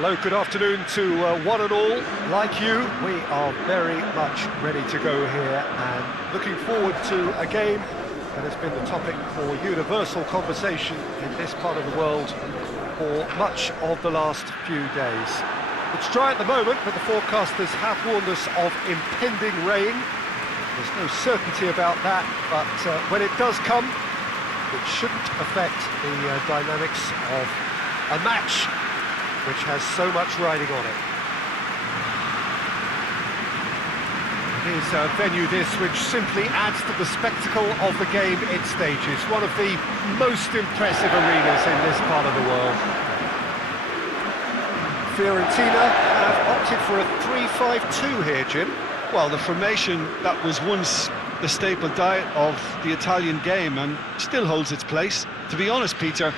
Hello, good afternoon to one and all. Like you, we are very much ready to go here and looking forward to a game that has been the topic for universal conversation in this part of the world for much of the last few days. It's dry at the moment, but the forecasters have warned us of impending rain. There's no certainty about that, but when it does come, it shouldn't affect the dynamics of a match which has so much riding on it. It is a venue this which simply adds to the spectacle of the game it stages. One of the most impressive arenas in this part of the world. Fiorentina have opted for a 3-5-2 here, Jim. Well, the formation that was once the staple diet of the Italian game and still holds its place. To be honest, Peter,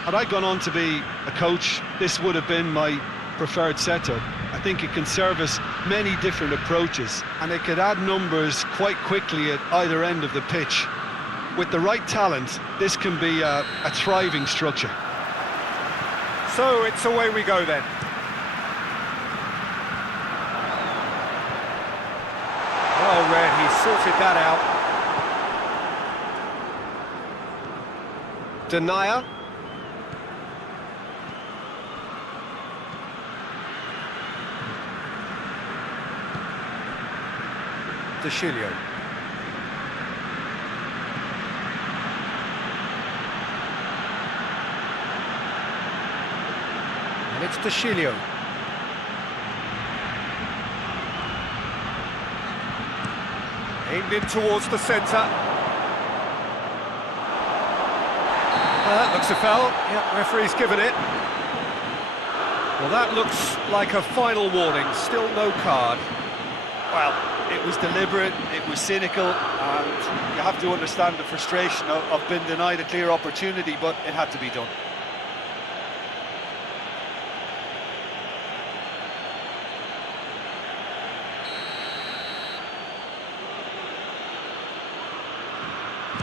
had I gone on to be a coach, this would have been my preferred setup. I think it can service many different approaches and it could add numbers quite quickly at either end of the pitch. With the right talent, this can be a thriving structure. So it's away we go then. Well read, he sorted that out. Denier. Chilio. And it's Chilio. Aimed in towards the centre. That looks a foul. Yeah, referee's given it. Well, that looks like a final warning. Still no card. Well, it was deliberate, it was cynical, and you have to understand the frustration of being denied a clear opportunity, but it had to be done.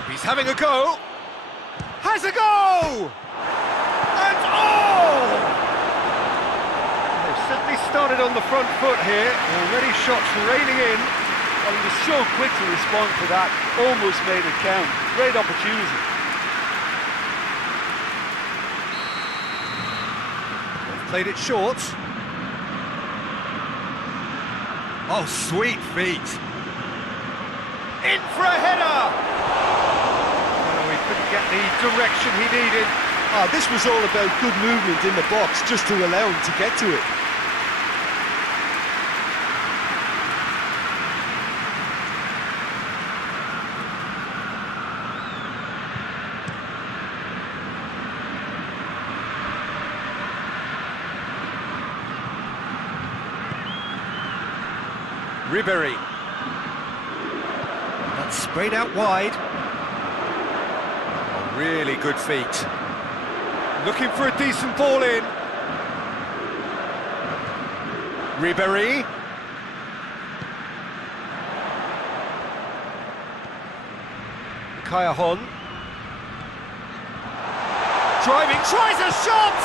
He's having a go. Has a go! And oh! They've certainly started on the front foot here. Already shots raining in. Well, he was so quick to respond to that, almost made it count. Great opportunity. They've played it short. Oh, sweet feet. In for a header! Oh, he couldn't get the direction he needed. This was all about good movement in the box, just to allow him to get to it. Ribery. That's sprayed out wide. Oh, really good feet. Looking for a decent ball in. Ribery. Kayahon. Driving, tries a shot!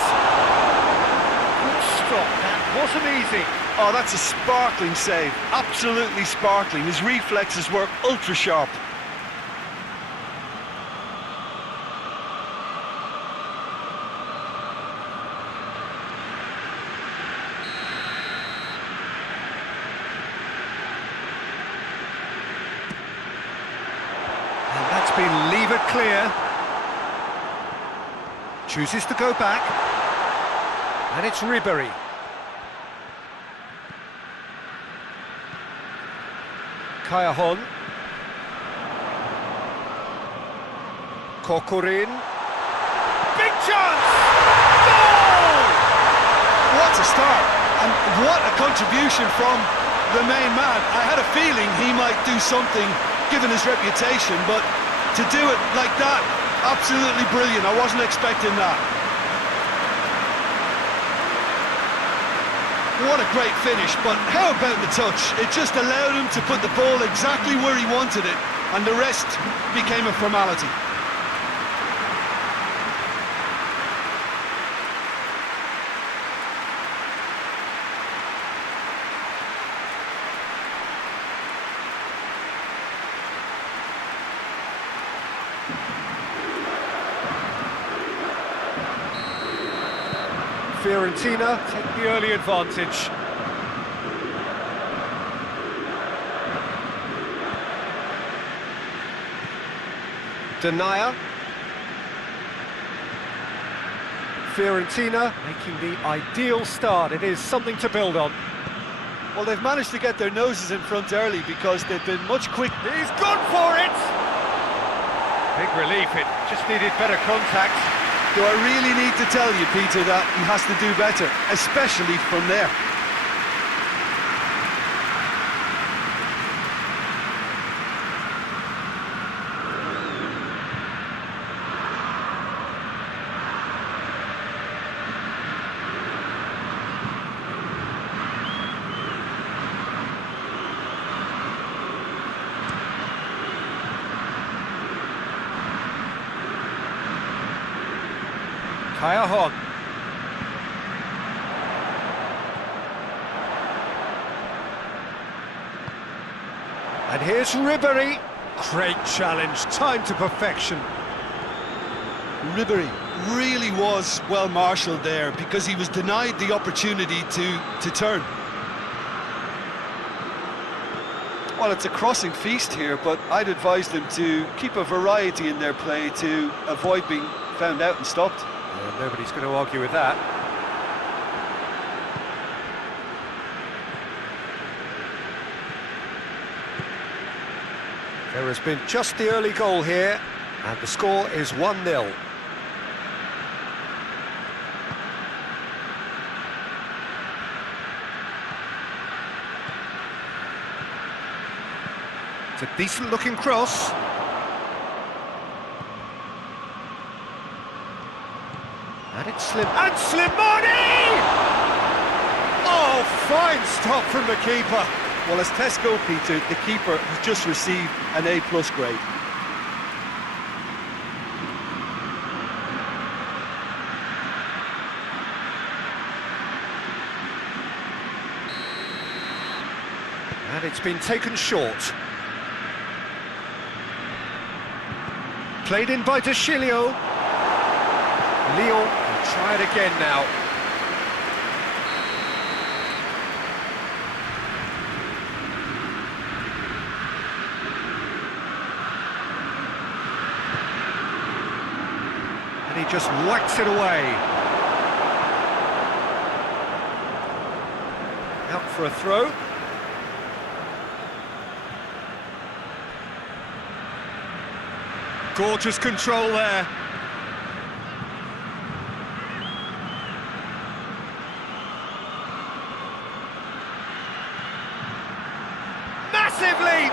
Good stop, that wasn't easy. Oh, that's a sparkling save, absolutely sparkling. His reflexes work ultra sharp. And that's been levered clear. Chooses to go back. And it's Ribery. Kayahon. Kokorin. Big chance! Goal! What a start, and what a contribution from the main man. I had a feeling he might do something, given his reputation, but to do it like that, absolutely brilliant. I wasn't expecting that. What a great finish, but how about the touch? It just allowed him to put the ball exactly where he wanted it, and the rest became a formality. Fiorentina take the early advantage. Denier. Fiorentina making the ideal start. It is something to build on. Well, they've managed to get their noses in front early because they've been much quick. He's gone for it! Big relief, it just needed better contact. Do I really need to tell you, Peter, that he has to do better, especially from there? Hon. And here's Ribéry. Great challenge, time to perfection. Ribéry really was well marshalled there because he was denied the opportunity to turn. Well, it's a crossing feast here, but I'd advise them to keep a variety in their play to avoid being found out and stopped. Nobody's going to argue with that. There has been just the early goal here, and the score is 1-0. It's a decent-looking cross. And it's Slimani! Oh, fine stop from the keeper. Well, as tests go, Peter, the keeper has just received an A+ grade. And it's been taken short. Played in by De Chilio. Lyon will try it again now. And he just whacks it away. Out for a throw. Gorgeous control there. Massive leap!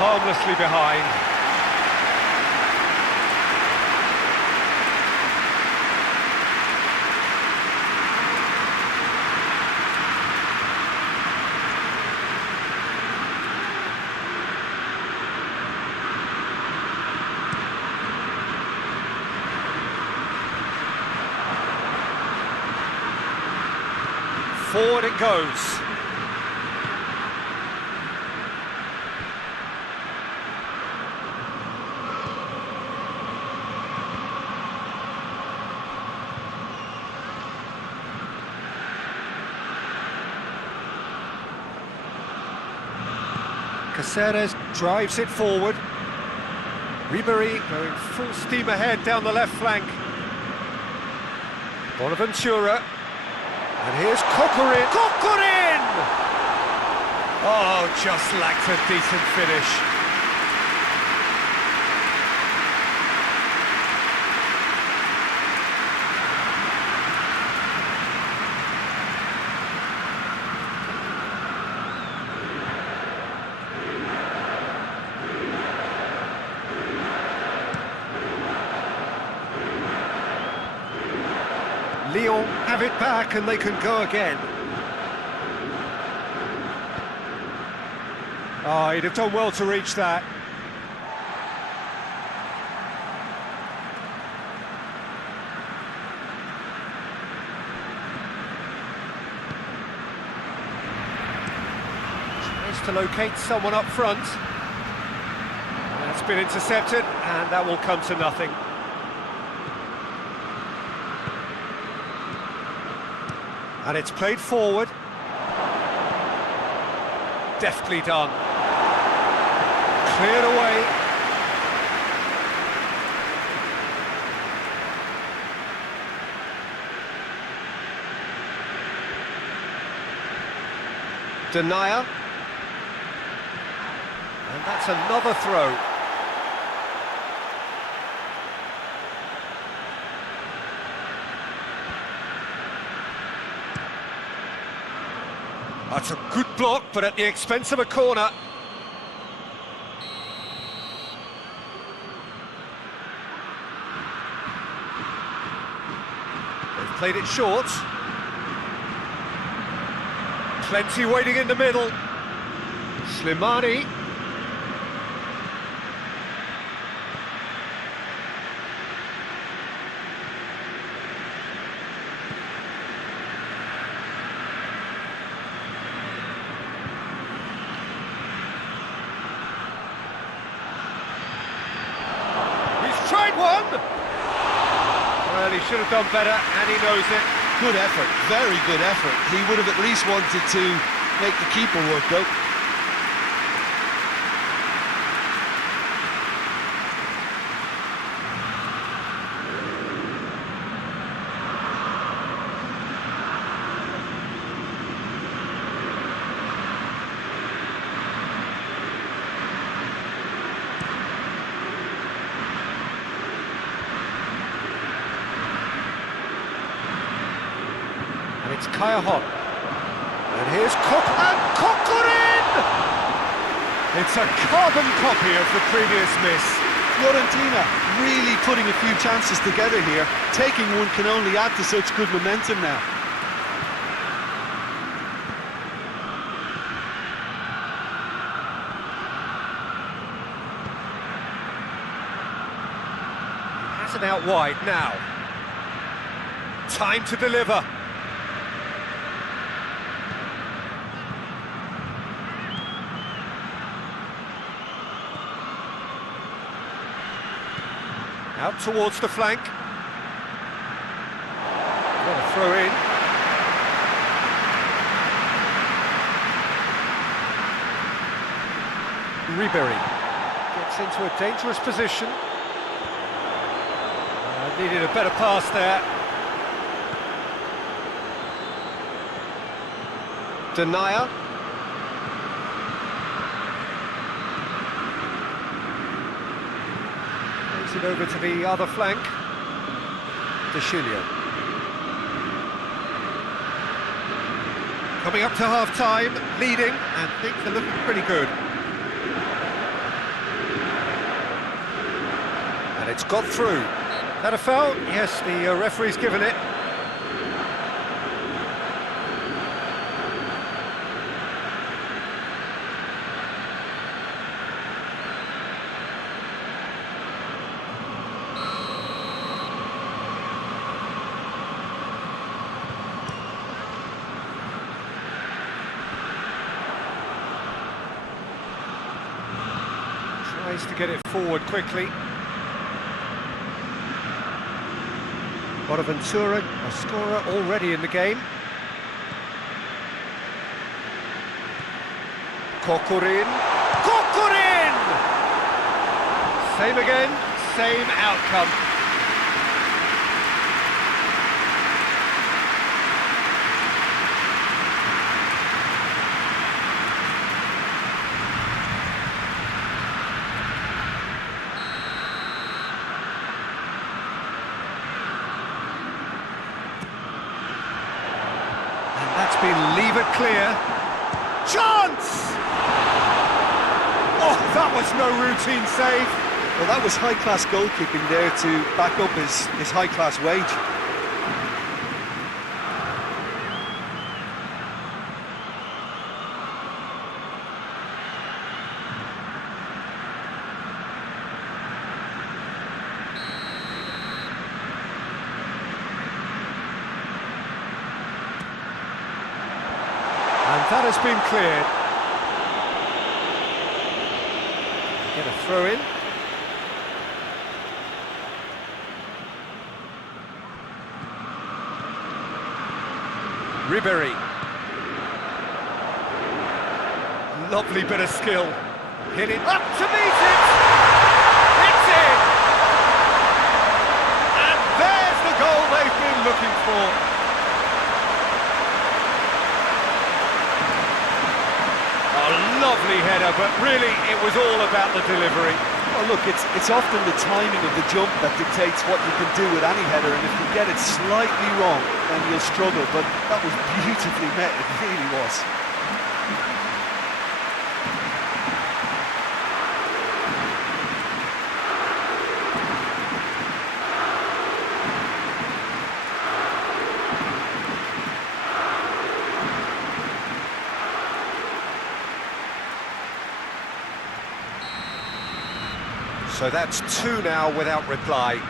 Harmlessly behind. Forward it goes. Caceres drives it forward. Ribéry going full steam ahead down the left flank. Bonaventura. And here's Kokorin. Kokorin! Oh, just lacked a decent finish. Lyon have it back and they can go again. Oh, he'd have done well to reach that. Tries to locate someone up front. That's been intercepted, and that will come to nothing. And it's played forward. Deftly done. Cleared away. Denier. And that's another throw. That's a good block, but at the expense of a corner. They've played it short. Plenty waiting in the middle. Slimani. Tried one! Well, he should have done better, and he knows it. Good effort, very good effort. He would have at least wanted to make the keeper work, though. It's Kaya Hot. And here's Kokorin! It's a carbon copy of the previous miss. Fiorentina really putting a few chances together here. Taking one can only add to such good momentum now. Has it out wide now. Time to deliver. Out towards the flank. What a throw in. Ribery gets into a dangerous position. Needed a better pass there. Denier. It over to the other flank. De Chilio. Coming up to half-time, leading, and things are looking pretty good. And it's got through. That a foul? Yes, the referee's given it. Tries to get it forward quickly. Bonaventura, a scorer already in the game. Kokorin. Kokorin! Same again, same outcome. That's been levered clear. Chance! Oh, that was no routine save. Well, that was high-class goalkeeping there to back up his high-class wage. And that has been cleared. Get a throw in. Ribery. Lovely bit of skill. Hit it up to meet it! It's in! And there's the goal they've been looking for. A lovely header, but really it was all about the delivery. Well, look, it's often the timing of the jump that dictates what you can do with any header, and if you get it slightly wrong, then you'll struggle, but that was beautifully met, it really was. So that's two now without reply.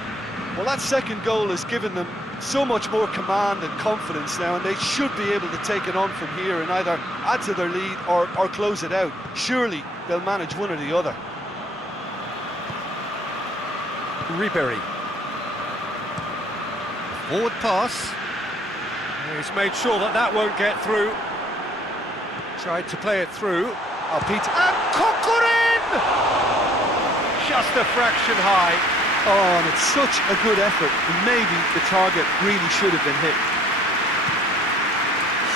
Well, that second goal has given them so much more command and confidence now, and they should be able to take it on from here and either add to their lead or close it out. Surely they'll manage one or the other. Ribery. Forward pass. He's made sure that that won't get through. Tried to play it through. Peter. And Kokorin! Just a fraction high. Oh, and it's such a good effort, and maybe the target really should have been hit.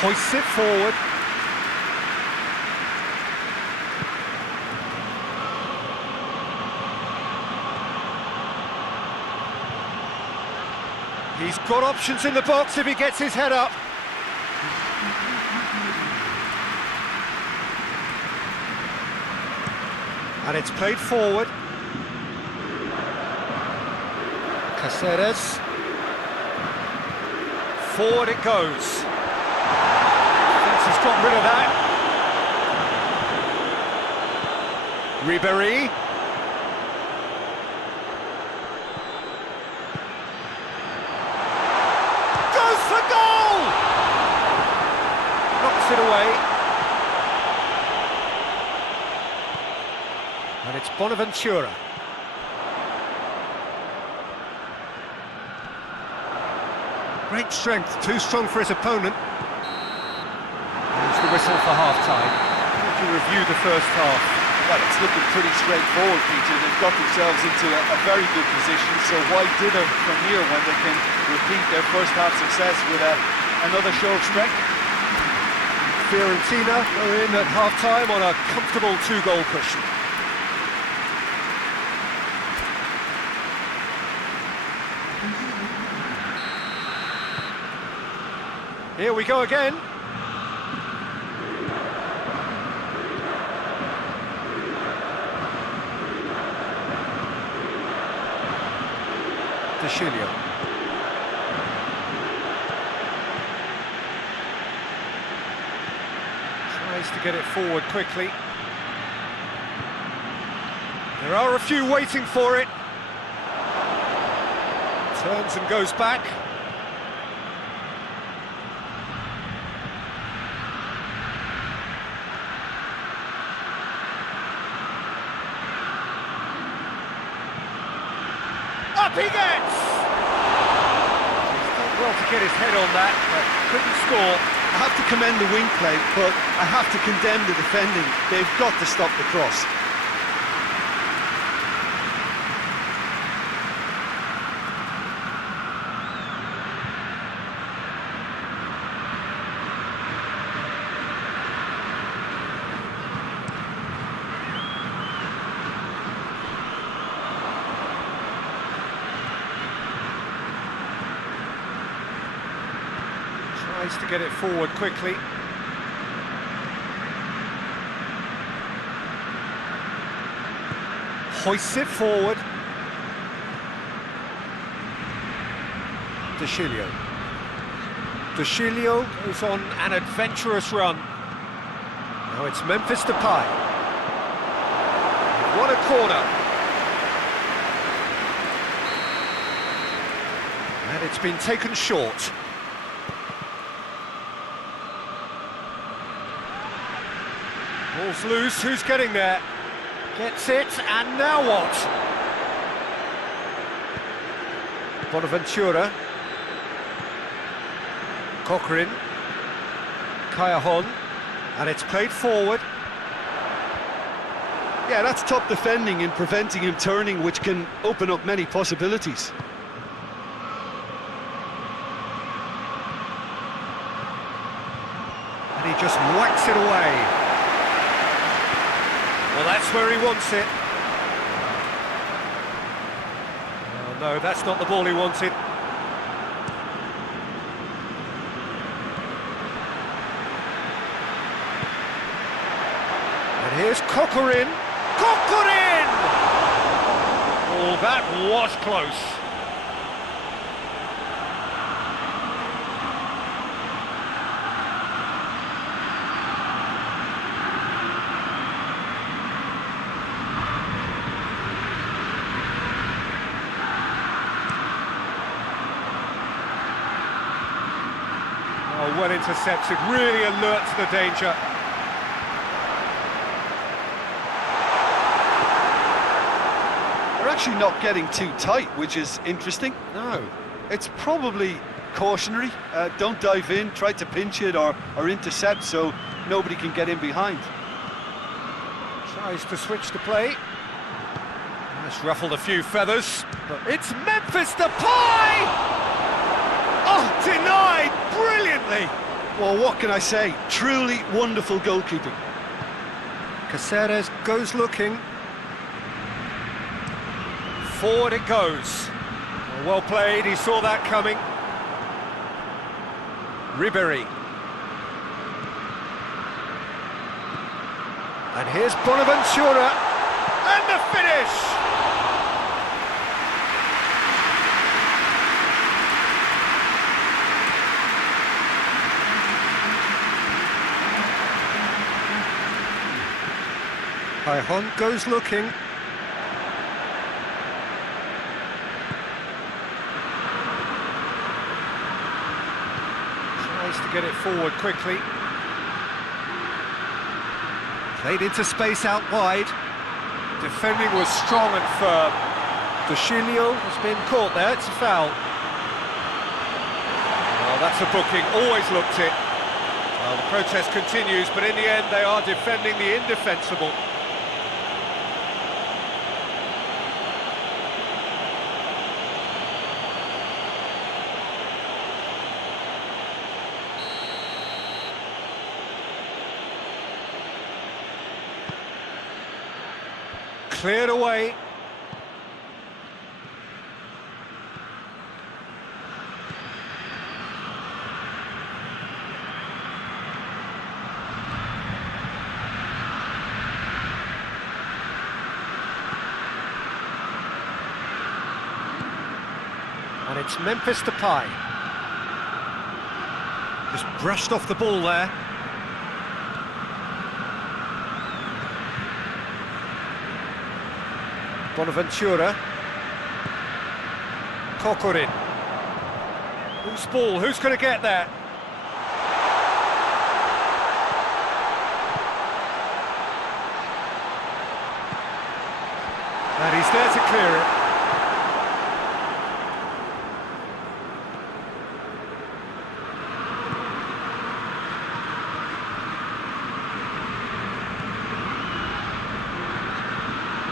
Hoists it forward. He's got options in the box if he gets his head up. And it's played forward. Caceres. Forward it goes. Thinks he's got rid of that. Ribery. Goes for goal! Knocks it away. And it's Bonaventura. Great strength, too strong for his opponent. There's the whistle for half-time. How do you review the first half? Well, it's looking pretty straightforward, Peter. They've got themselves into a very good position, so why dither from here when they can repeat their first half success with another show of strength? Fiorentina are in at half-time on a comfortable two-goal cushion. Here we go again. Deschilio. Tries to get it forward quickly. There are a few waiting for it. Turns and goes back. Up he gets! He's done well to get his head on that, but couldn't score. I have to commend the wing play, but I have to condemn the defending. They've got to stop the cross. Tries to get it forward quickly. Hoists it forward. Deschilio. Deschilio goes on an adventurous run. Now it's Memphis Depay. What a corner. And it's been taken short. Ball's loose, who's getting there? Gets it, and now what? Bonaventura. Cochrane. Callejon. And it's played forward. Yeah, that's top defending and preventing him turning, which can open up many possibilities. And he just whacks it away. Well, that's where he wants it. Oh, no, that's not the ball he wanted. And here's Cochrane. Cochrane! Oh, that was close. Oh, well intercepted, really alert to the danger. They're actually not getting too tight, which is interesting. No. It's probably cautionary. Don't dive in, try to pinch it or intercept so nobody can get in behind. Tries to switch the play. That's ruffled a few feathers, but it's Memphis Depay! Oh, denied brilliantly! Well, what can I say? Truly wonderful goalkeeping. Caceres goes looking. Forward it goes. Well played, he saw that coming. Ribéry. And here's Bonaventura. And the finish! Callejon goes looking. Tries to get it forward quickly. Played into space out wide. Defending was strong and firm. Dushilio has been caught there, it's a foul. Well, that's a booking, always looked it. Well, the protest continues, but in the end they are defending the indefensible. Cleared away. And it's Memphis Depay. Just brushed off the ball there. Bonaventura. Cochrane. Whose ball? Who's going to get that? And he's there to clear it.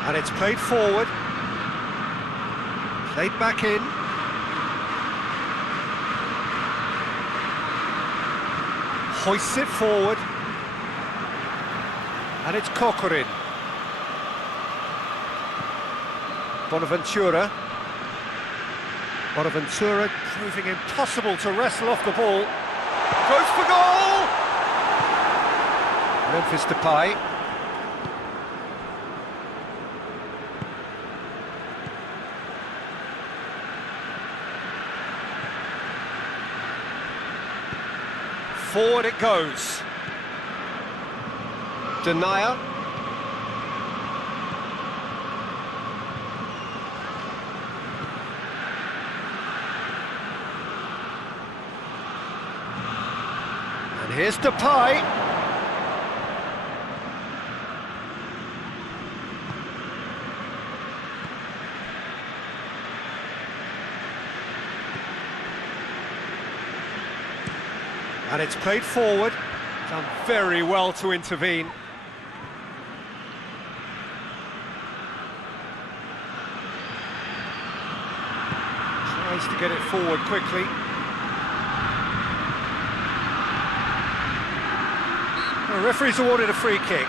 And it's played forward. Played back in. Hoists it forward. And it's Cochrane. Bonaventura. Bonaventura proving impossible to wrestle off the ball. Goes for goal! Memphis Depay. Forward it goes. Denier. And here's Depay. And it's played forward. Done very well to intervene. Tries to get it forward quickly. The referee's awarded a free kick.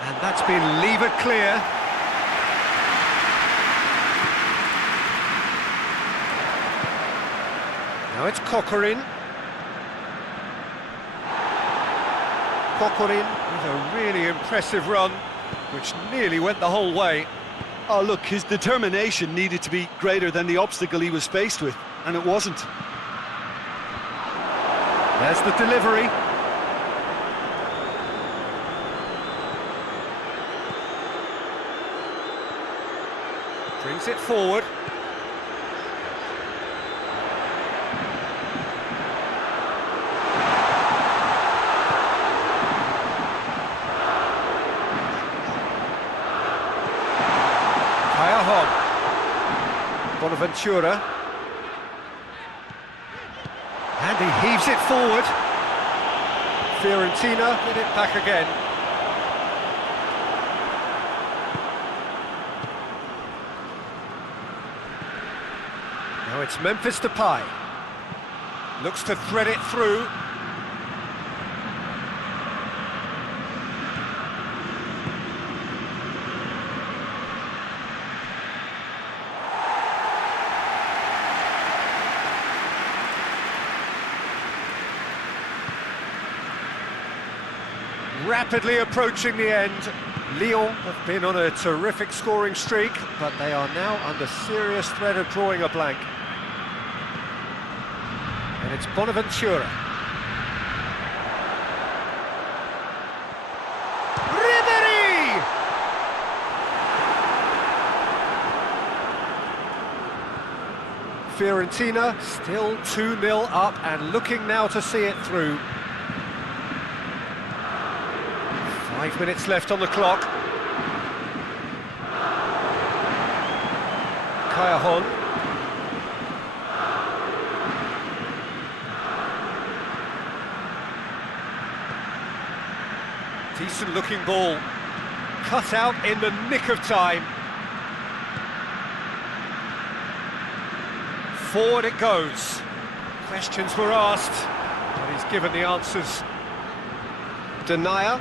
And that's been levered clear. Now it's Kokorin. Kokorin with a really impressive run, which nearly went the whole way. Oh, look, his determination needed to be greater than the obstacle he was faced with, and it wasn't. There's the delivery. Brings it forward. Bonaventura. And he heaves it forward. Fiorentina get it back again. Now it's Memphis Depay. Looks to thread it through. Rapidly approaching the end. Lyon have been on a terrific scoring streak, but they are now under serious threat of drawing a blank. And it's Bonaventura. Ribery! Fiorentina still 2-0 up and looking now to see it through. 5 minutes left on the clock. Kayahon. Decent looking ball. Cut out in the nick of time. Forward it goes. Questions were asked, but he's given the answers. Denier.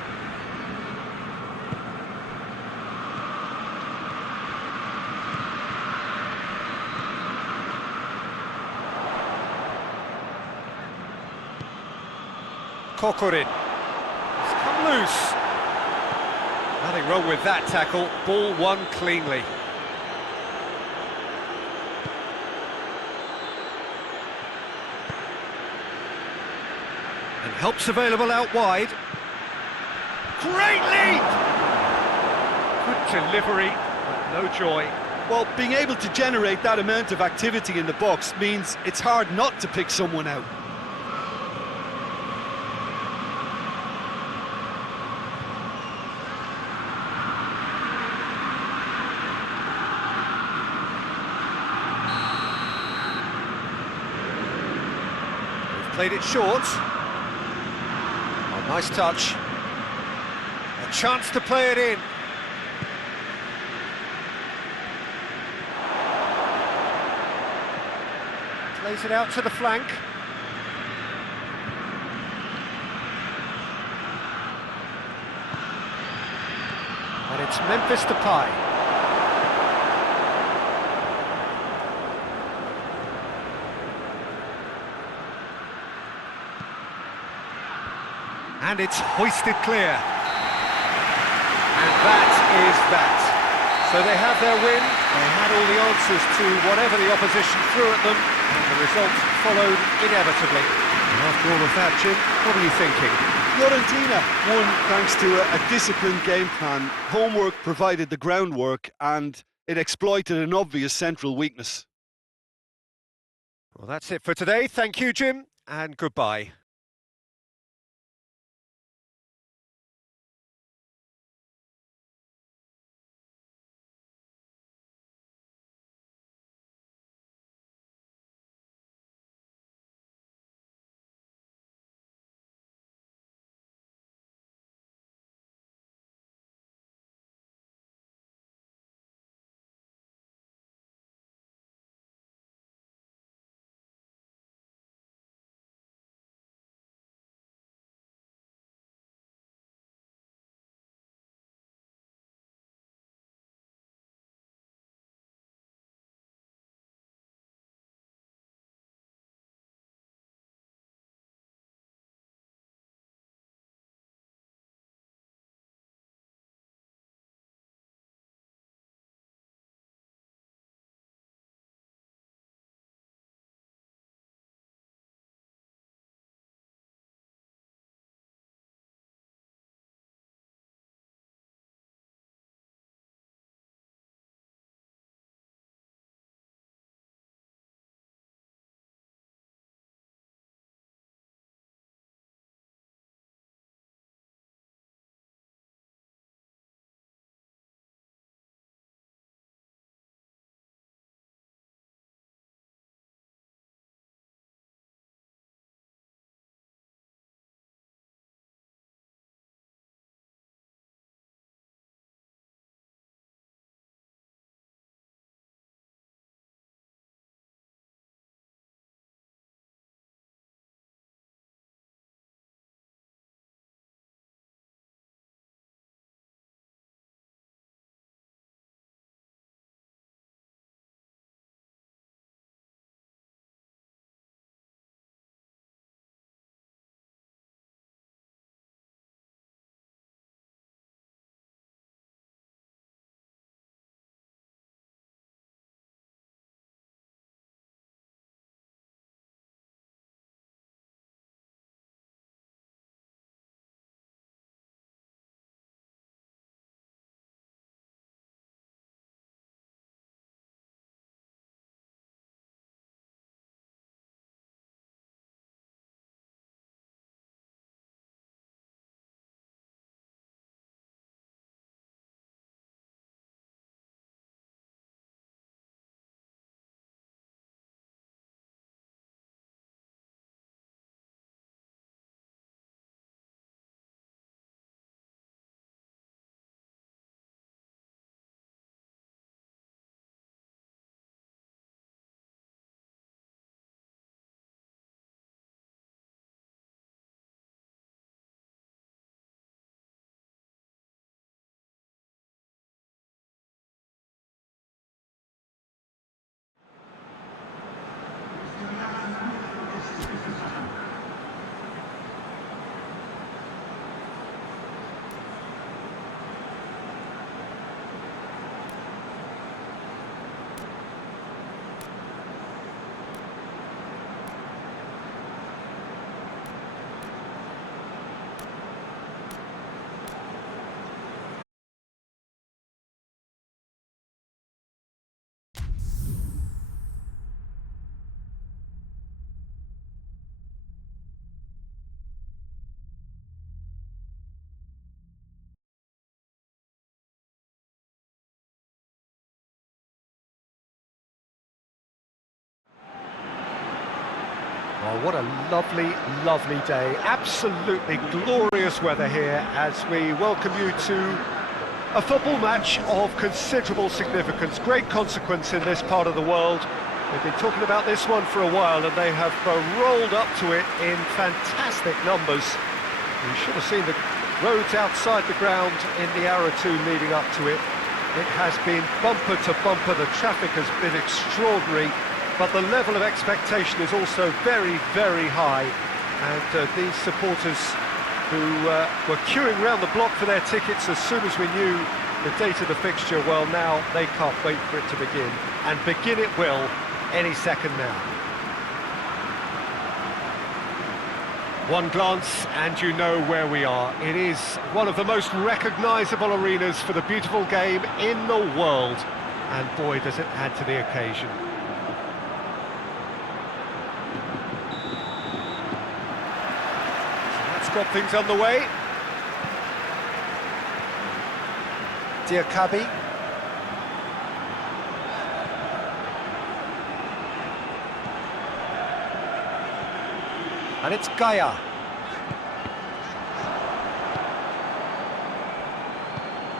Kokorin. It's come loose. Nothing wrong with that tackle. Ball won cleanly. And help's available out wide. Great leap! Good delivery, but no joy. Well, being able to generate that amount of activity in the box means it's hard not to pick someone out. Played it short. Oh, nice touch. A chance to play it in. Plays it out to the flank. And it's Memphis Depay. And it's hoisted clear. And that is that. So they have their win, they had all the answers to whatever the opposition threw at them, and the result followed inevitably. And after all of that, Jim, what are you thinking? Fiorentina won thanks to a disciplined game plan. Homework provided the groundwork and it exploited an obvious central weakness. Well, that's it for today. Thank you, Jim, and goodbye. Well, what a lovely, lovely day. Absolutely glorious weather here as we welcome you to a football match of considerable significance, great consequence in this part of the world. We've been talking about this one for a while and they have rolled up to it in fantastic numbers. You should have seen the roads outside the ground in the hour or two leading up to it. It has been bumper to bumper, the traffic has been extraordinary, but the level of expectation is also very, very high. And these supporters who were queuing around the block for their tickets as soon as we knew the date of the fixture, well, now they can't wait for it to begin. And begin it will any second now. One glance and you know where we are. It is one of the most recognisable arenas for the beautiful game in the world. And boy, does it add to the occasion. So that's got things underway. Diakabi. And it's Gaia.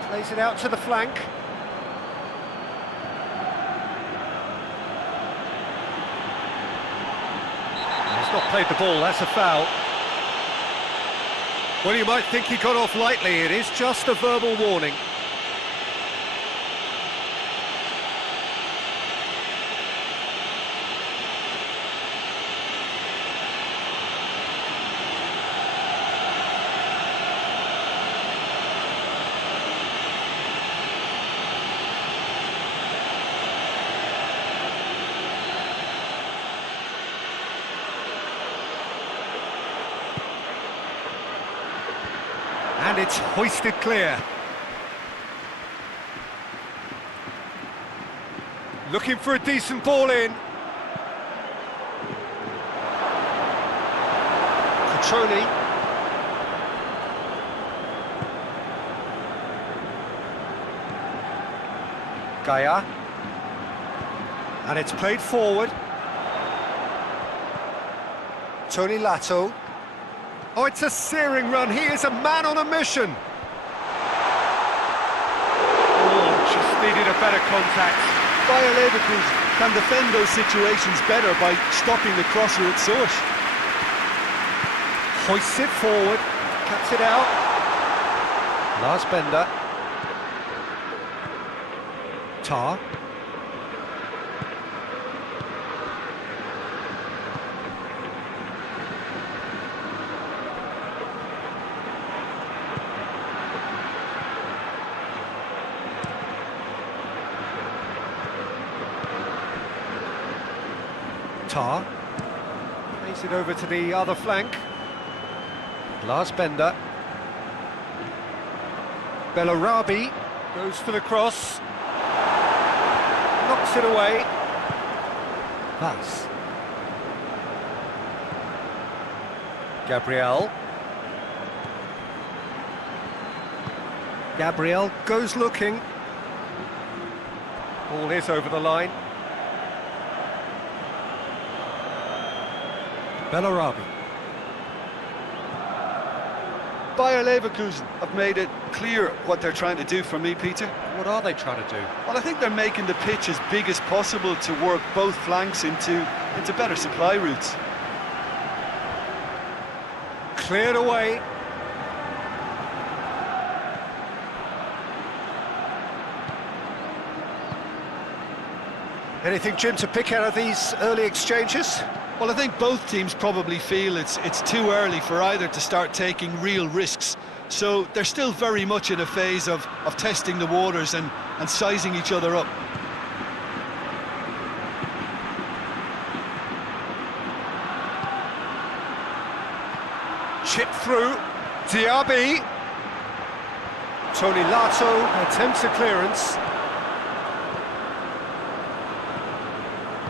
Plays it out to the flank. He's not played the ball, that's a foul. Well, you might think he got off lightly, it is just a verbal warning. And it's hoisted clear. Looking for a decent ball in. Cutrone. Gaia. And it's played forward. Tony Lato. Oh, it's a searing run. He is a man on a mission. Oh, just needed a better contact. Leverkusen can defend those situations better by stopping the crosser at source. Hoists it forward, cuts it out. Lars Bender. Tar. Tar. Plays it over to the other flank. Lars Bender. Bellarabi goes for the cross. Knocks it away. Pass. Gabriel. Gabriel goes looking. Ball is over the line. Bellarabi. Leverkusen have made it clear what they're trying to do for me, Peter. What are they trying to do? Well, I think they're making the pitch as big as possible to work both flanks into better supply routes. Cleared away. Anything, Jim, to pick out of these early exchanges? Well, I think both teams probably feel it's too early for either to start taking real risks. So they're still very much in a phase of testing the waters and sizing each other up. Chip through. Diaby. Tony Lato attempts a clearance.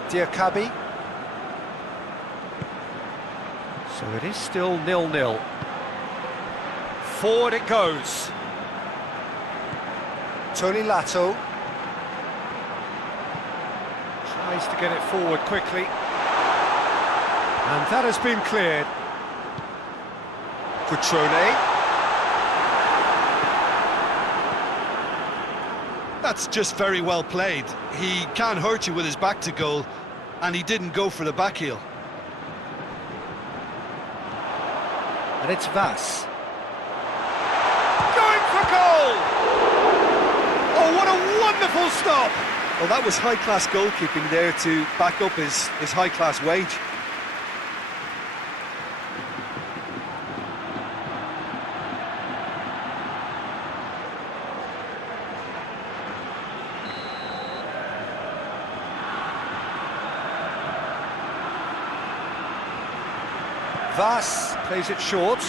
Diakabi. So it is still 0-0. Forward it goes. Tony Lato tries to get it forward quickly. And that has been cleared. Cutrone. That's just very well played. He can hurt you with his back to goal, and he didn't go for the back heel. And it's Vass. Going for goal! Oh, what a wonderful stop! Well, that was high-class goalkeeping there to back up his high-class wage. Vas plays it short.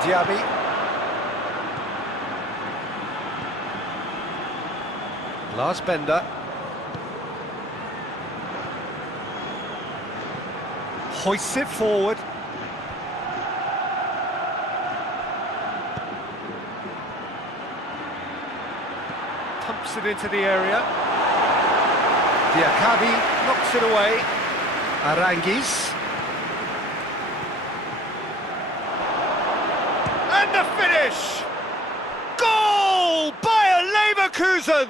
Diaby. Last Bender. Hoists it forward. Pumps it into the area. Diakabi knocks it away. Aranguiz. And the finish! Goal by Leverkusen!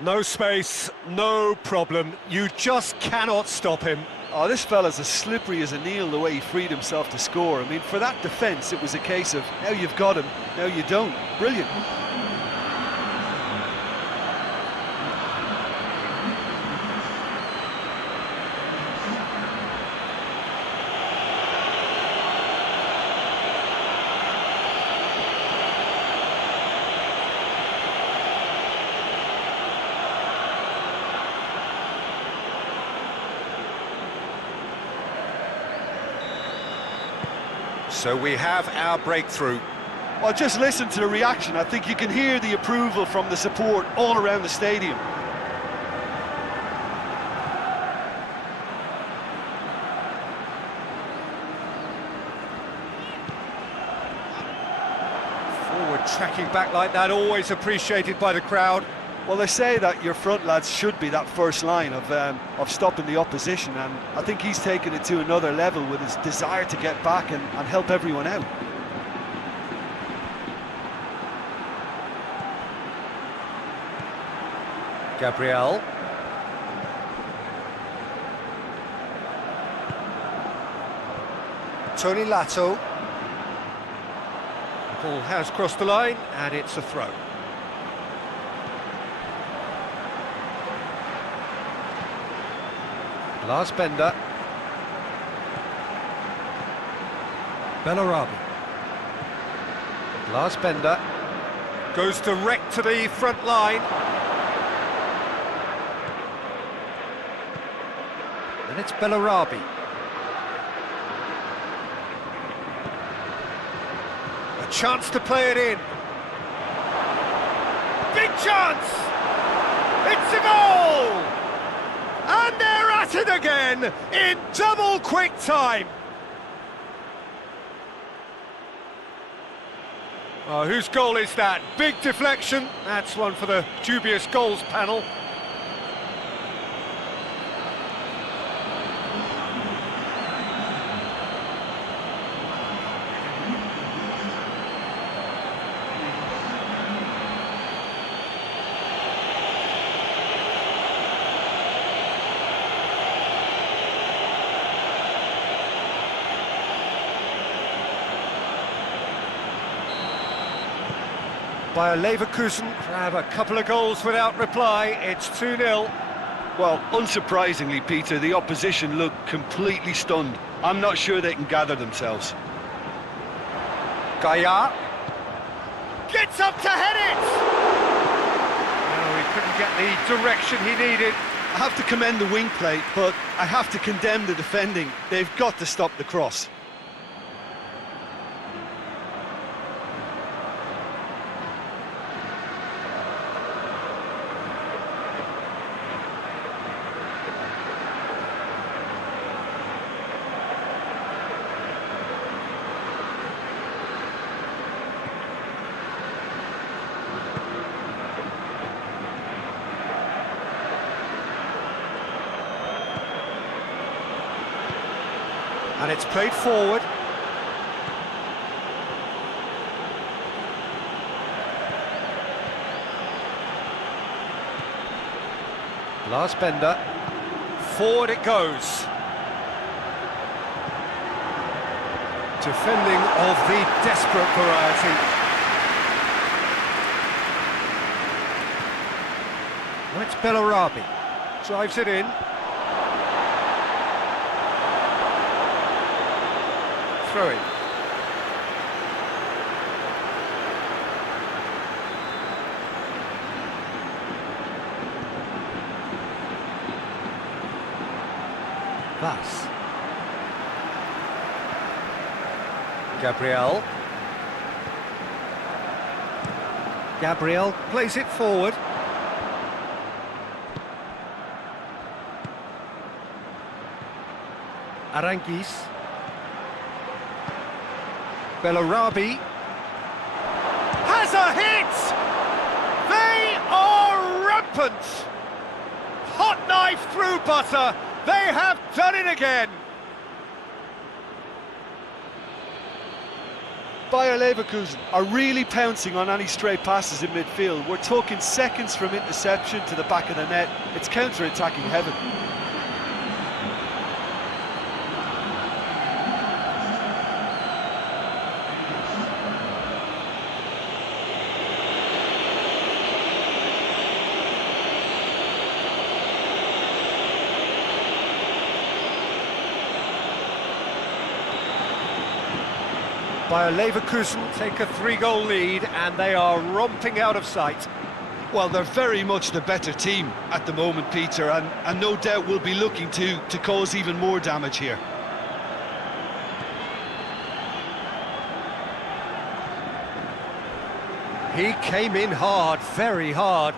No space, no problem. You just cannot stop him. Oh, this fella's as slippery as a Neil the way he freed himself to score. I mean, for that defence, it was a case of now you've got him, now you don't. Brilliant. So we have our breakthrough. Well, just listen to the reaction. I think you can hear the approval from the support all around the stadium. Forward tracking back like that, always appreciated by the crowd. Well, they say that your front lads should be that first line of stopping the opposition, and I think he's taken it to another level with his desire to get back and help everyone out. Gabriel. Tony Lato. The ball has crossed the line, and it's a throw. Lars Bender. Bellarabi. Lars Bender. Goes direct to the front line. And it's Bellarabi. A chance to play it in. Big chance! It's a goal! And they're at it again in double quick time. Oh, whose goal is that? Big deflection. That's one for the dubious goals panel. By a Leverkusen, grab a couple of goals without reply. It's 2-0. Well, unsurprisingly, Peter, the opposition look completely stunned. I'm not sure they can gather themselves. Gaia gets up to head it! No, he couldn't get the direction he needed. I have to commend the wing play, but I have to condemn the defending. They've got to stop the cross. And it's played forward. Lars Bender. Forward it goes. Defending of the desperate variety. Well, it's Bellarabi. Drives it in. Throw in. Gabriel. Gabriel plays it forward. Aranguiz. Bellarabi. Has a hit! They are rampant! Hot knife through butter. They have done it again. Bayer Leverkusen are really pouncing on any stray passes in midfield. We're talking seconds from interception to the back of the net. It's counter-attacking heaven. Bayer Leverkusen take a 3-goal lead and they are romping out of sight. Well, they're very much the better team at the moment, Peter, and no doubt will be looking to cause even more damage here. He came in hard, very hard.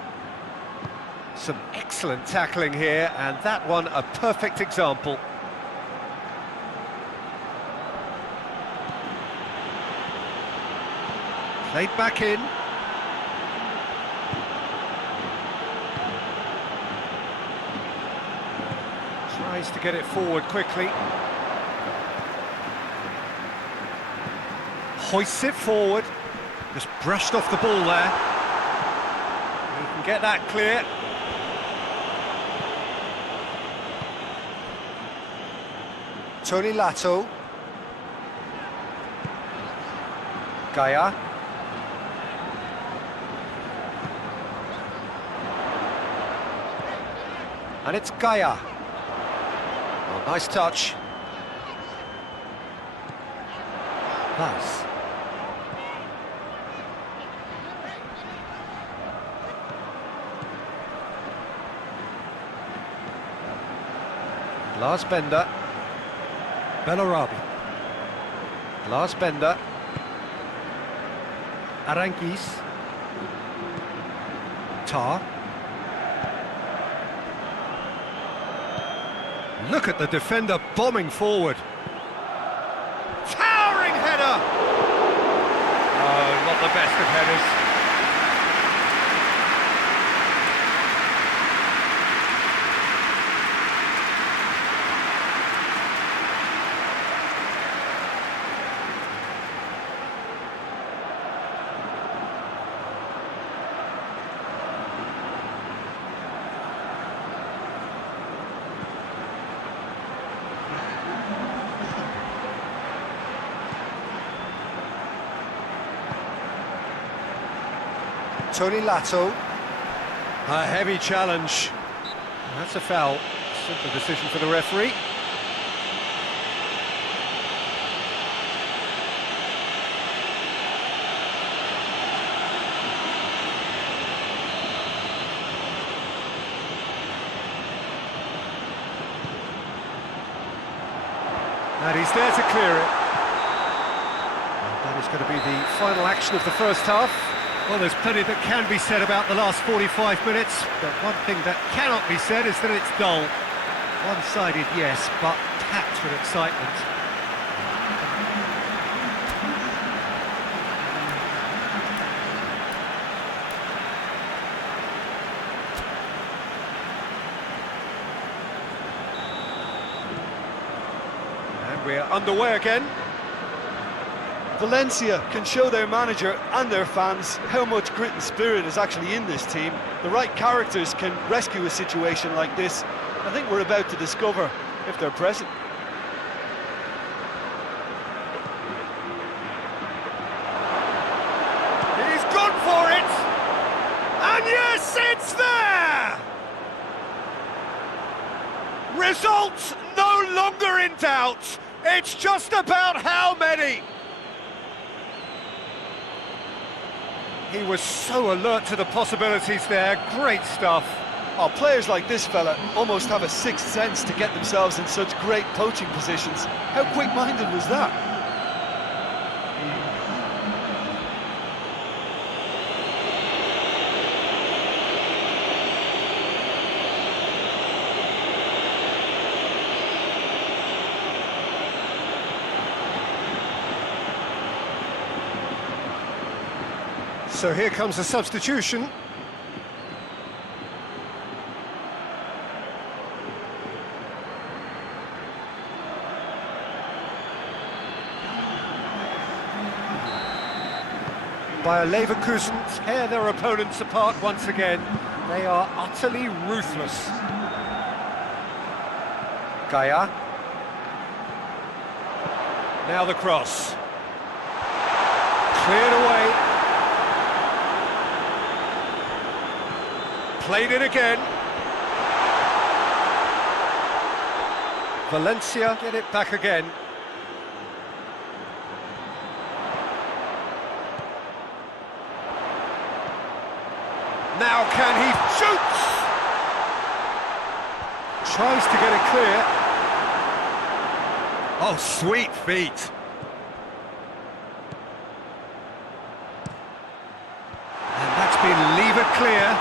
Some excellent tackling here, and that one a perfect example. Played back in. Tries to get it forward quickly. Hoists it forward. Just brushed off the ball there. He can get that clear. Tony Lato. Gaia. And it's Gaia. Oh, nice touch. Nice. Lars Bender. Bellarabi. Lars Bender. Aranguiz. Tar. Look at the defender bombing forward. Towering header! Oh, not the best of headers. Tony Lato. A heavy challenge. That's a foul. Simple decision for the referee. And he's there to clear it. And that is going to be the final action of the first half. Well, there's plenty that can be said about the last 45 minutes, but one thing that cannot be said is that it's dull. One-sided, yes, but packed with excitement. And we're underway again. Valencia can show their manager and their fans how much grit and spirit is actually in this team. The right characters can rescue a situation like this. I think we're about to discover if they're present. He's gone for it! And yes, it's there! Results no longer in doubt. It's just about how many. He was so alert to the possibilities there. Great stuff. Oh, players like this fella almost have a sixth sense to get themselves in such great poaching positions. How quick-minded was that? So here comes the substitution. By Leverkusen tear their opponents apart once again. They are utterly ruthless. Gaia. Now the cross. Cleared away. Played it again. Valencia get it back again. Now can he shoots? Tries to get it clear. Oh, sweet feet. And that's been levered clear.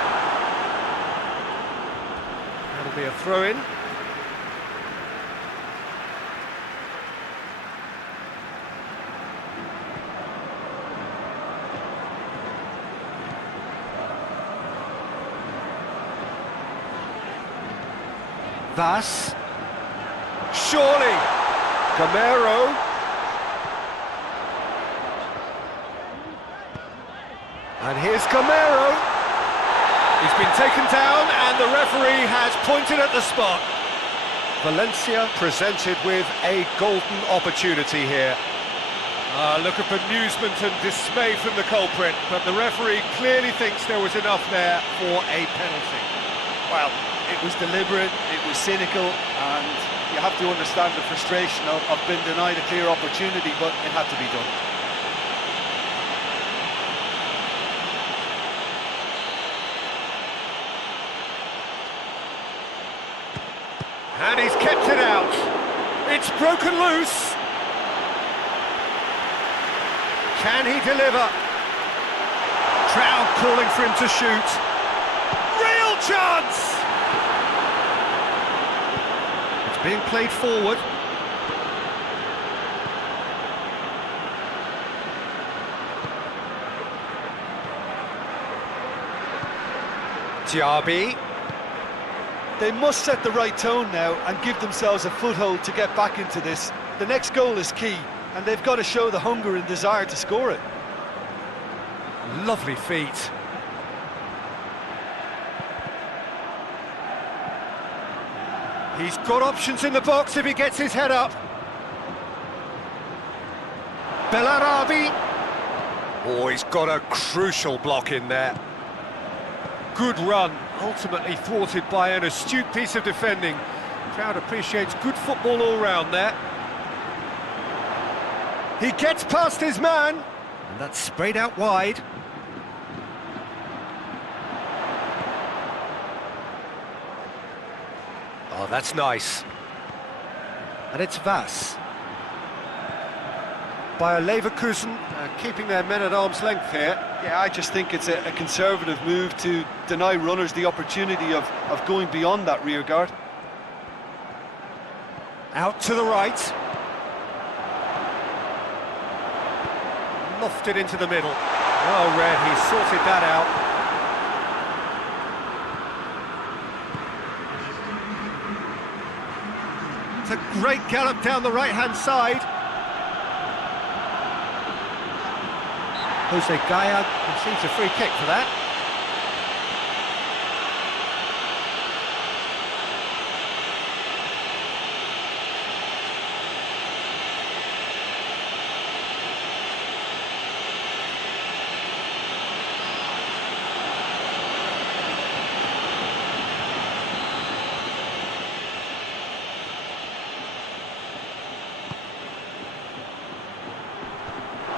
That'll be a throw-in. Vas. Surely. Gamero. And here's Gamero. He's been taken down and the referee has pointed at the spot. Valencia presented with a golden opportunity here. Look at bemusement and dismay from the culprit, but the referee clearly thinks there was enough there for a penalty. Well, it was deliberate, it was cynical, and you have to understand the frustration of being denied a clear opportunity, but it had to be done. And he's kept it out. It's broken loose. Can he deliver? Trout calling for him to shoot. Real chance! It's being played forward. Diaby. They must set the right tone now and give themselves a foothold to get back into this. The next goal is key, and they've got to show the hunger and desire to score it. Lovely feet. He's got options in the box if he gets his head up. Bellarabi. Oh, he's got a crucial block in there. Good run, ultimately thwarted by an astute piece of defending. Crowd appreciates good football all round there. He gets past his man, and that's sprayed out wide. Oh, that's nice. And it's Vas. By Leverkusen, keeping their men at arm's length here. Yeah, I just think it's a conservative move to deny runners the opportunity of going beyond that rear guard. Out to the right. Lofted into the middle. Oh, Red, he sorted that out. It's a great gallop down the right-hand side. Jose Gaia concedes a free kick for that.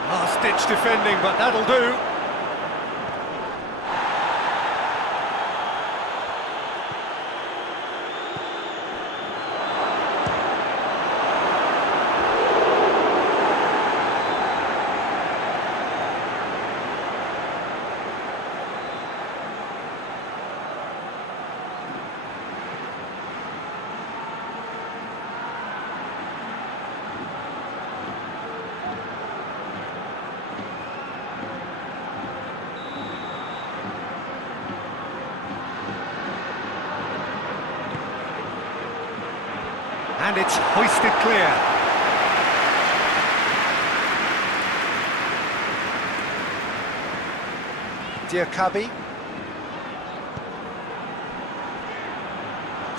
Last-ditch defending, but that'll do. And it's hoisted clear. Diakabi.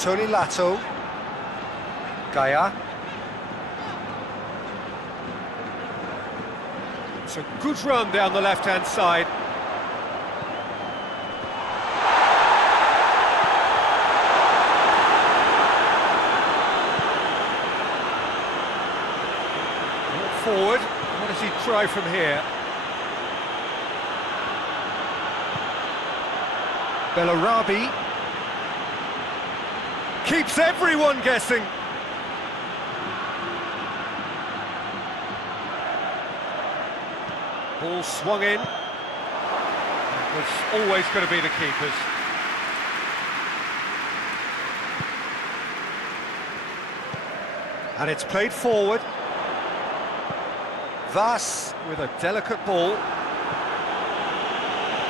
Tony Lato. Gaia. It's a good run down the left-hand side. Forward. What does he try from here? Bellarabi keeps everyone guessing. Ball swung in. It was always going to be the keepers. And it's played forward. Vas with a delicate ball.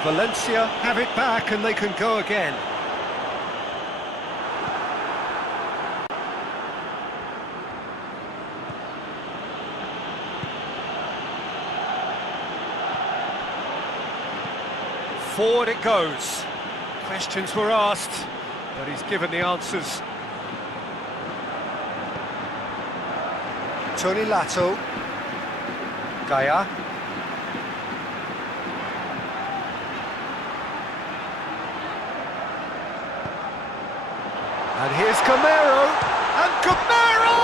Valencia have it back and they can go again. Forward it goes. Questions were asked, but he's given the answers. Tony Lato. Gaia. And here's Camero. And Camero!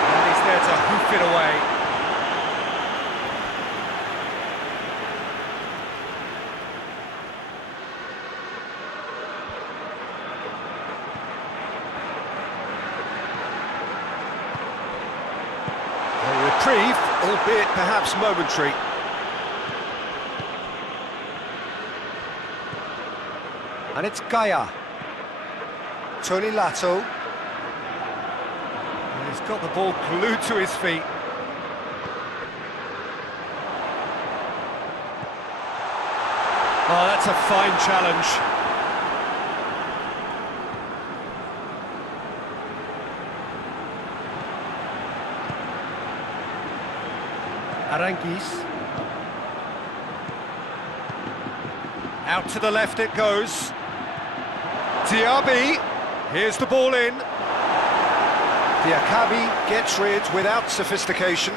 And he's there to hoof it away. Reprieve, albeit perhaps momentary. And it's Gaia. Tony Lato. And he's got the ball glued to his feet. Oh, that's a fine challenge. Aranguiz. Out to the left it goes. Diaby. Here's the ball in. Diakabi gets rid without sophistication.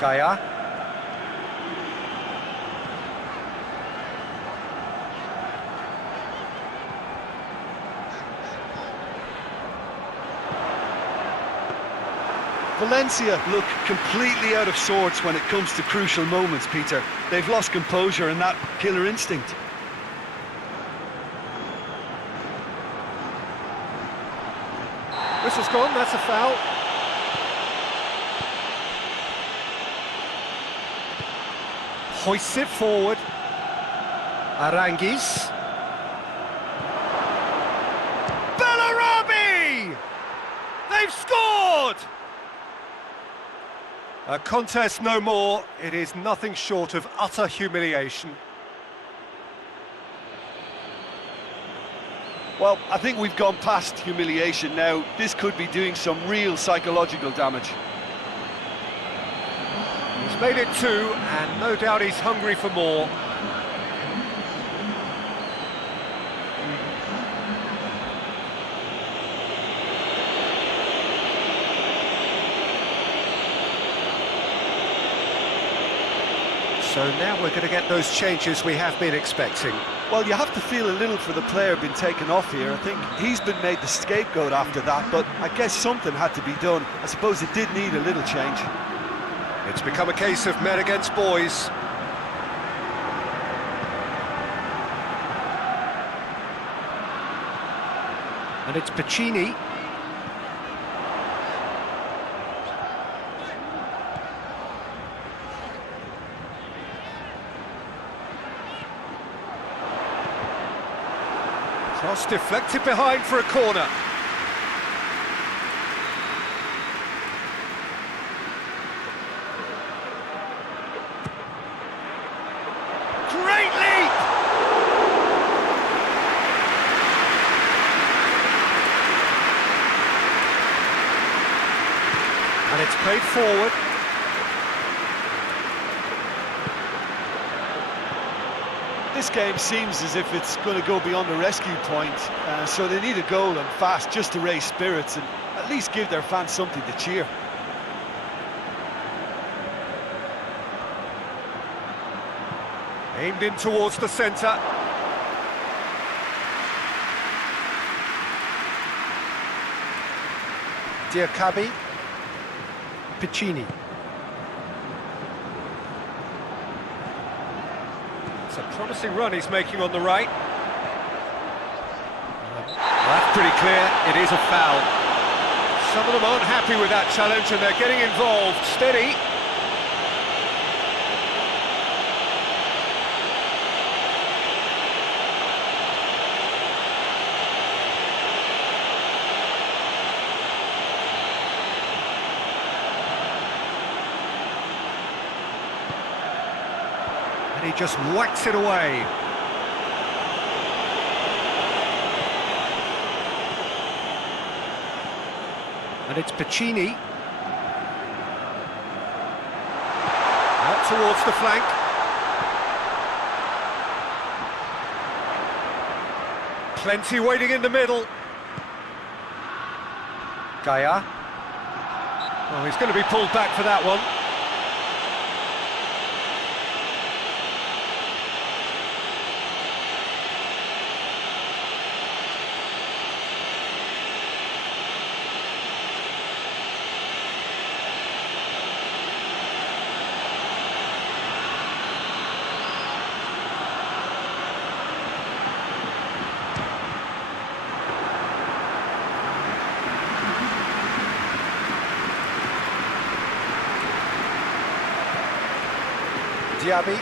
Gaia. Valencia look completely out of sorts when it comes to crucial moments, Peter. They've lost composure and that killer instinct. Whistle's gone, that's a foul. Hoists it forward. Aranguiz. Bellarabi! They've scored! A contest no more. It is nothing short of utter humiliation. Well, I think we've gone past humiliation now. This could be doing some real psychological damage. He's made it 2, and no doubt he's hungry for more. So now we're going to get those changes we have been expecting. Well, you have to feel a little for the player being taken off here. I think he's been made the scapegoat after that, but I guess something had to be done. I suppose it did need a little change. It's become a case of men against boys. And it's Piccini. Cross deflected behind for a corner. Great leap! It's played forward. This game seems as if it's going to go beyond the rescue point, so they need a goal and fast just to raise spirits and at least give their fans something to cheer. Aimed in towards the centre. Diakabi. Piccini. It's a promising run he's making on the right. That's pretty clear, it is a foul. Some of them aren't happy with that challenge and they're getting involved. Steady. And he just whacks it away. And it's Piccini. Out towards the flank. Plenty waiting in the middle. Gaia. Oh, he's going to be pulled back for that one. Diaby,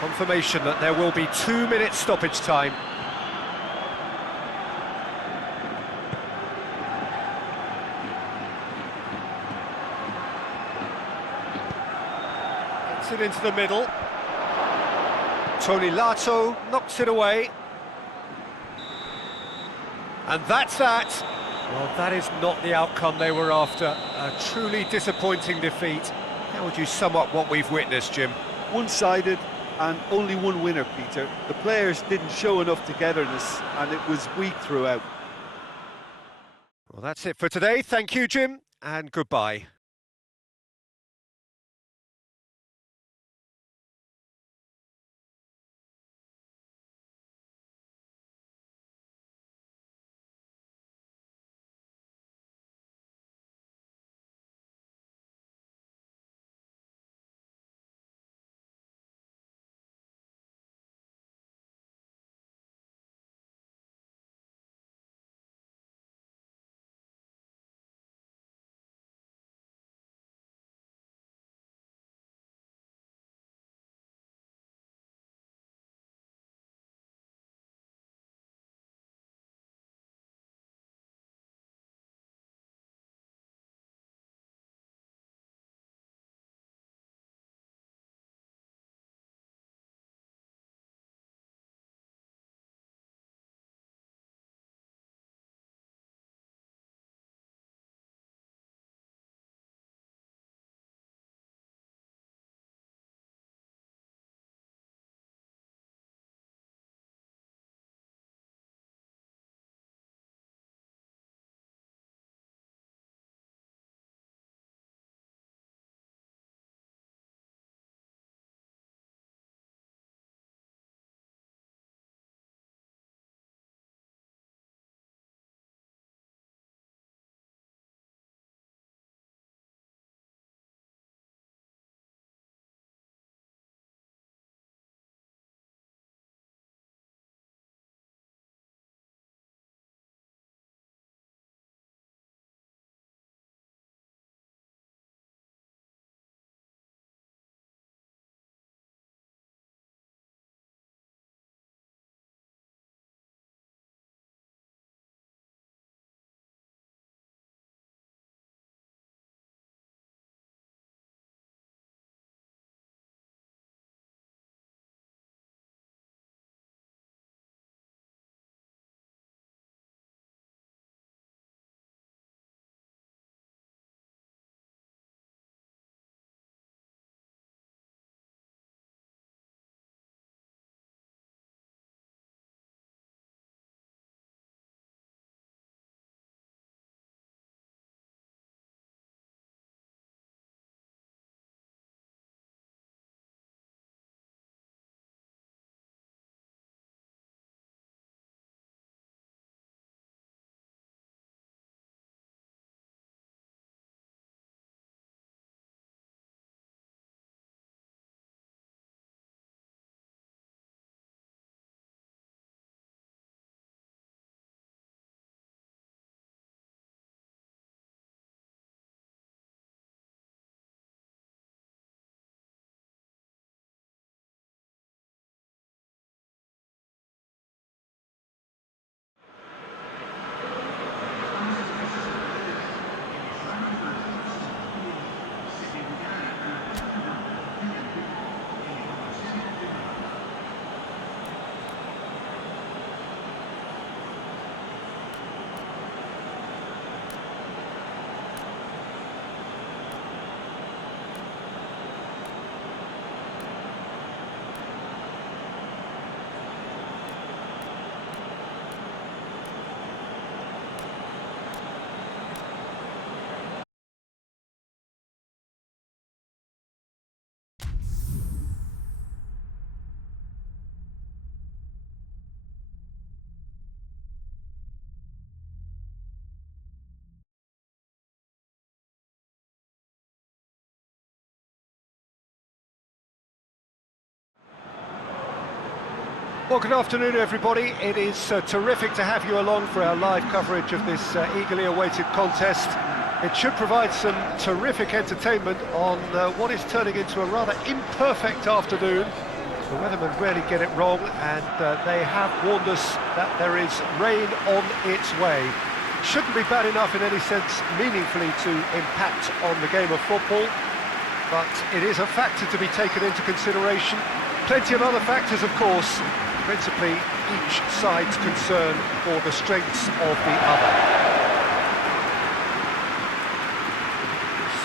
confirmation that there will be 2 minutes stoppage time. Gets it into the middle. Tony Lato knocks it away. And that's that. Well, that is not the outcome they were after. A truly disappointing defeat. How would you sum up what we've witnessed, Jim? One-sided and only one winner, Peter. The players didn't show enough togetherness and it was weak throughout. Well, that's it for today. Thank you, Jim, and goodbye. Well, good afternoon, everybody. It is terrific to have you along for our live coverage of this eagerly awaited contest. It should provide some terrific entertainment on what is turning into a rather imperfect afternoon. The weathermen rarely get it wrong, and they have warned us that there is rain on its way. Shouldn't be bad enough in any sense meaningfully to impact on the game of football, but it is a factor to be taken into consideration. Plenty of other factors, of course, principally each side's concern for the strengths of the other.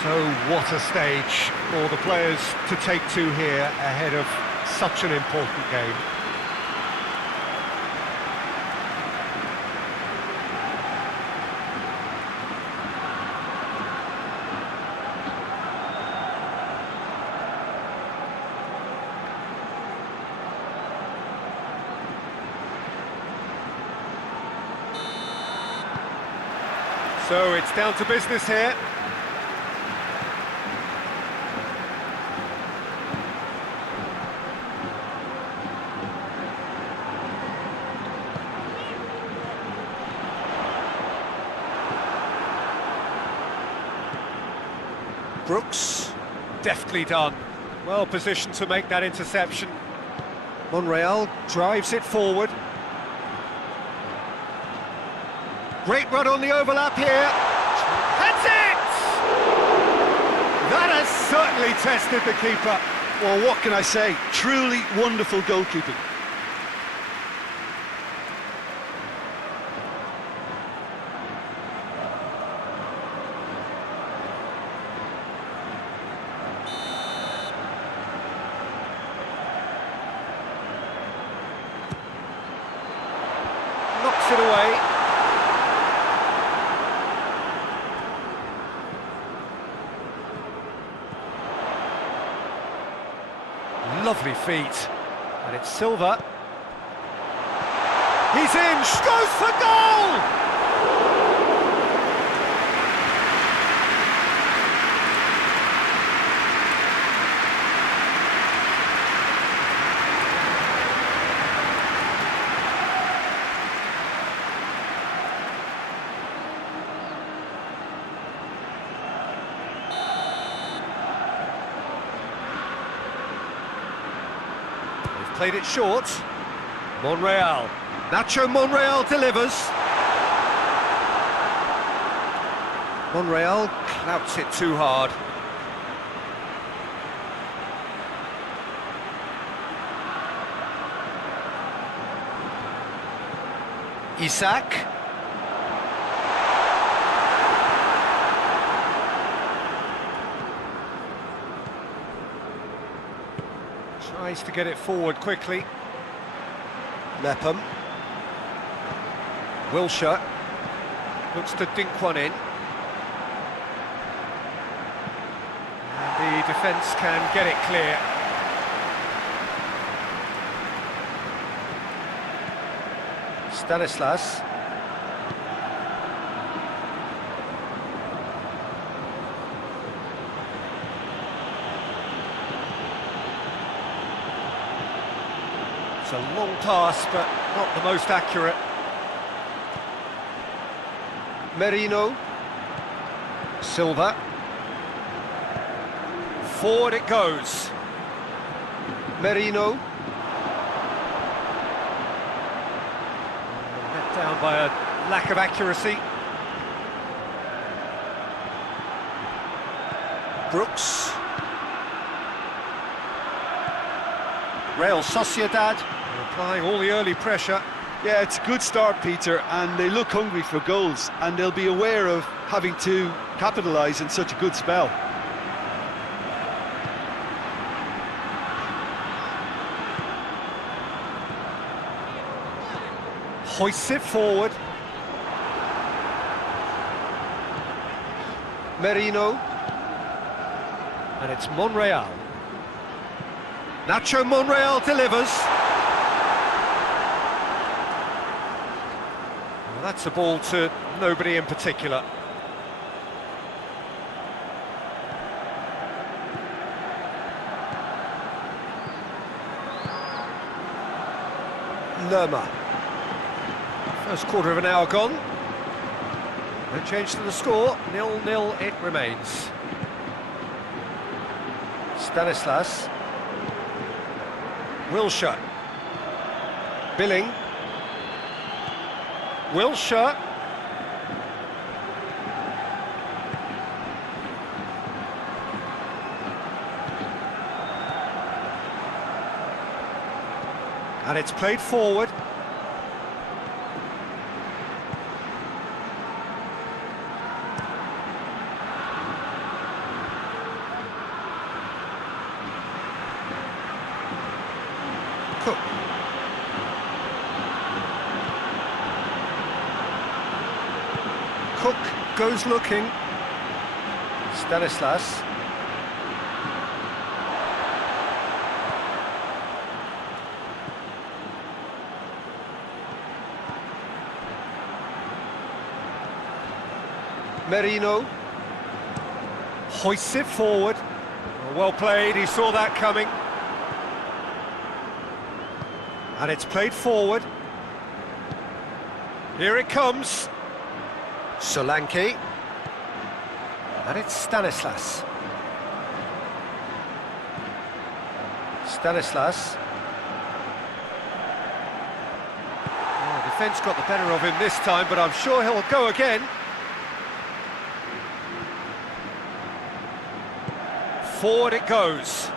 So what a stage for the players to take to here ahead of such an important game. So it's down to business here. Brooks, deftly done. Well positioned to make that interception. Monreal drives it forward. Great run on the overlap here. That's it! That has certainly tested the keeper. Well, what can I say? Truly wonderful goalkeeping. Knocks it away. Lovely feet, and it's Silva. He's in, goes for goal! Played it short. Monreal. Nacho Monreal delivers. Monreal clouts it too hard. Isak. Tries to get it forward quickly. Mepham. Wilshere. Looks to dink one in. And the defence can get it clear. Stanislas. It's a long pass, but not the most accurate. Merino. Silva. Forward it goes. Merino. Let down by a lack of accuracy. Brooks. Real Sociedad. Applying all the early pressure. Yeah, it's a good start, Peter, and they look hungry for goals, and they'll be aware of having to capitalise in such a good spell. Hoists it forward. Merino. And it's Monreal. Nacho Monreal delivers. Well, that's a ball to nobody in particular. Lerma. First quarter of an hour gone. No change to the score, 0-0 it remains. Stanislas. Wilshere. Billing. Wilshere. And it's played forward. Cook. Cook goes looking. Stanislas. Merino hoists it forward. Well played, he saw that coming. And it's played forward. Here it comes. Solanke. And it's Stanislas. Stanislas. Oh, defence got the better of him this time, but I'm sure he'll go again. Forward it goes.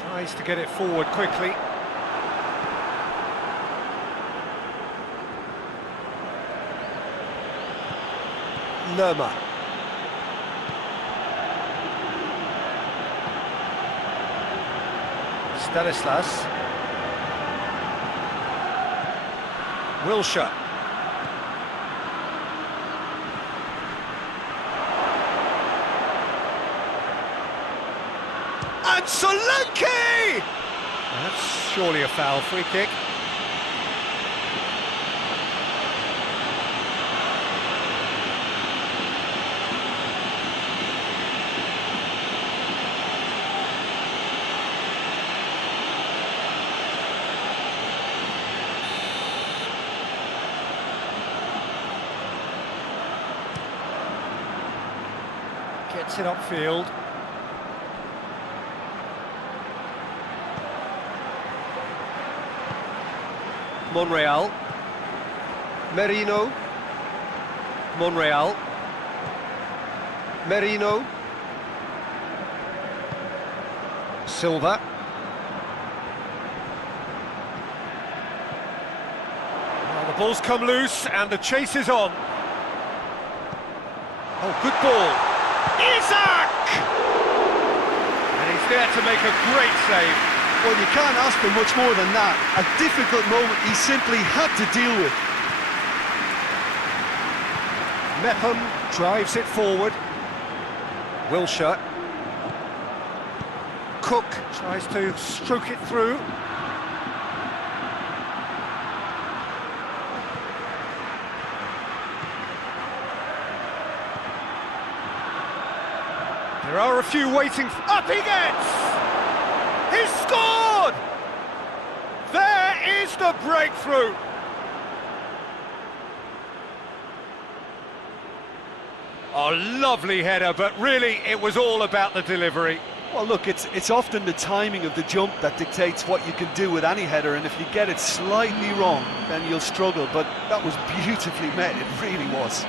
Tries to get it forward quickly. Lerma. Stanislas. Wilshere. And Solanke! That's surely a foul, free kick. Gets it upfield. Monreal. Merino. Monreal. Merino. Silva. Well, the ball's come loose and the chase is on. Oh, good ball. Isaac! And he's there to make a great save. Well, you can't ask for much more than that. A difficult moment he simply had to deal with. Mepham drives it forward. Wilshere. Cook tries to stroke it through. There are a few waiting. Up he gets! He's scored! There is the breakthrough! A lovely header, but really it was all about the delivery. Well, look, it's often the timing of the jump that dictates what you can do with any header, and if you get it slightly wrong, then you'll struggle, but that was beautifully met, it really was.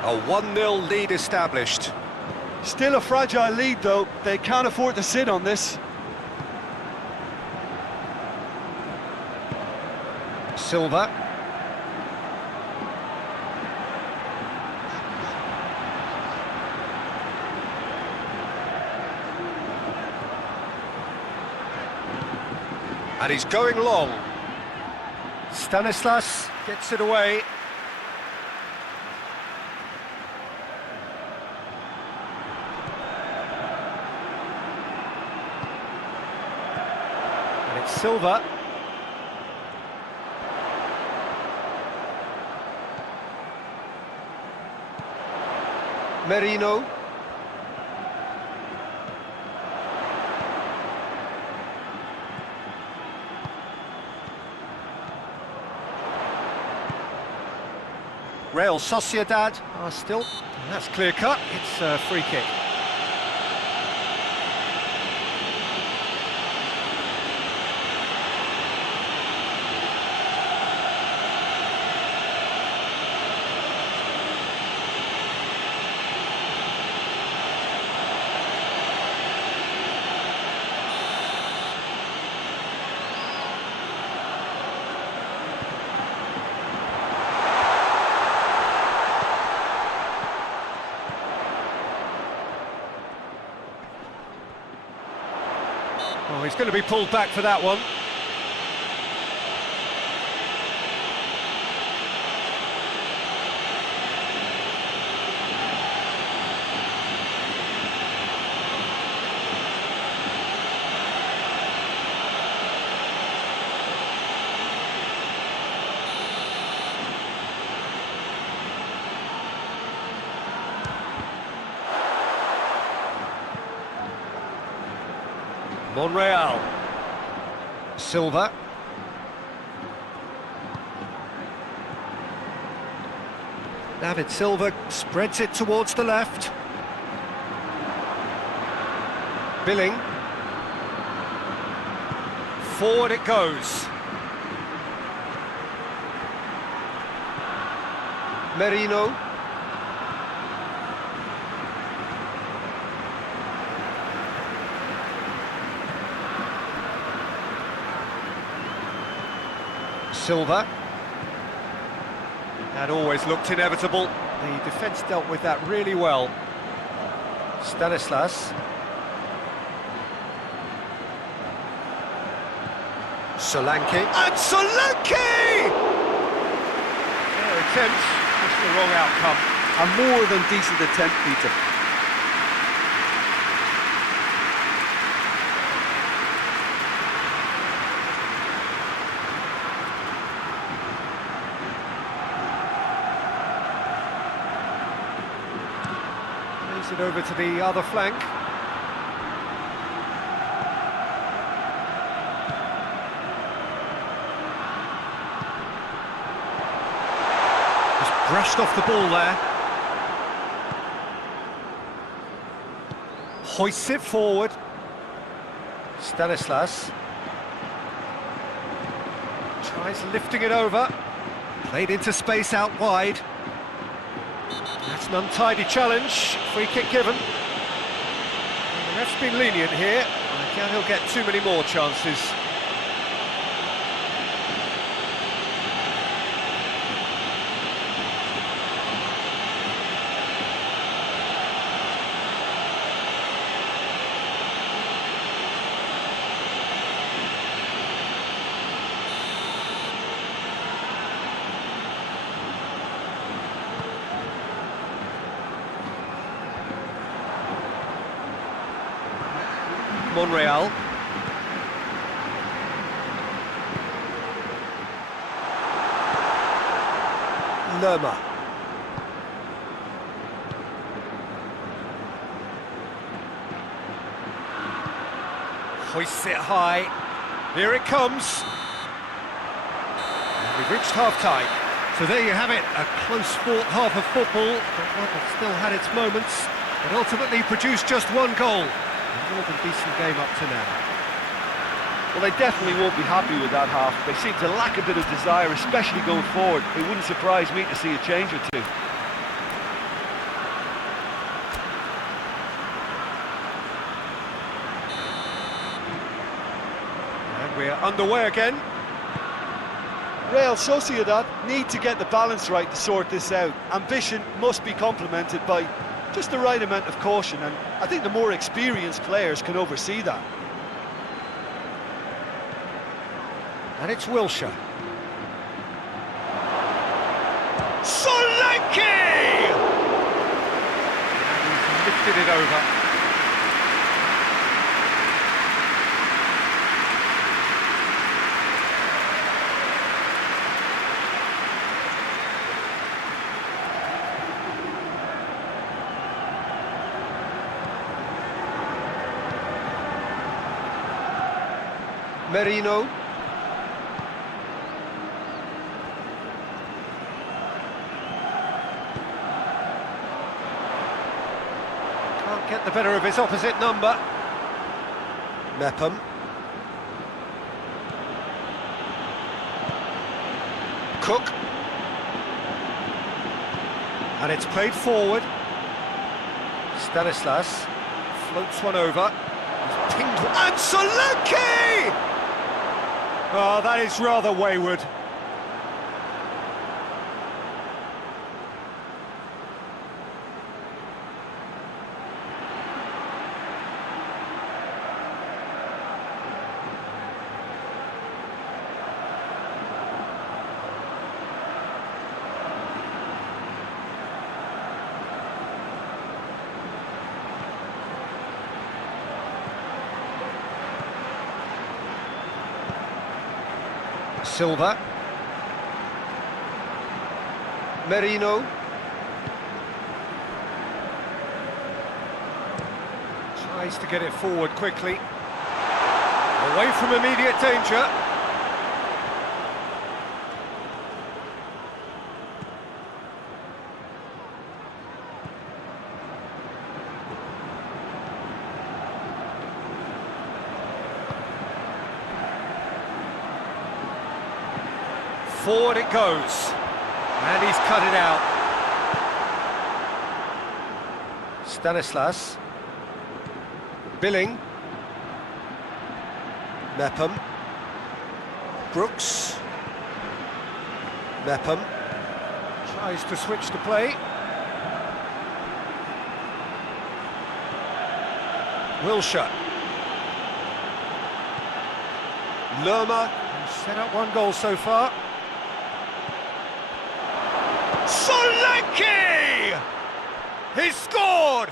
A 1-0 lead established. Still a fragile lead, though. They can't afford to sit on this. Silva. And he's going long. Stanislas gets it away. Silva. Merino. Real Sociedad are still... That's clear cut, it's a free kick. Oh, he's going to be pulled back for that one. Monreal. Silva. David Silva spreads it towards the left. Billing. Forward it goes. Merino. Silva. That always looked inevitable. The defence dealt with that really well. Stanislas. Solanke. And Solanke! Their attempt, just the wrong outcome. A more than decent attempt, Peter. It over to the other flank. Just brushed off the ball there. Hoists it forward. Stanislas. Tries lifting it over. Played into space out wide. That's an untidy challenge, free kick given. And the ref's been lenient here. I doubt he'll get too many more chances. Monreal. Lerma. Hoists it high. Here it comes. And we've reached half-time. So there you have it, a close-fought half of football, but one that still had its moments, but ultimately produced just one goal. A more than decent game up to now. Well, they definitely won't be happy with that half. They seem to lack a bit of desire, especially going forward. It wouldn't surprise me to see a change or two. And we're underway again. Real Sociedad need to get the balance right to sort this out. Ambition must be complemented by just the right amount of caution, and I think the more experienced players can oversee that. And it's Wilshere. Solanke! And he's lifted it over. Merino. Can't get the better of his opposite number. Mepham. Cook. And it's played forward. Stanislas floats one over. He's pinged one. And Solanke! Oh, that is rather wayward. Silva. Merino. Tries to get it forward quickly. Away from immediate danger. Forward it goes, and he's cut it out. Stanislas. Billing. Mepham. Brooks. Mepham. Tries to switch the play. Wilshere. Lerma, who's set up one goal so far. Solanke! He scored!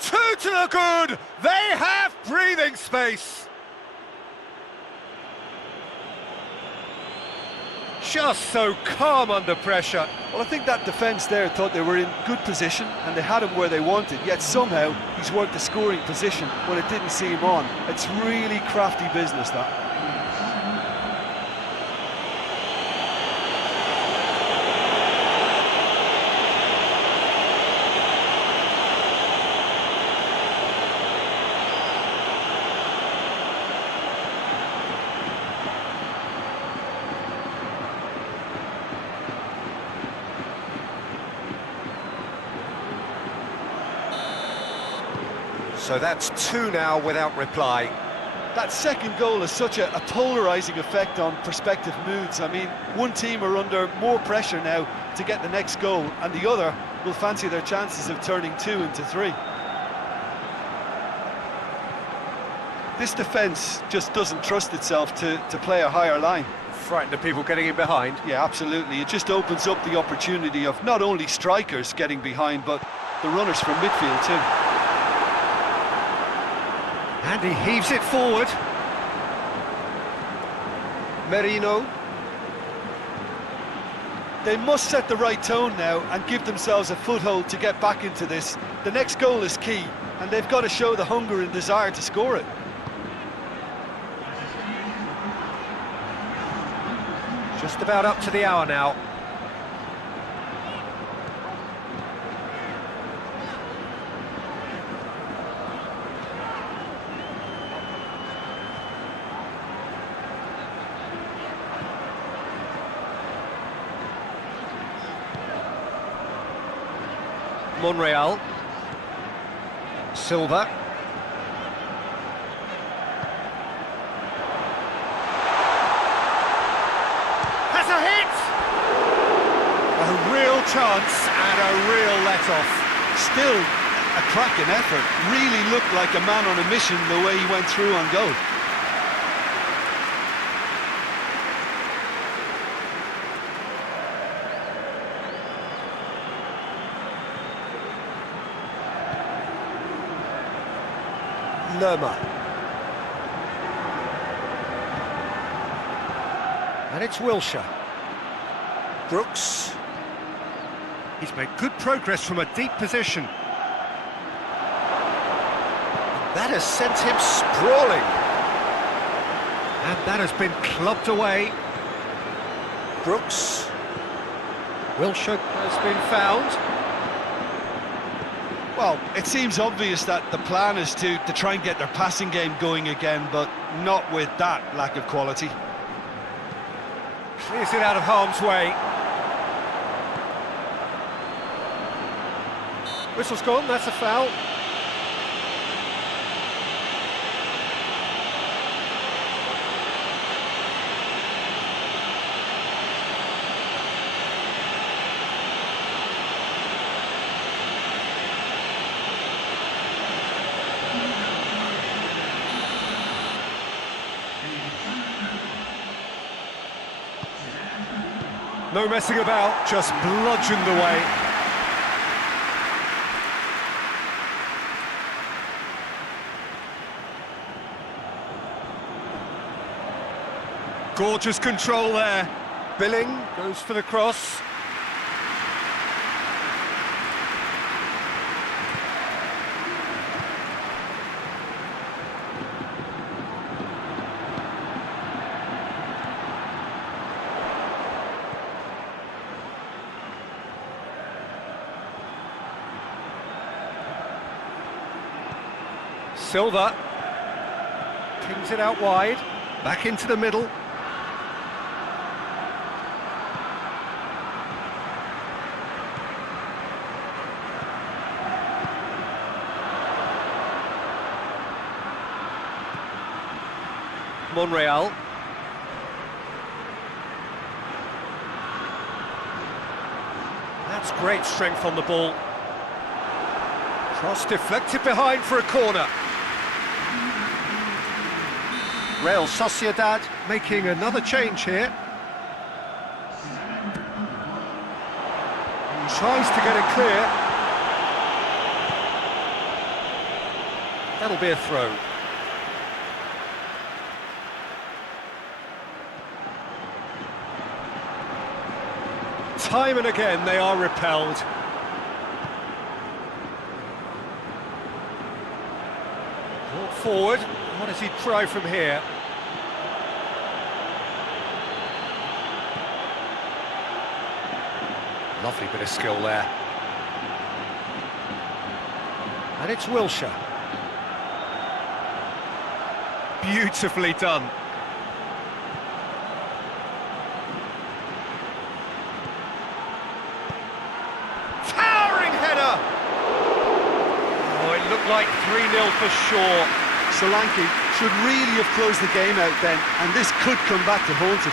2 to the good! They have breathing space! Just so calm under pressure. Well, I think that defence there thought they were in good position and they had him where they wanted, yet somehow he's worked the scoring position when it didn't see him on. It's really crafty business, that. So that's 2 now without reply. That second goal has such a polarising effect on prospective moods. I mean, one team are under more pressure now to get the next goal, and the other will fancy their chances of turning 2 into 3. This defence just doesn't trust itself to play a higher line. Frightened of people getting in behind. Yeah, absolutely. It just opens up the opportunity of not only strikers getting behind, but the runners from midfield too. And he heaves it forward. Merino. They must set the right tone now and give themselves a foothold to get back into this. The next goal is key, and they've got to show the hunger and desire to score it. Just about up to the hour now. Monreal. Silva. Has a hit! A real chance and a real let-off. Still a cracking effort. Really looked like a man on a mission the way he went through on goal. Lerma. And it's Wilshere. Brooks. He's made good progress from a deep position. That has sent him sprawling. And that has been clubbed away. Brooks. Wilshere has been found. Well, it seems obvious that the plan is to try and get their passing game going again, but not with that lack of quality. Clears it out of harm's way. Whistle's gone, that's a foul. No messing about, just bludgeoned away. Gorgeous control there. Billing goes for the cross. Silva pings it out wide, back into the middle. Monreal. That's great strength on the ball. Cross deflected behind for a corner. Real Sociedad making another change here. Tries to get it clear. That'll be a throw. Time and again they are repelled. Brought forward. What does he try from here? Lovely bit of skill there. And it's Wilshere. Beautifully done. Towering header! Oh, it looked like 3-0 for sure. Solanke should really have closed the game out then, and this could come back to haunt him.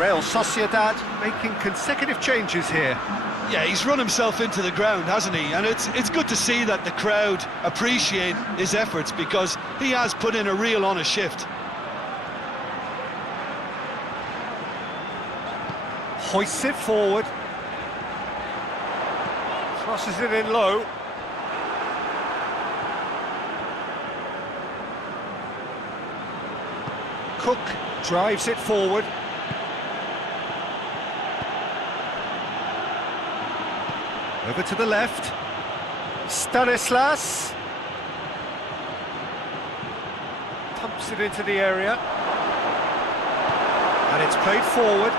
Real Sociedad making consecutive changes here. Yeah, he's run himself into the ground, hasn't he? And it's good to see that the crowd appreciate his efforts, because he has put in a real honest shift. Hoists it forward. Crosses it in low. Cook drives it forward. Over to the left. Stanislas. Pumps it into the area. And it's played forward.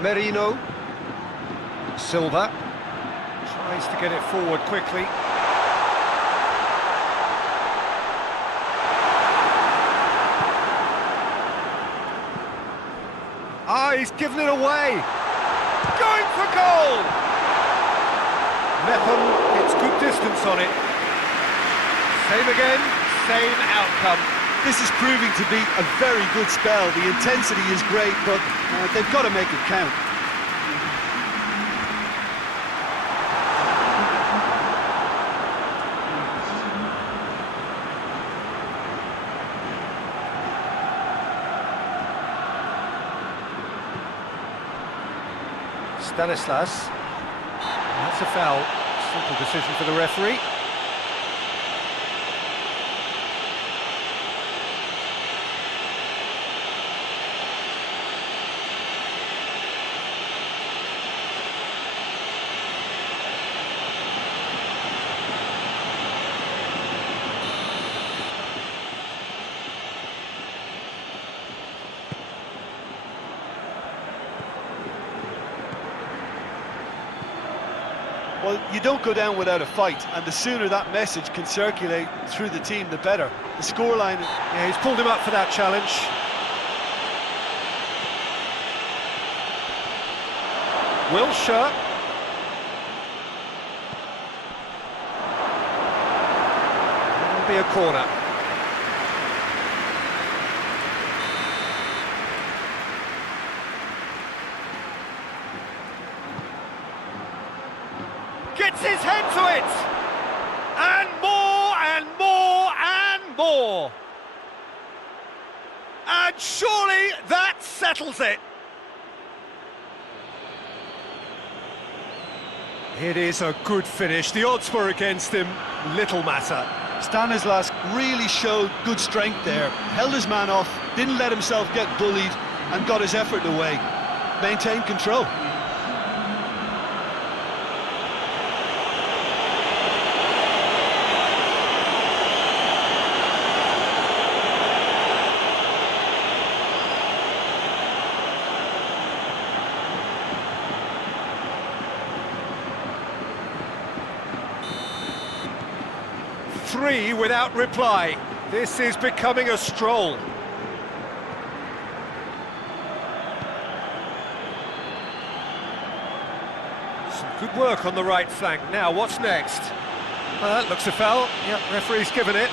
Merino. Silva tries to get it forward quickly. He's given it away. Going for goal! Mepham gets good distance on it. Same again, same outcome. This is proving to be a very good spell. The intensity is great, but they've got to make it count. Stanislas. That's a foul. Simple decision for the referee. you don't go down without a fight, and the sooner that message can circulate through the team, the better. The scoreline... Yeah, he's pulled him up for that challenge. Wilshere. It'll be a corner. Gets his head to it! And more, and more, and more! And surely that settles it! It is a good finish. The odds were against him, little matter. Stanislas really showed good strength there, held his man off, didn't let himself get bullied, and got his effort away. Maintained control. Three without reply. This is becoming a stroll. Some good work on the right flank. Now, what's next? That looks a foul. Yep, referee's given it.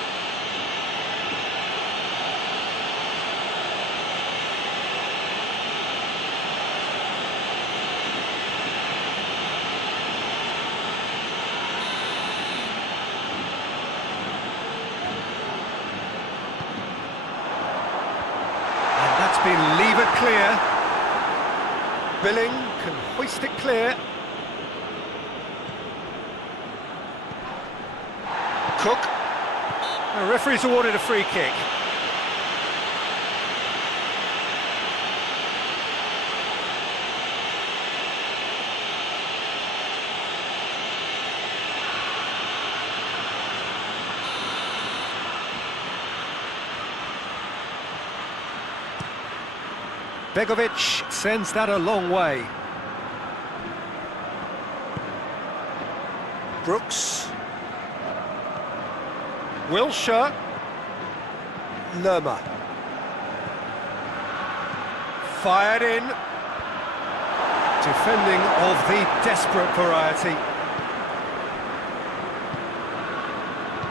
Been levered clear. Billing can hoist it clear. Cook. The referee's awarded a free kick. Begovic sends that a long way. Brooks. Wilshere. Lerma. Fired in. Defending of the desperate variety.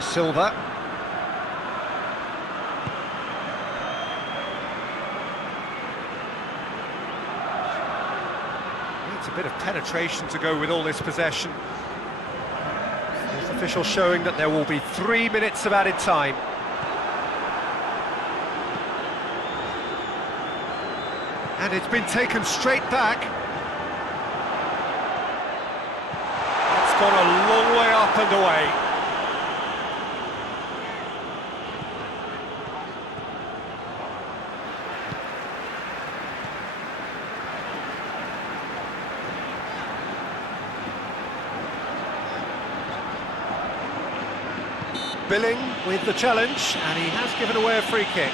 Silva. A bit of penetration to go with all this possession. Fourth official showing that there will be 3 minutes of added time. And it's been taken straight back. It's gone a long way up and away. Billing with the challenge, and he has given away a free kick.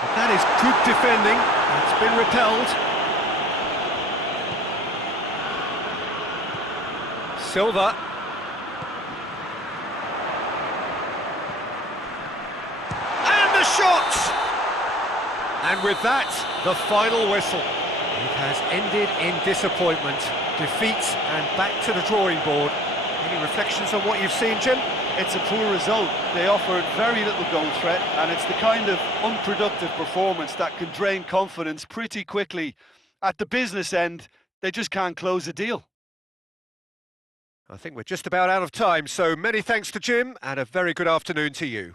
But that is good defending. It's been repelled. Silva. And the shot! And with that, the final whistle. It has ended in disappointment, defeat, and back to the drawing board. Any reflections on what you've seen, Jim? It's a poor result. They offered very little goal threat, and it's the kind of unproductive performance that can drain confidence pretty quickly. At the business end, they just can't close a deal. I think we're just about out of time, so many thanks to Jim, and a very good afternoon to you.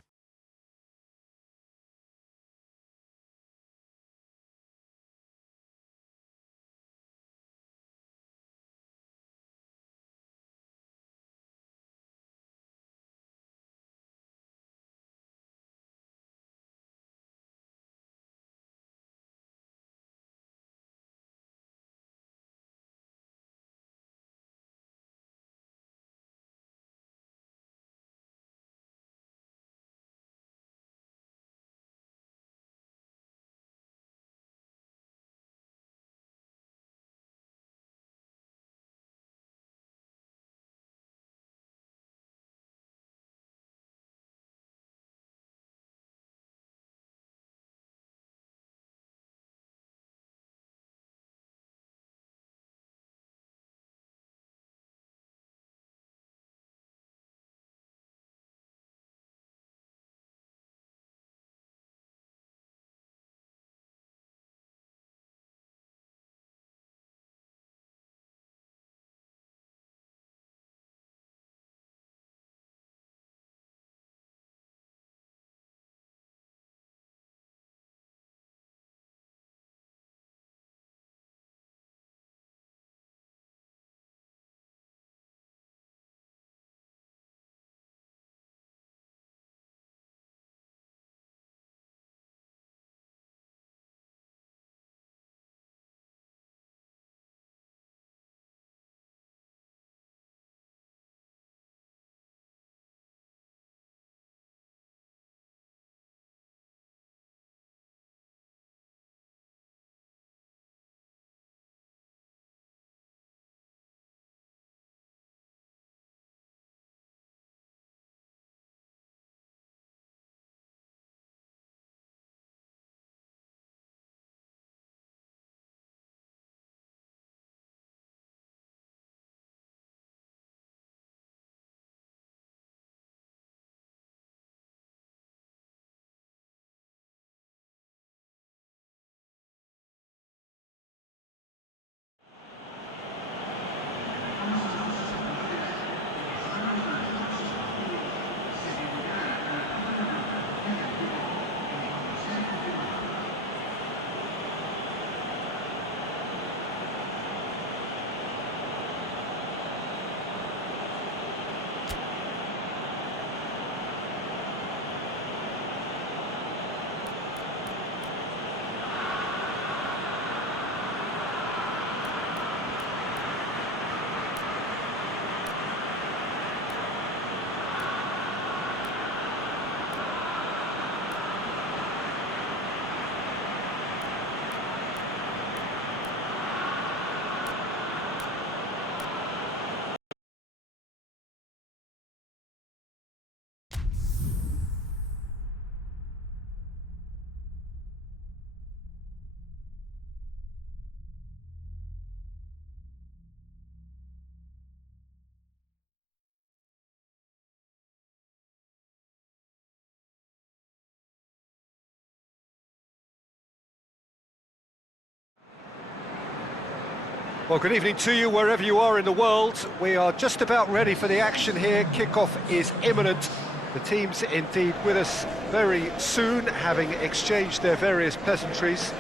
Well, good evening to you wherever you are in the world. We are just about ready for the action here. Kickoff is imminent. The team's indeed with us very soon, having exchanged their various pleasantries.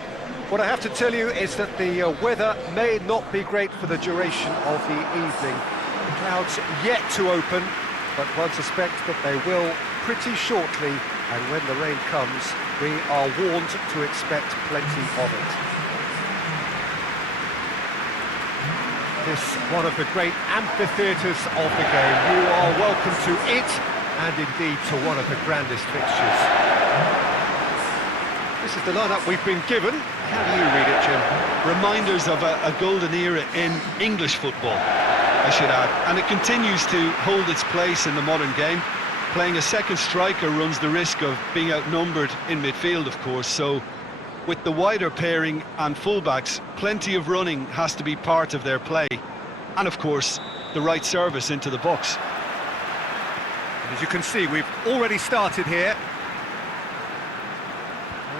What I have to tell you is that the weather may not be great for the duration of the evening. The clouds yet to open, but one suspects that they will pretty shortly, and when the rain comes, we are warned to expect plenty of it. This one of the great amphitheatres of the game. You are welcome to it, and indeed to one of the grandest fixtures. This is the lineup we've been given. How do you read it, Jim? Reminders of a golden era in English football, I should add. And it continues to hold its place in the modern game. Playing a second striker runs the risk of being outnumbered in midfield, of course, so with the wider pairing and fullbacks, plenty of running has to be part of their play. And of course, the right service into the box. As you can see, we've already started here.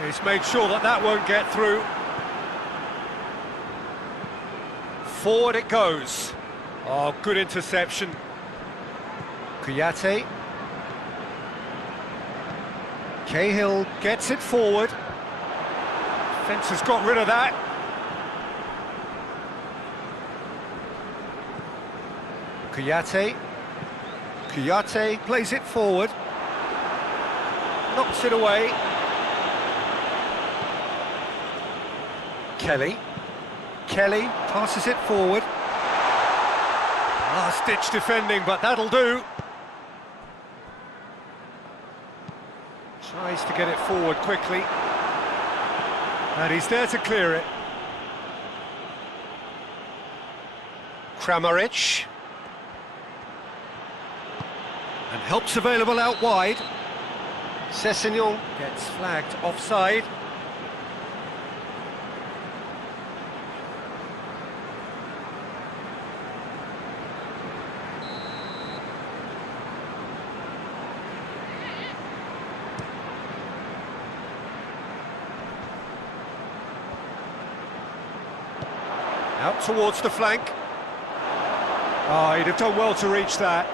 He's made sure that that won't get through. Forward it goes. Oh, good interception. Kouyaté. Cahill gets it forward. Fence has got rid of that. Kouyaté. Kouyaté plays it forward. Knocks it away. Kelly. Kelly passes it forward. Last-ditch defending, but that'll do. Tries to get it forward quickly. And he's there to clear it. Kramaric. And help's available out wide. Sessegnon gets flagged offside. Out towards the flank. Oh, he'd have done well to reach that.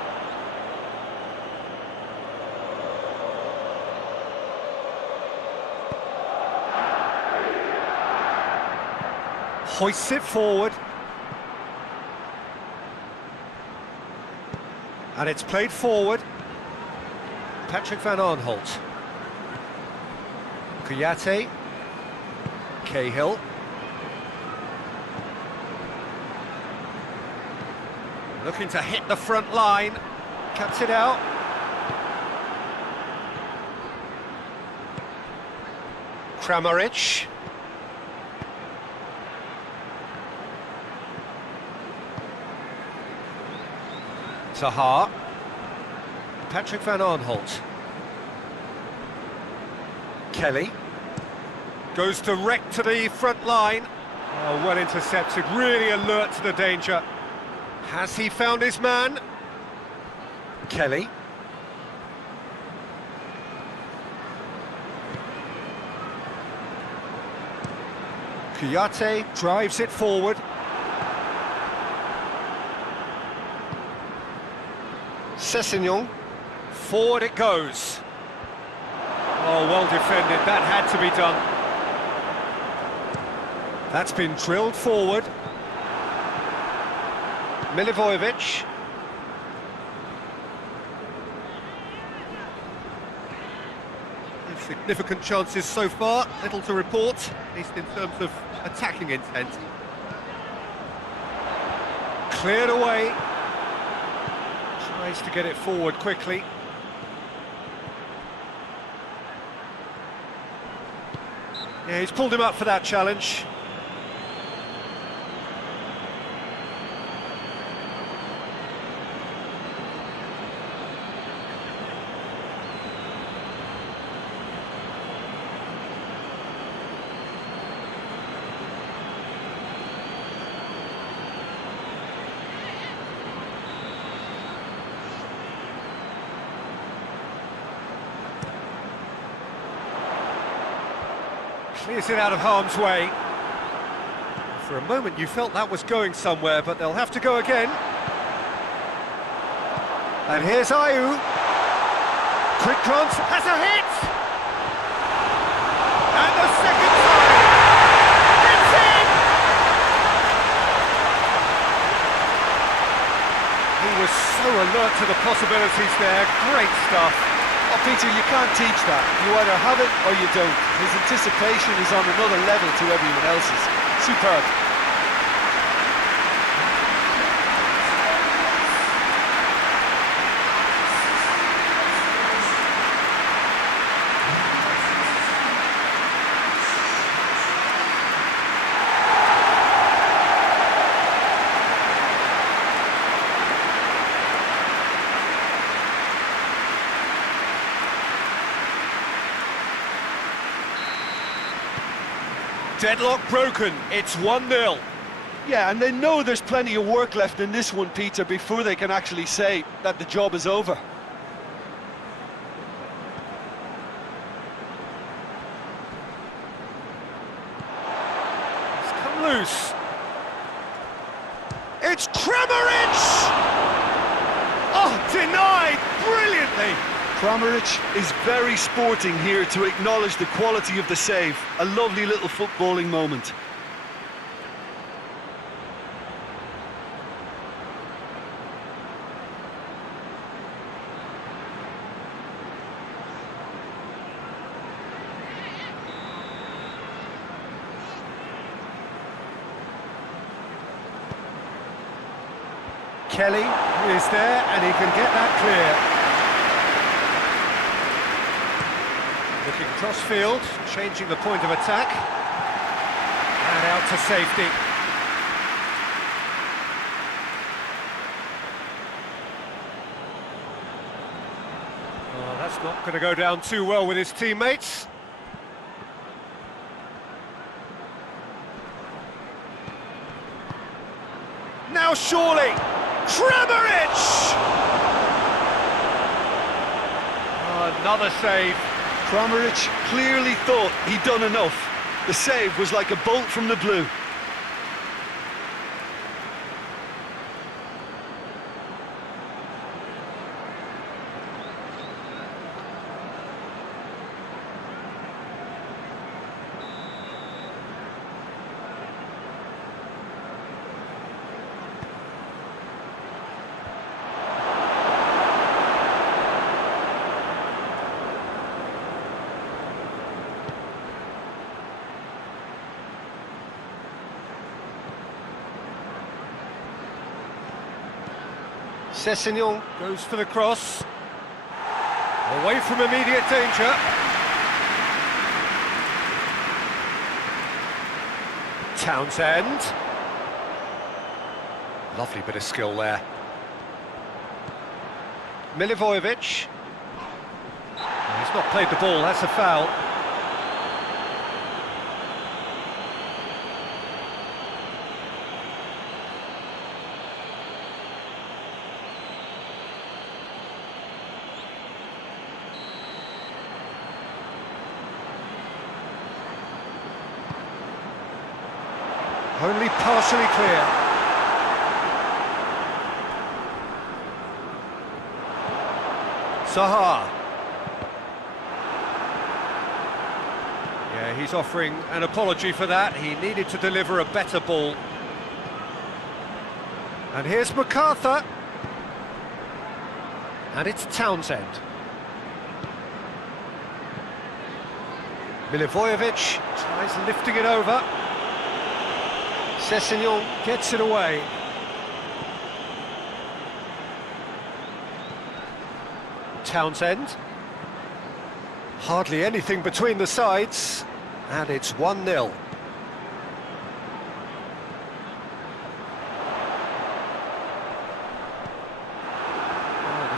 Hoists it forward. And it's played forward. Patrick van Aanholt. Kouyaté. Cahill. Looking to hit the front line. Cuts it out. Kramaric. Tahar. Patrick van Aanholt. Kelly. Goes direct to the front line. Oh, well intercepted, really alert to the danger. Has he found his man? Kelly. Kouyaté drives it forward. Sessegnon. Forward it goes. Oh, well defended. That had to be done. That's been drilled forward. Milivojevic. Significant chances so far, little to report, at least in terms of attacking intent. Cleared away. Tries to get it forward quickly. Yeah, he's pulled him up for that challenge. Clears it out of harm's way. For a moment you felt that was going somewhere, but they'll have to go again. And here's Ayew. Quick glance, has a hit! And the second time! It's in! He was so alert to the possibilities there, great stuff. Oh, Peter, you can't teach that. You either have it or you don't. His anticipation is on another level to everyone else's. Superb. Deadlock broken, it's 1-0. Yeah, and they know there's plenty of work left in this one, Peter, before they can actually say that the job is over. It's come loose. It's Kramaric! Oh, denied brilliantly. Kramaric is very sporting here to acknowledge the quality of the save. A lovely little footballing moment. Kelly is there and he can get that clear. Looking cross-field, changing the point of attack. And out to safety. Oh, that's not going to go down too well with his teammates. Now surely, Kramaric! Oh, another save. Kramaric clearly thought he'd done enough. The save was like a bolt from the blue. Sessegnon goes for the cross. Away from immediate danger. Townsend. Lovely bit of skill there. Milivojevic. He's not played the ball, that's a foul. Only partially clear. Zaha. Yeah, he's offering an apology for that. He needed to deliver a better ball. And here's MacArthur. And it's Townsend. Milivojevic tries lifting it over. Sessegnon gets it away. Townsend. Hardly anything between the sides, and it's 1-0. The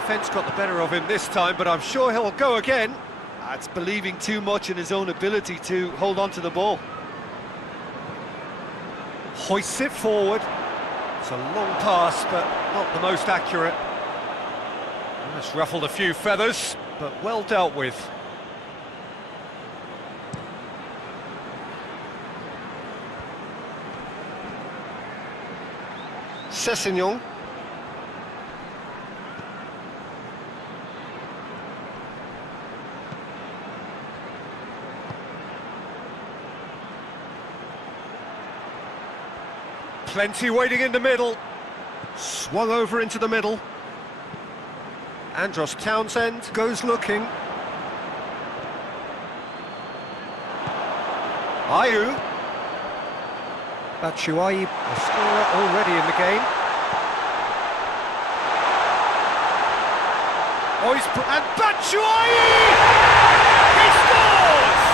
defence got the better of him this time, but I'm sure he'll go again. That's believing too much in his own ability to hold on to the ball. Hoists it forward. It's a long pass, but not the most accurate. That's ruffled a few feathers, but well dealt with. Sessignon. Plenty waiting in the middle. Swung over into the middle. Andros Townsend goes looking. Ayew. Batshuayi, a scorer already in the game. And Batshuayi! He scores!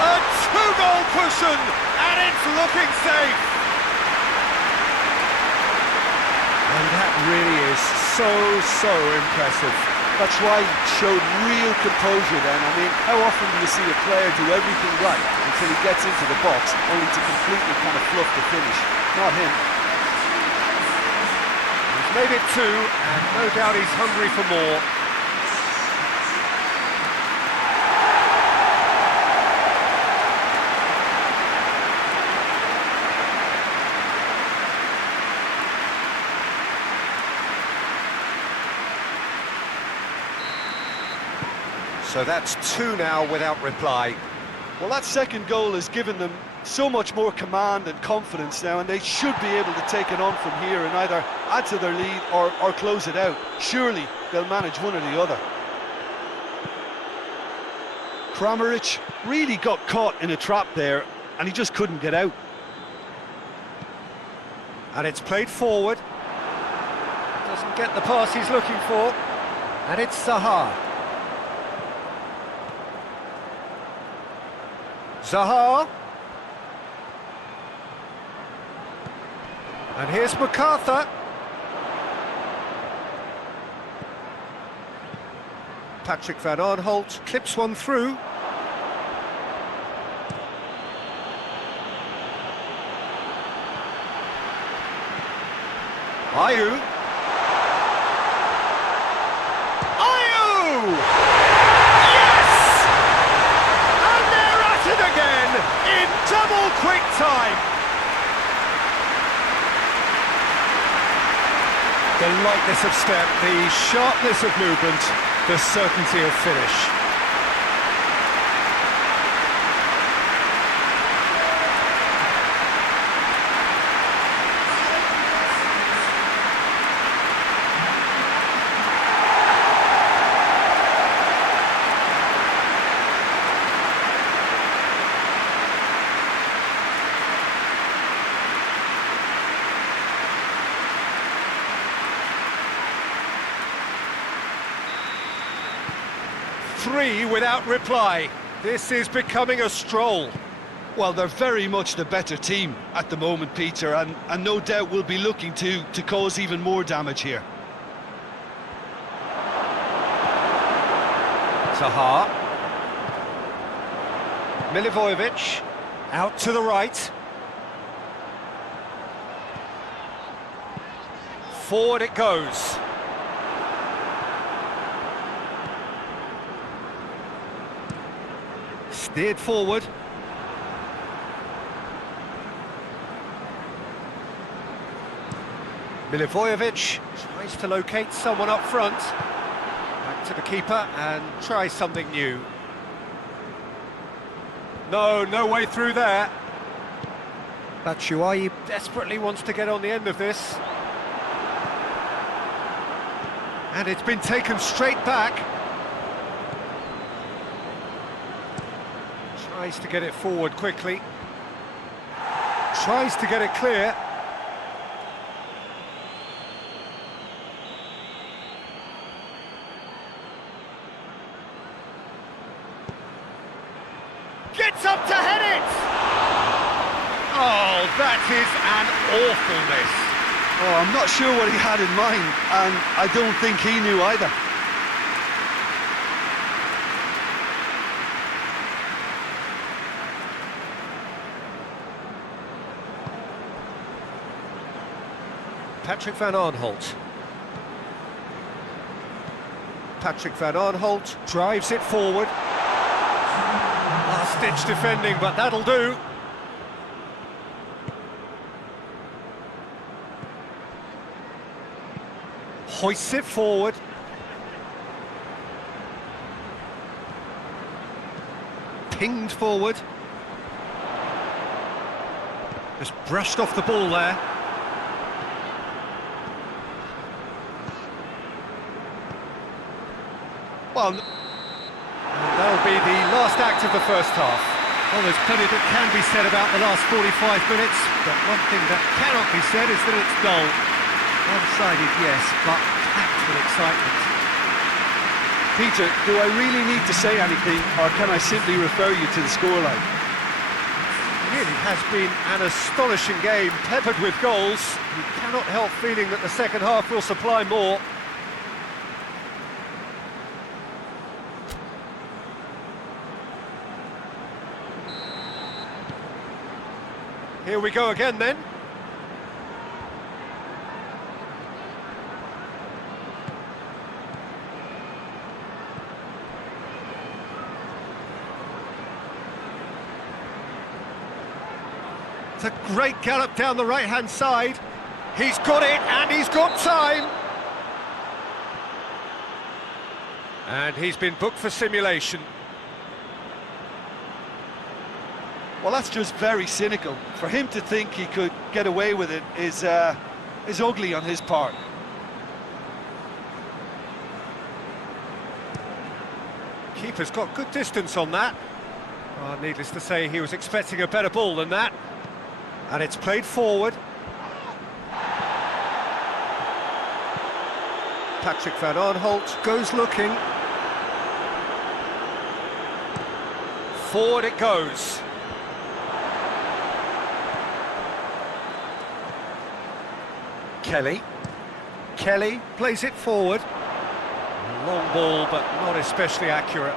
A two-goal cushion, and it's looking safe. And that really is so impressive. Batshuayi showed real composure then. I mean, how often do you see a player do everything right until he gets into the box, only to completely kind of fluff the finish? Not him. He's made it two, and no doubt he's hungry for more. So that's two now without reply. Well, that second goal has given them so much more command and confidence now, and they should be able to take it on from here and either add to their lead or close it out. Surely they'll manage one or the other. Kramaric really got caught in a trap there, and he just couldn't get out. And it's played forward. Doesn't get the pass he's looking for. And it's Zaha. Zaha. And here's MacArthur. Patrick van Aanholt clips one through. Ayew. Ayew! Yes! And they're at it again in double quick time. The lightness of step, the sharpness of movement, the certainty of finish. Three without reply. This is becoming a stroll. Well, they're very much the better team at the moment, Peter, and no doubt will be looking to cause even more damage here. Zaha. Milivojevic. Out to the right. Forward it goes. Steered forward. Milivojevic tries to locate someone up front. Back to the keeper and tries something new. No way through there. Batshuayi desperately wants to get on the end of this. And it's been taken straight back. Tries to get it forward quickly. Tries to get it clear. Gets up to head it! Oh, that is an awful miss. Oh, I'm not sure what he had in mind, and I don't think he knew either. Patrick van Aanholt. Patrick van Aanholt drives it forward. Last-ditch defending, but that'll do. Hoists it forward. Pinged forward. Just brushed off the ball there. Well, and that'll be the last act of the first half. Well, there's plenty that can be said about the last 45 minutes, but one thing that cannot be said is that it's dull. One-sided, yes, but packed with excitement. Peter, do I really need to say anything, or can I simply refer you to the scoreline? It really has been an astonishing game, peppered with goals. You cannot help feeling that the second half will supply more. Here we go again then. It's a great gallop down the right-hand side. He's got it, and he's got time. And he's been booked for simulation. Well, that's just very cynical. For him to think he could get away with it is ugly on his part. Keeper's got good distance on that. Oh, needless to say, he was expecting a better ball than that. And it's played forward. Patrick van Aanholt goes looking. Forward it goes. Kelly plays it forward. Long ball, but not especially accurate.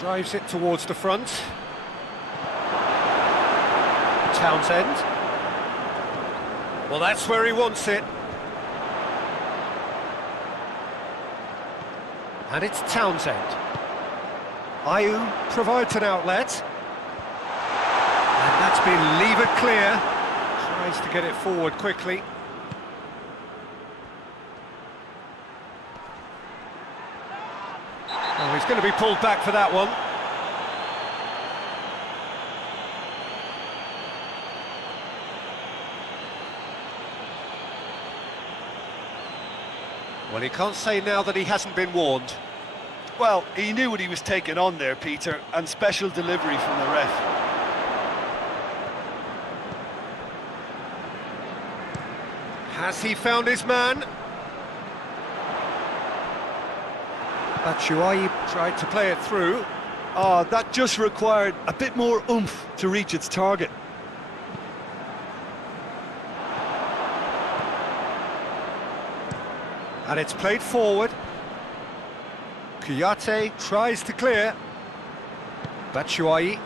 Drives it towards the front. Townsend. Well, that's where he wants it. And it's Townsend. Ayew provides an outlet. And that's been levered clear. Tries to get it forward quickly. Oh, he's going to be pulled back for that one. Well, he can't say now that he hasn't been warned. Well, he knew what he was taking on there, Peter, and special delivery from the ref. Has he found his man? Batshuayi tried to play it through. Oh, that just required a bit more oomph to reach its target. And it's played forward. Kouyaté tries to clear. Batshuayi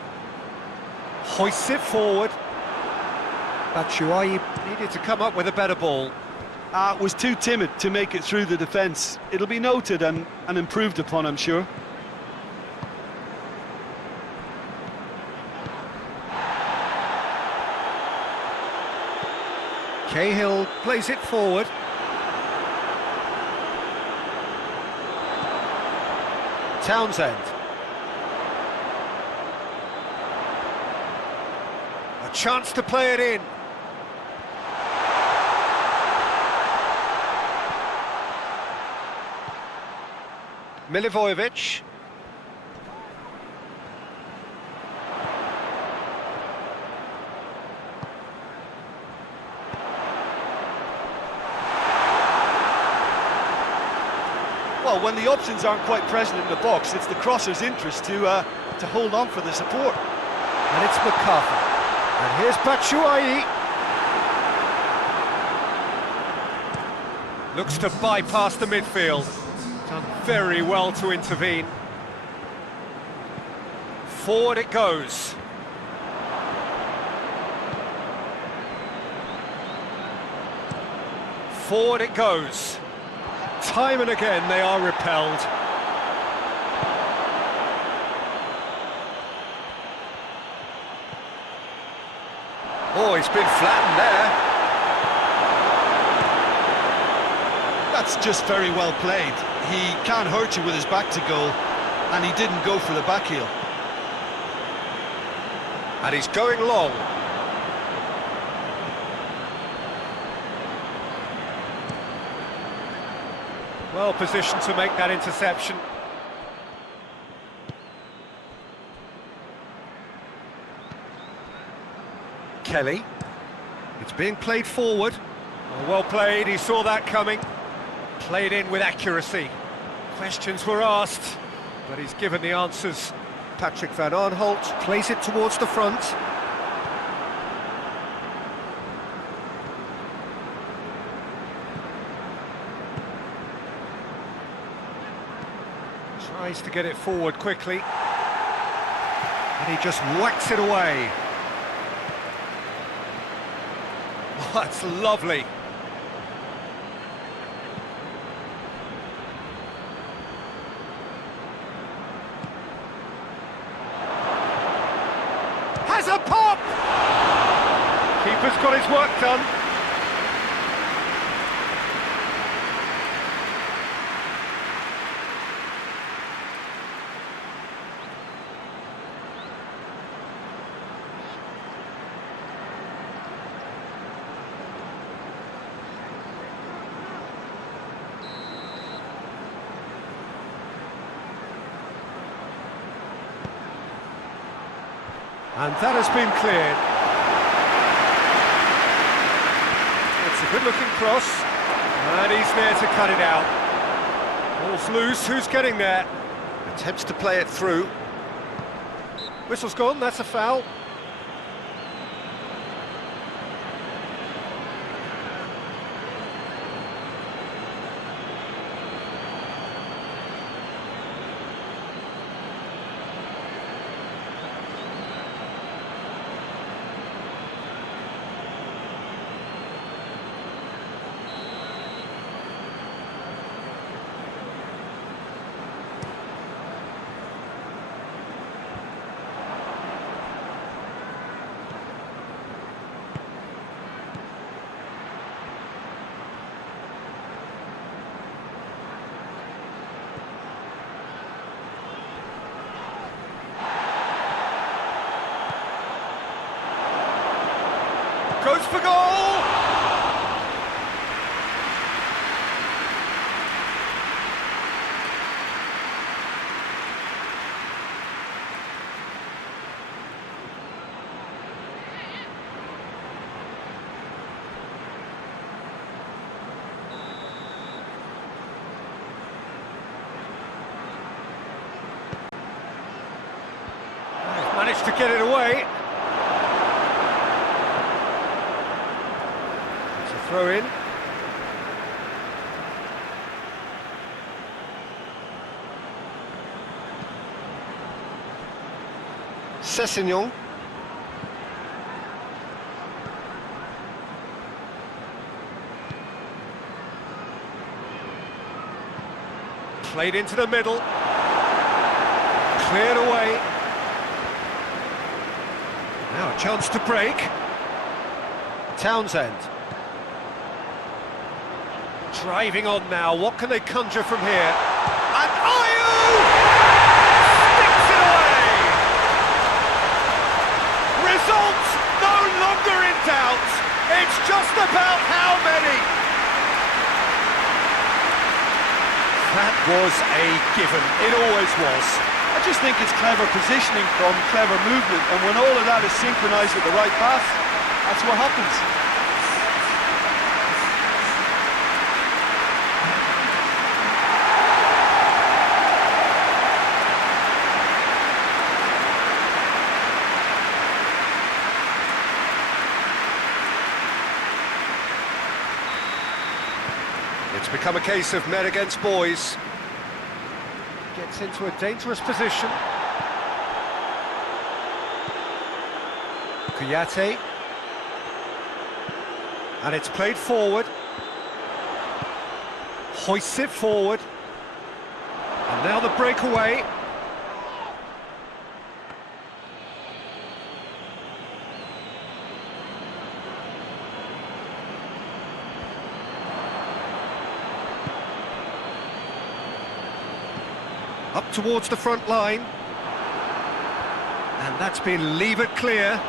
hoists it forward. Batshuayi needed to come up with a better ball. Was too timid to make it through the defence. It'll be noted and improved upon, I'm sure. Cahill plays it forward. Townsend. A chance to play it in. Milivojevic. Well, when the options aren't quite present in the box, it's the crosser's interest to hold on for the support. And it's McCarthy. And here's Batshuayi. Looks to bypass the midfield. Done very well to intervene. Forward it goes. Forward it goes. Time and again they are repelled. Oh, he's been flattened there. That's just very well played. He can't hurt you with his back to goal, and he didn't go for the back heel. And he's going long. Well positioned to make that interception. Kelly. It's being played forward. Well played, he saw that coming. Played in with accuracy. Questions were asked, but he's given the answers. Patrick van Aanholt plays it towards the front. Tries to get it forward quickly. And he just whacks it away. Oh, that's lovely. Has a pop! Keeper's got his work done. And that has been cleared. It's a good-looking cross, and he's there to cut it out. Ball's loose, who's getting there? Attempts to play it through. Whistle's gone, that's a foul. Goes for goal! He's managed to get it away. Throw in. Sessignon. Played into the middle. Cleared away. Now a chance to break. Townsend. Driving on now, what can they conjure from here? And Ayew sticks it away! Result no longer in doubt. It's just about how many. That was a given, it always was. I just think it's clever positioning from clever movement, and when all of that is synchronised with the right pass, that's what happens. It's become a case of men against boys. Gets into a dangerous position. Kouyaté. And it's played forward. Hoists it forward. And now the breakaway. Up towards the front line. And that's been levered clear.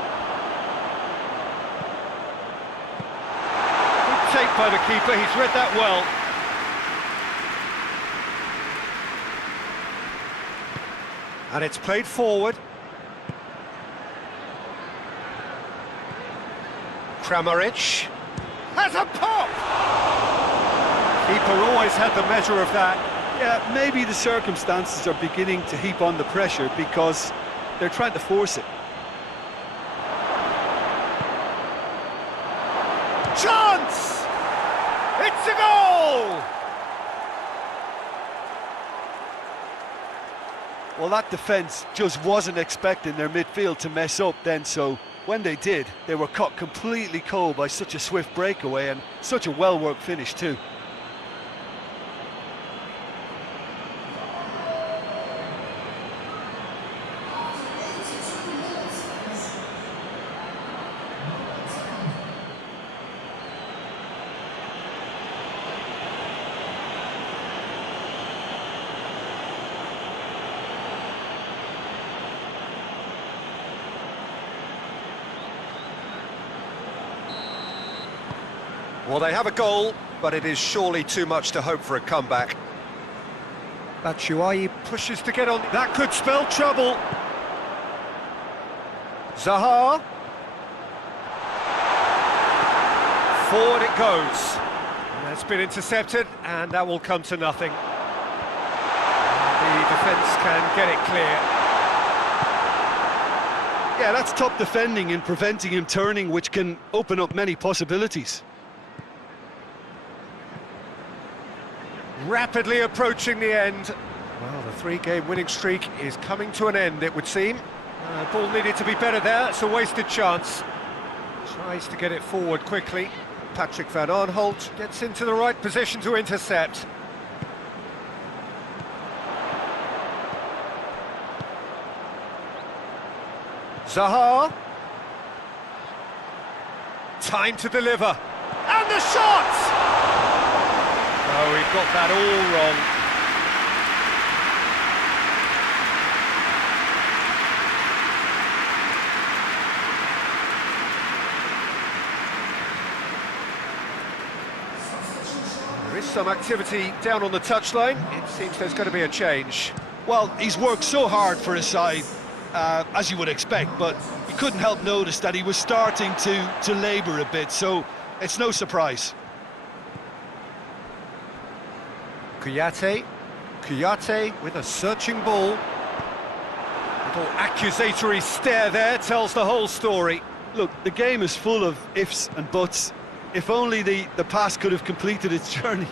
Good take by the keeper, he's read that well. And it's played forward. Kramaric has a pop! Keeper always had the measure of that. Yeah, maybe the circumstances are beginning to heap on the pressure because they're trying to force it. Chance! It's a goal! Well, that defence just wasn't expecting their midfield to mess up then, so when they did, they were caught completely cold by such a swift breakaway and such a well-worked finish too. Well, they have a goal, but it is surely too much to hope for a comeback. Batshuayi pushes to get on. That could spell trouble. Zaha. Forward it goes. And that's been intercepted, and that will come to nothing. The defence can get it clear. Yeah, that's top defending and preventing him turning, which can open up many possibilities. Rapidly approaching the end. Well, the three-game winning streak is coming to an end, it would seem. Ball needed to be better there, it's a wasted chance. Tries to get it forward quickly. Patrick van Aanholt gets into the right position to intercept. Zaha. Time to deliver. And the shot! Oh, he got that all wrong. There is some activity down on the touchline. It seems there's going to be a change. Well, he's worked so hard for his side, as you would expect, but you couldn't help notice that he was starting to labour a bit, so it's no surprise. Kouyaté with a searching ball. Little accusatory stare there tells the whole story. Look, the game is full of ifs and buts. If only the pass could have completed its journey.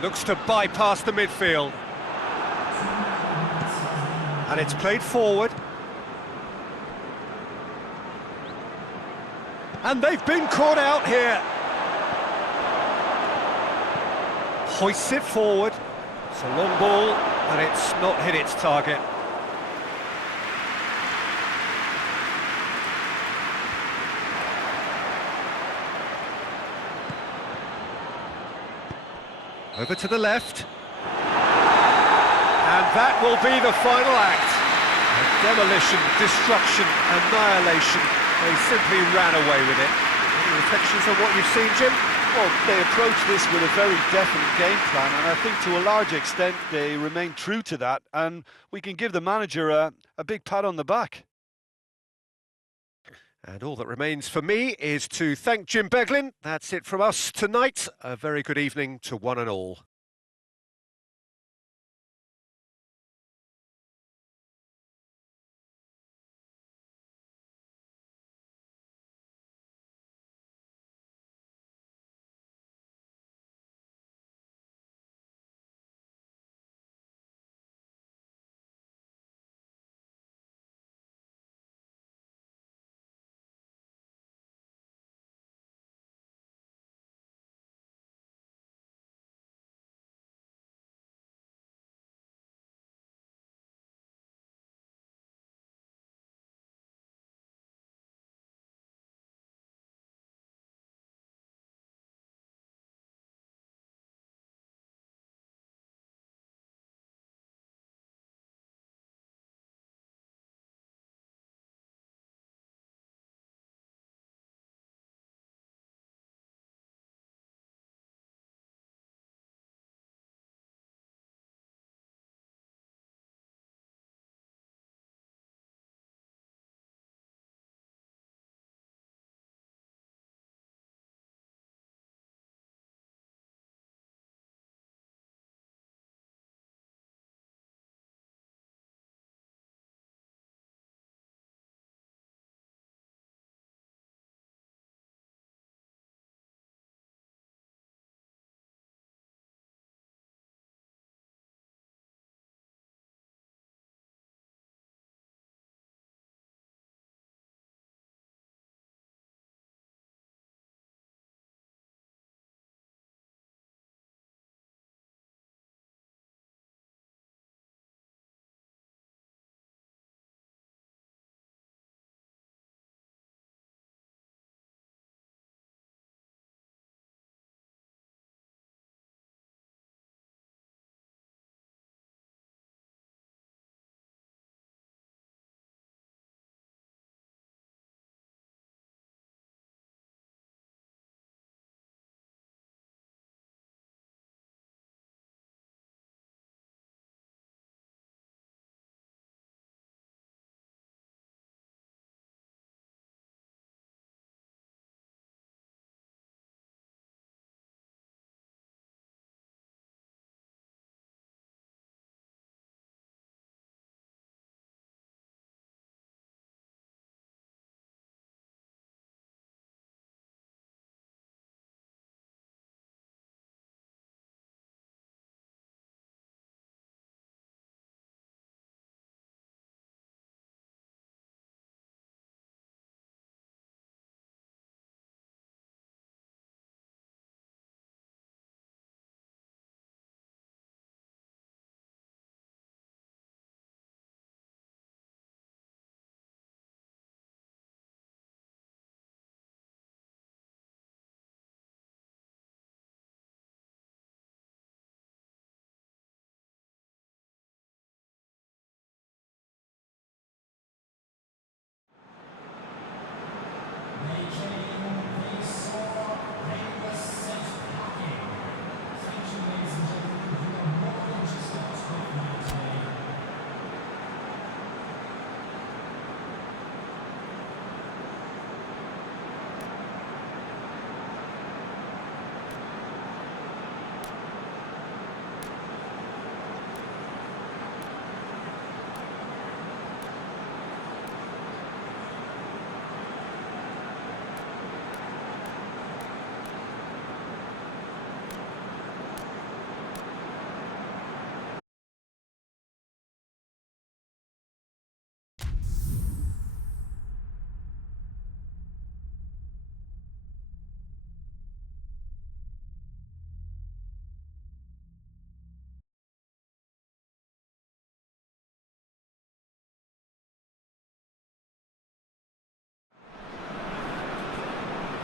Looks to bypass the midfield. And it's played forward. And they've been caught out here. Hoists it forward. It's a long ball, and it's not hit its target. Over to the left. And that will be the final act. Demolition, destruction, annihilation. They simply ran away with it. Any reflections on what you've seen, Jim? Well, they approached this with a very definite game plan, and I think to a large extent they remain true to that, and we can give the manager a big pat on the back. And all that remains for me is to thank Jim Beglin. That's it from us tonight. A very good evening to one and all.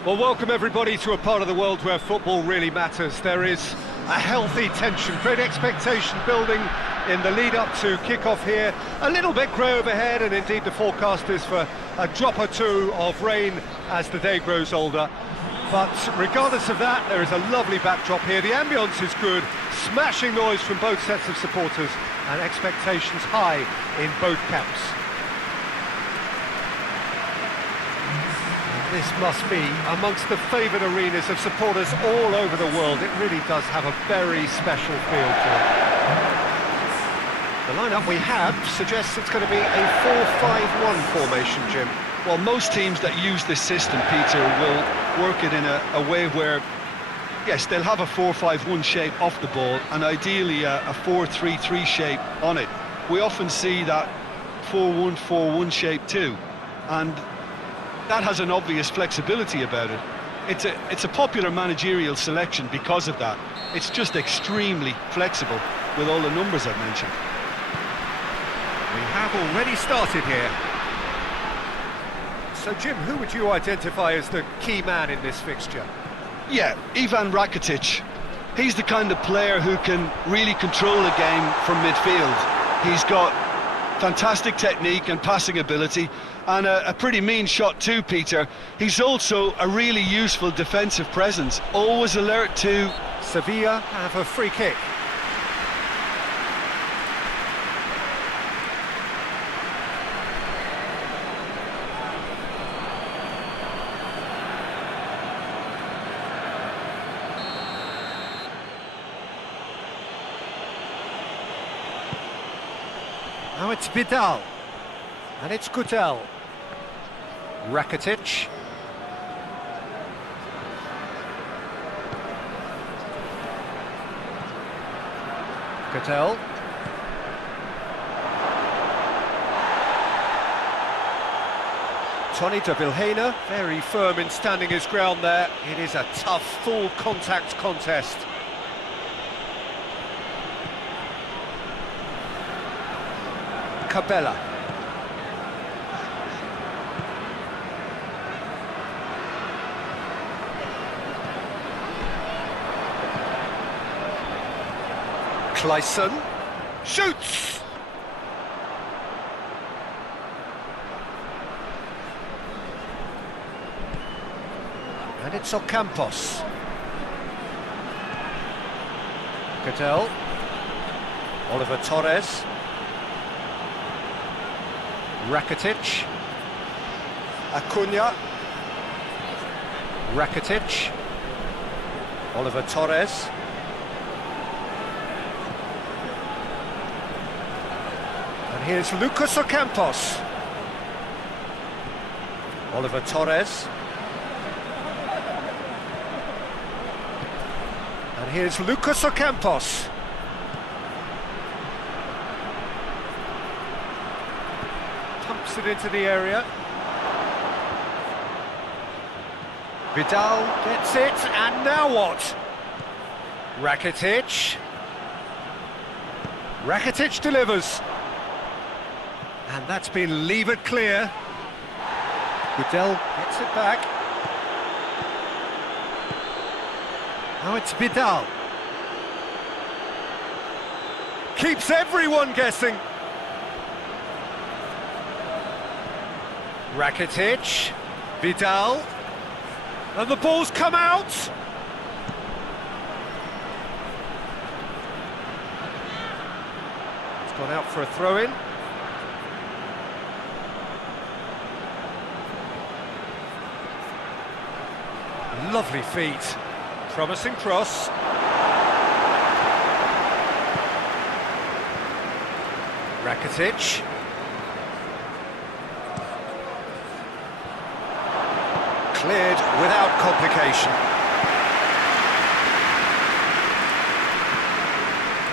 Well, welcome everybody to a part of the world where football really matters. There is a healthy tension, great expectation building in the lead-up to kick-off here. A little bit grey overhead, and indeed the forecast is for a drop or two of rain as the day grows older. But regardless of that, there is a lovely backdrop here. The ambience is good, smashing noise from both sets of supporters, and expectations high in both camps. This must be amongst the favoured arenas of supporters all over the world. It really does have a very special feel to it. The lineup we have suggests it's going to be a 4-5-1 formation, Jim. Well, most teams that use this system, Peter, will work it in a way where, yes, they'll have a 4-5-1 shape off the ball, and ideally a 4-3-3 shape on it. We often see that 4-1-4-1 shape too, and that has an obvious flexibility about it. It's a popular managerial selection because of that. It's just extremely flexible with all the numbers I've mentioned. We have already started here. So, Jim, who would you identify as the key man in this fixture? Yeah, Ivan Rakitic. He's the kind of player who can really control a game from midfield. He's got fantastic technique and passing ability, and a pretty mean shot too, Peter. He's also a really useful defensive presence, always alert to... Sevilla have a free kick. Now it's Vidal, and it's Gutel. Rakitic. Gutel. Tony de Vilhena, very firm in standing his ground there. It is a tough, full contact contest. Cabella. Clayson shoots. And it's Ocampos. Cadell. Oliver Torres. Rakitic. Acuna. Rakitic. Oliver Torres. And here's Lucas Ocampos. Oliver Torres. And here's Lucas Ocampos. Pumps it into the area. Vidal gets it, and now what? Rakitic. Rakitic delivers. And that's been levered clear. Vidal gets it back. Now it's Vidal. Keeps everyone guessing. Rakitic, Vidal, and the ball's come out. It's gone out for a throw-in. Lovely feet, promising cross. Rakitic. Cleared without complication.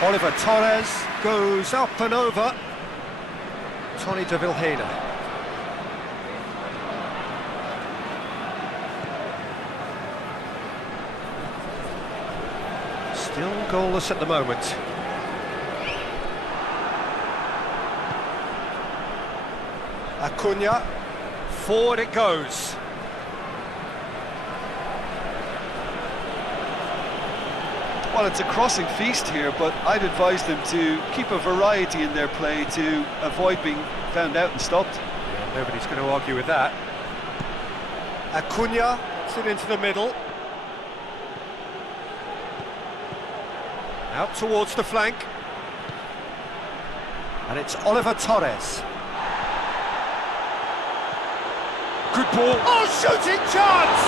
Oliver Torres goes up and over. Tony de Vilhena. Still goalless at the moment. Acuna, forward it goes. Well, it's a crossing feast here, but I'd advise them to keep a variety in their play to avoid being found out and stopped. Yeah, nobody's going to argue with that. Acuna gets it into the middle. Out towards the flank. And it's Oliver Torres. Good ball. Oh, shooting chance!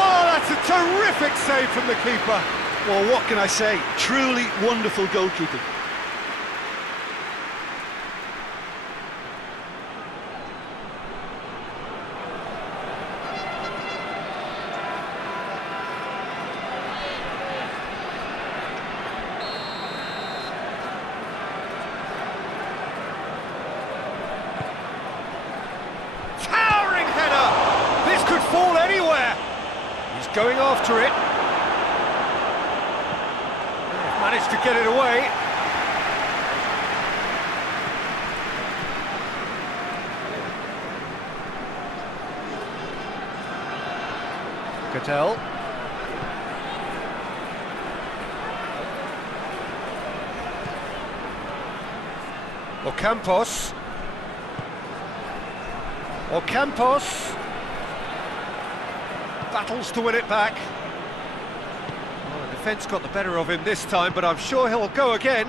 Oh, that's a terrific save from the keeper. Well, what can I say? Truly wonderful goalkeeping. Towering header! This could fall anywhere. He's going after it. They've managed to get it away. Cattell. Ocampos. Ocampos. Battles to win it back. Well, the defence got the better of him this time, but I'm sure he'll go again.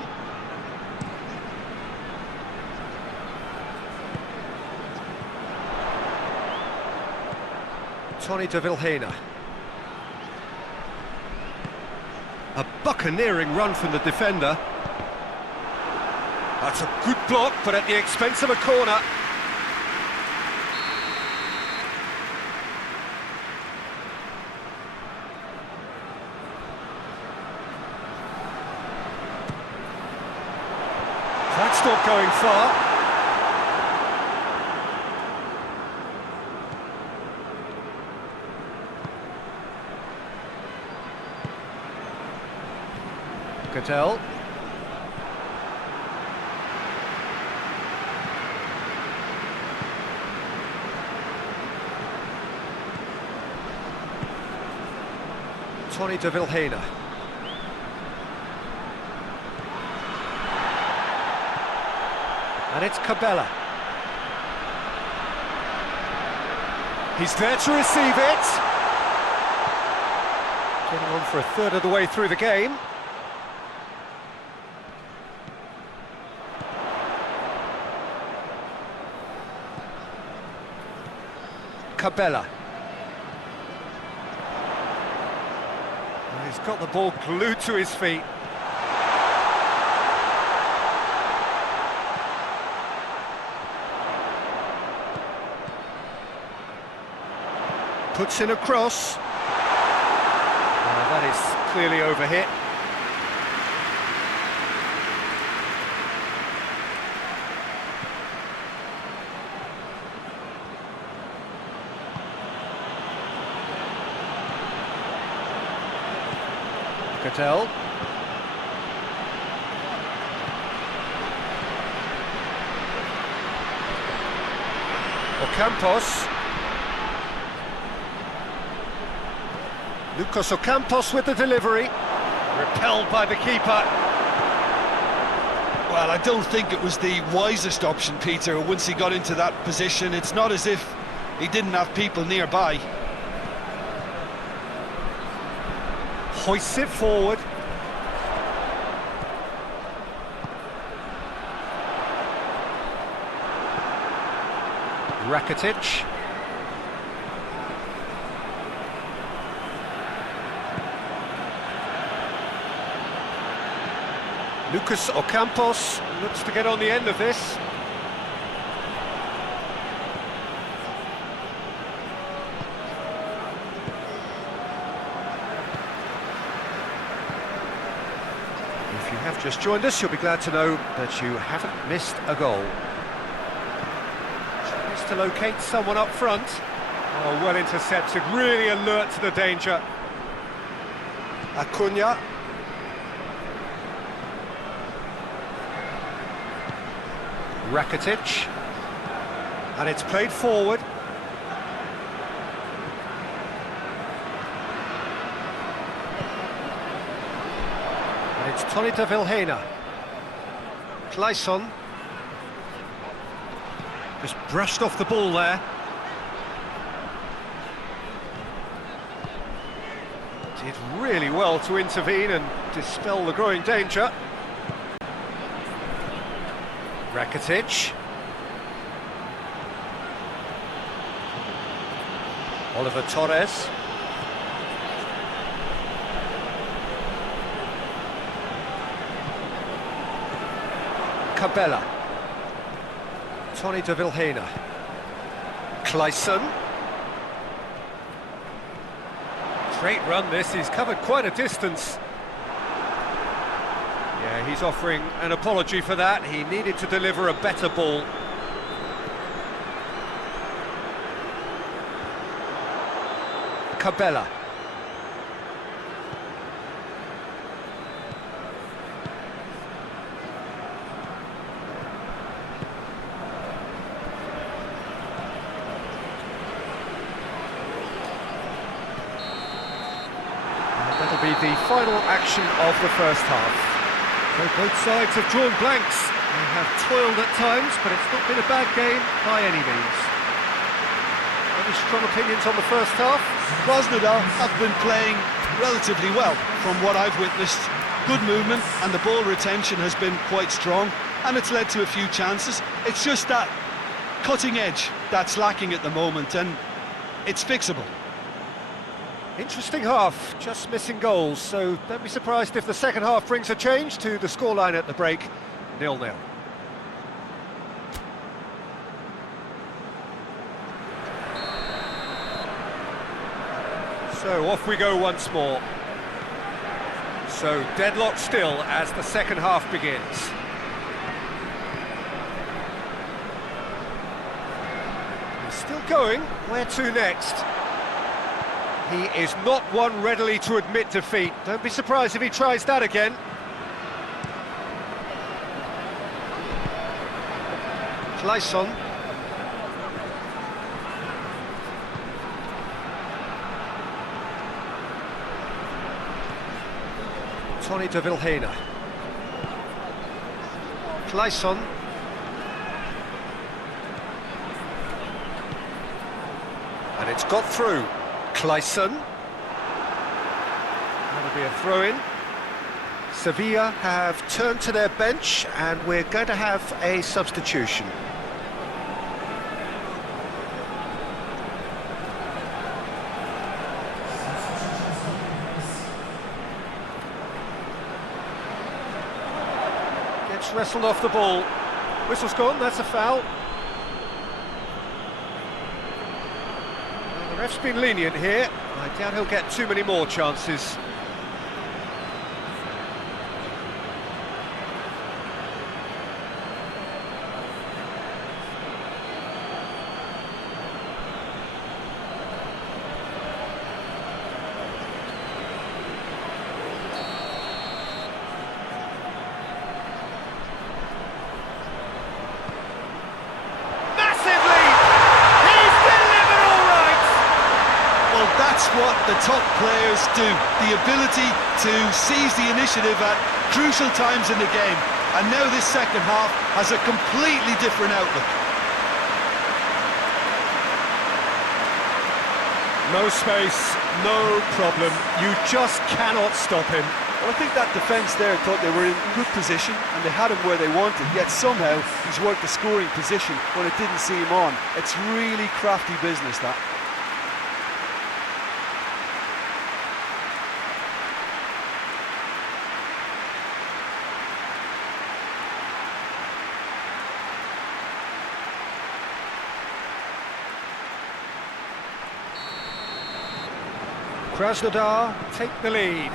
Tony de Vilhena. A buccaneering run from the defender. That's a good block, but at the expense of a corner. That's not going far. Cattell. Tony de Vilhena. And it's Cabela. He's there to receive it. Getting on for a third of the way through the game. Cabela. He's got the ball glued to his feet. Puts in a cross. That is clearly overhit. Cattell. Ocampos. Lucas Ocampos with the delivery. Repelled by the keeper. Well, I don't think it was the wisest option, Peter, once he got into that position. It's not as if he didn't have people nearby. Hoists it forward. Rakitic. Lucas Ocampos looks to get on the end of this. If you have just joined us, you'll be glad to know that you haven't missed a goal. Tries to locate someone up front. Oh, well intercepted, really alert to the danger. Acuna. Rakitic, and it's played forward. It's Tony de Vilhena. Clayson. Just brushed off the ball there. Did really well to intervene and dispel the growing danger. Rakitic. Oliver Torres. Cabella. Tony de Vilhena. Clayson. Great run this, he's covered quite a distance. Yeah, he's offering an apology for that. He needed to deliver a better ball. Cabella. That'll be the final action of the first half. So both sides have drawn blanks. They have toiled at times, but it's not been a bad game by any means. Any strong opinions on the first half? Krasnodar have been playing relatively well from what I've witnessed. Good movement and the ball retention has been quite strong, and it's led to a few chances. It's just that cutting edge that's lacking at the moment, and it's fixable. Interesting half, just missing goals, so don't be surprised if the second half brings a change to the scoreline at the break, 0-0. So off we go once more. So deadlock still as the second half begins. He's still going, where to next? He is not one readily to admit defeat. Don't be surprised if he tries that again. Clayson. Tony de Vilhena. Clayson. And it's got through. Clayson. That'll be a throw-in. Sevilla have turned to their bench and we're going to have a substitution. Gets wrestled off the ball. Whistle's gone, that's a foul. The ref's been lenient here. I doubt he'll get too many more chances. That's what the top players do, the ability to seize the initiative at crucial times in the game. And now this second half has a completely different outlook. No space, no problem. You just cannot stop him. Well, I think that defence there thought they were in good position and they had him where they wanted, yet somehow he's worked the scoring position when it didn't see him on. It's really crafty business, that. Krasnodar take the lead.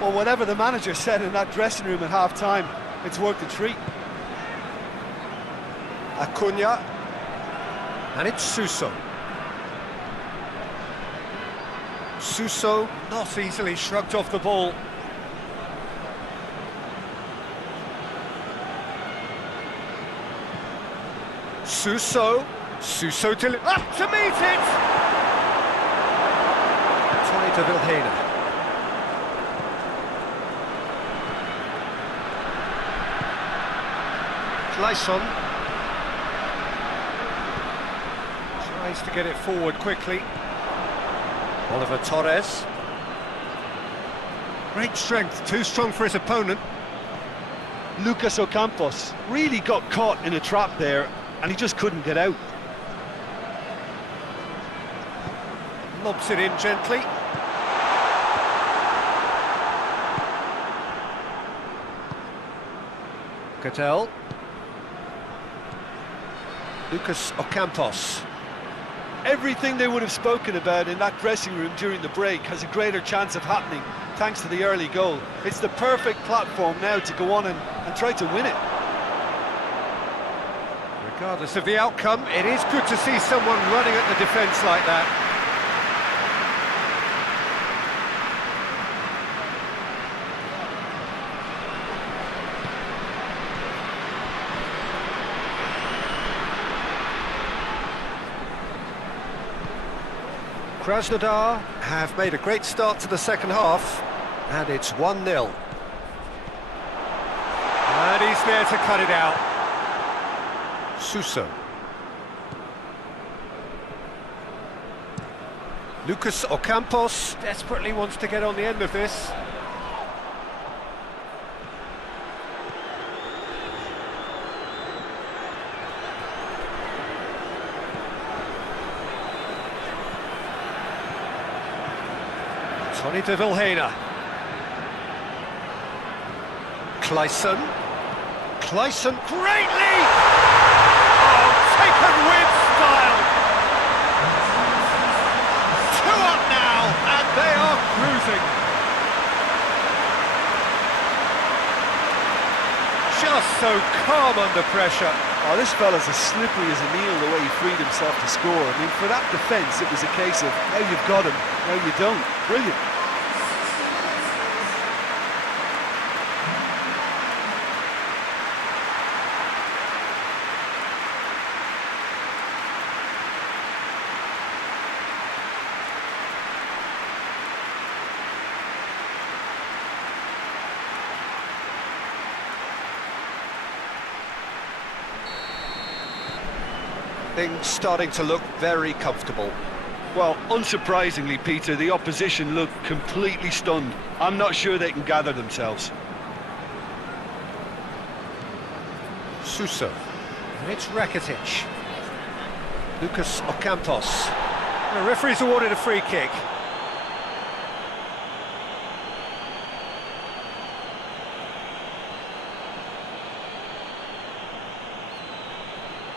Well, whatever the manager said in that dressing room at half-time, it's worked a treat. Acuna, and it's Suso. Suso not easily shrugged off the ball. Suso up to meet it! Tony de Vilhena. Lyon tries to get it forward quickly. Oliver Torres. Great strength, too strong for his opponent. Lucas Ocampos really got caught in a trap there, and he just couldn't get out. Lobs it in gently. Cattell. Lucas Ocampos. Everything they would have spoken about in that dressing room during the break has a greater chance of happening thanks to the early goal. It's the perfect platform now to go on and try to win it. Regardless of the outcome, it is good to see someone running at the defence like that. Krasnodar have made a great start to the second half, and it's 1-0. And he's there to cut it out. Suso. Lucas Ocampos desperately wants to get on the end of this. Tony de Vilhena. Clayson. Clayson, greatly! Oh, taken with style! 2 up now, and they are cruising. Just so calm under pressure. Oh, this fella's as slippery as a needle the way he freed himself to score. I mean, for that defence, it was a case of now you've got him, now you don't. Brilliant. Things starting to look very comfortable. Well, unsurprisingly, Peter, the opposition look completely stunned. I'm not sure they can gather themselves. Suso. And it's Rakitic. Lucas Ocampos. The referee's awarded a free kick.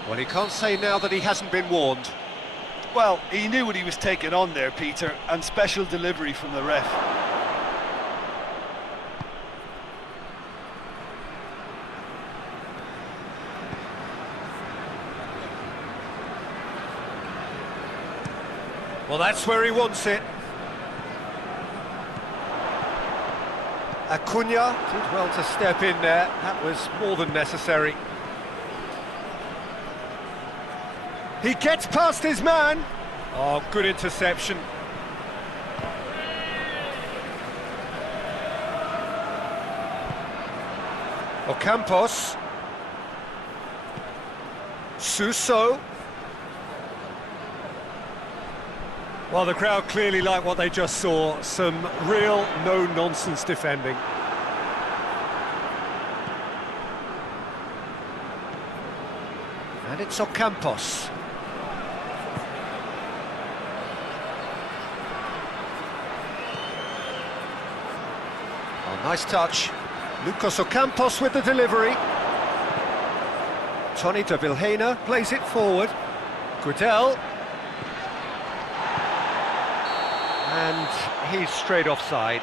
Well, he can't say now that he hasn't been warned. Well, he knew what he was taking on there, Peter, and special delivery from the ref. Well, that's where he wants it. Acuna did well to step in there. That was more than necessary. He gets past his man. Oh, good interception. Ocampos. Suso. Well, the crowd clearly like what they just saw. Some real no-nonsense defending. And it's Ocampos. Oh, nice touch. Lucas Ocampos with the delivery. Tony de Vilhena plays it forward. Guedel. And he's straight offside.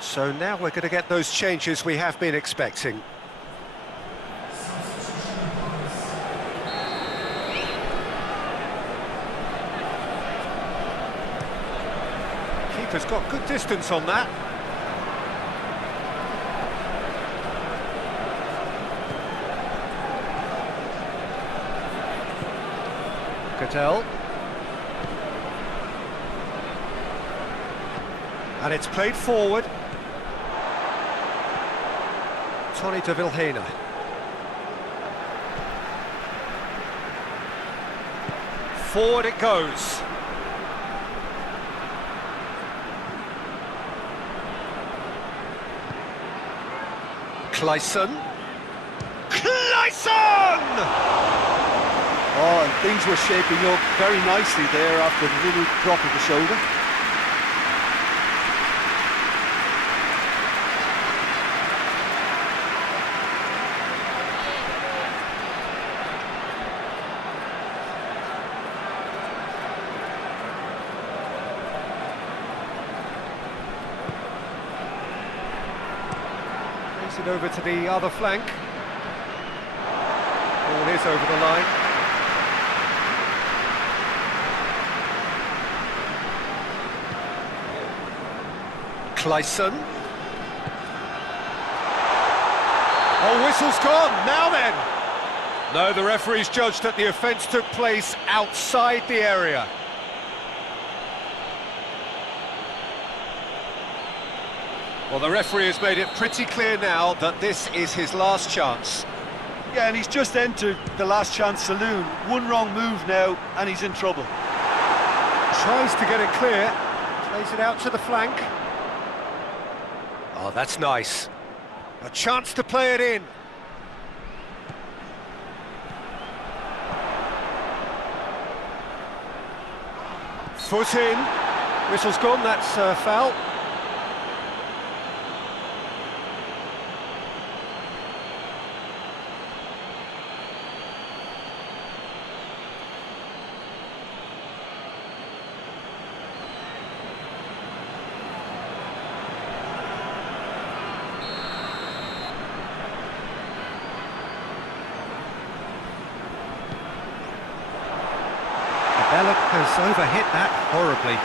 So now we're going to get those changes we have been expecting. Keeper's got good distance on that. Guedel. And it's played forward. Tony de Vilhena. Forward it goes. Clayson. Oh, and things were shaping up very nicely there after the little drop of the shoulder. Plays it over to the other flank. Ball is over the line. Clayson. Oh, whistle's gone, now then! No, the referee's judged that the offence took place outside the area. Well, the referee has made it pretty clear now that this is his last chance. Yeah, and he's just entered the last chance saloon. One wrong move now, and he's in trouble. Tries to get it clear, plays it out to the flank. Oh, that's nice. A chance to play it in. Foot in. Whistle's gone, that's foul. Bella has overhit that horribly.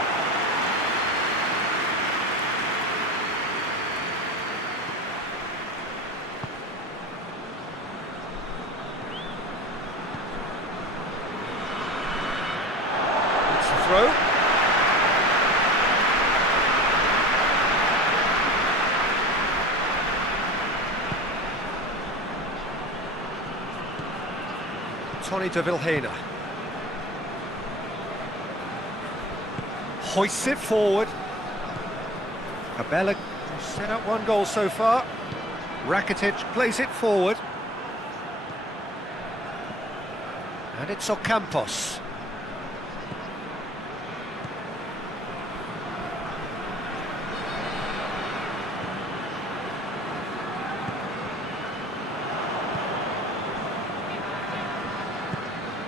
It's the throw. Tony de Vilhena. Hoists it forward. Cabella set up one goal so far. Rakitic plays it forward. And it's Ocampos.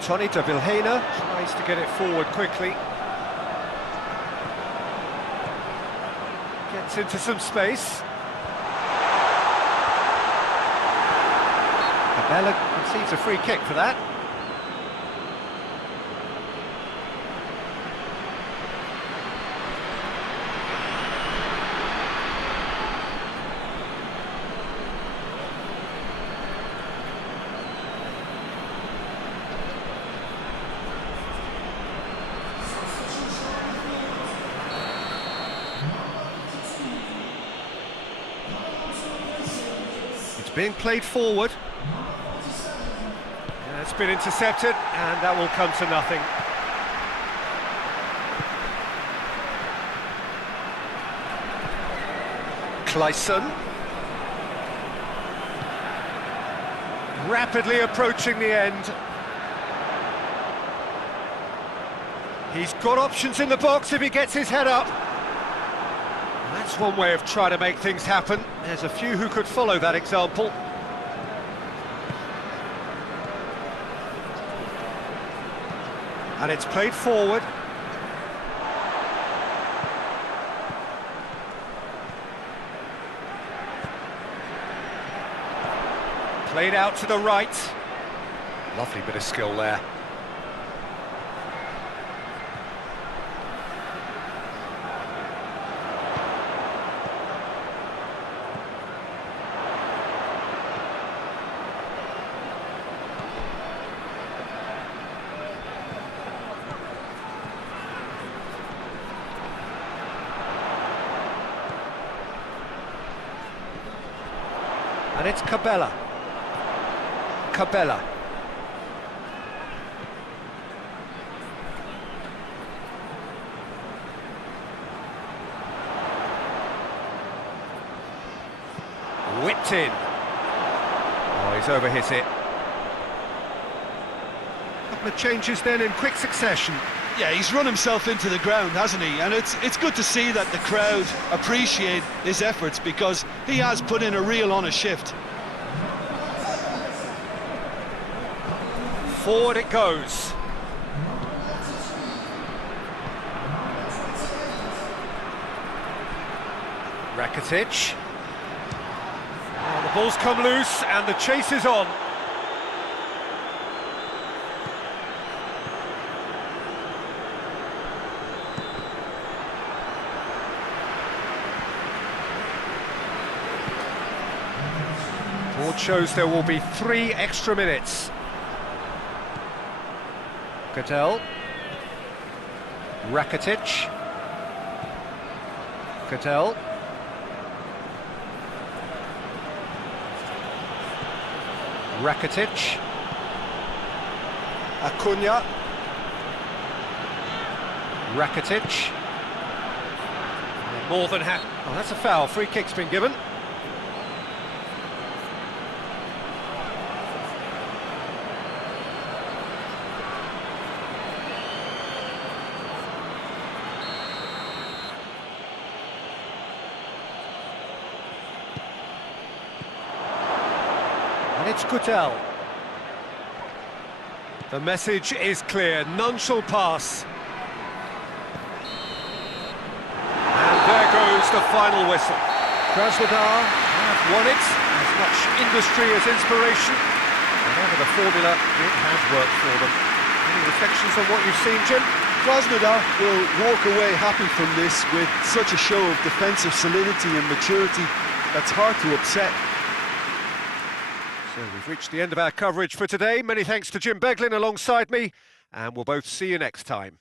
Tony de Vilhena tries to get it forward quickly. Gets into some space. Cabella concedes a free kick for that. Being played forward. Yeah, it's been intercepted, and that will come to nothing. Clayson. Rapidly approaching the end. He's got options in the box if he gets his head up. That's one way of trying to make things happen. There's a few who could follow that example. And it's played forward. Played out to the right. Lovely bit of skill there. And it's Cabella. Cabella. Whipped in. Oh, he's overhit it. Couple of changes then in quick succession. Yeah, he's run himself into the ground, hasn't he? And it's good to see that the crowd appreciate his efforts, because he has put in a real honest shift. Forward it goes. Rakitic. Oh, the ball's come loose and the chase is on. Board shows there will be 3 extra minutes. Cattell. Rakitic. Cattell. Rakitic. Acuna. Rakitic. More than happy. Oh, that's a foul. Free kick's been given. And it's Kutel. The message is clear, none shall pass. And there goes the final whistle. Krasnodar have won it, as much industry as inspiration. Whatever the formula, it has worked for them. Any reflections on what you've seen, Jim? Krasnodar will walk away happy from this with such a show of defensive solidity and maturity that's hard to upset. So we've reached the end of our coverage for today. Many thanks to Jim Beglin alongside me, and we'll both see you next time.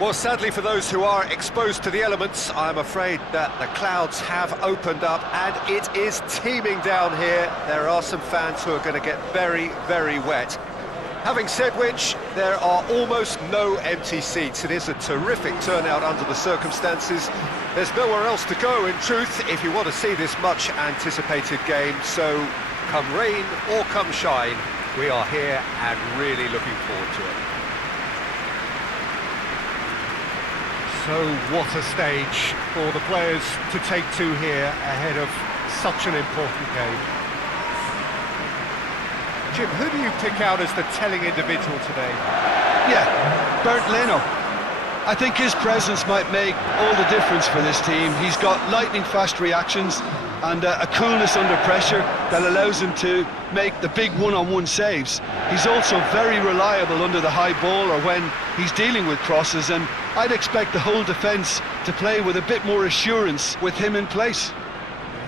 Well, sadly for those who are exposed to the elements, I'm afraid that the clouds have opened up and it is teeming down here. There are some fans who are going to get very, very wet. Having said which, there are almost no empty seats. It is a terrific turnout under the circumstances. There's nowhere else to go, in truth, if you want to see this much anticipated game. So, come rain or come shine, we are here and really looking forward to it. So what a stage for the players to take to here ahead of such an important game. Jim, who do you pick out as the telling individual today? Yeah, Bernd Leno. I think his presence might make all the difference for this team. He's got lightning-fast reactions and a coolness under pressure that allows him to make the big one-on-one saves. He's also very reliable under the high ball or when he's dealing with crosses, and I'd expect the whole defence to play with a bit more assurance with him in place.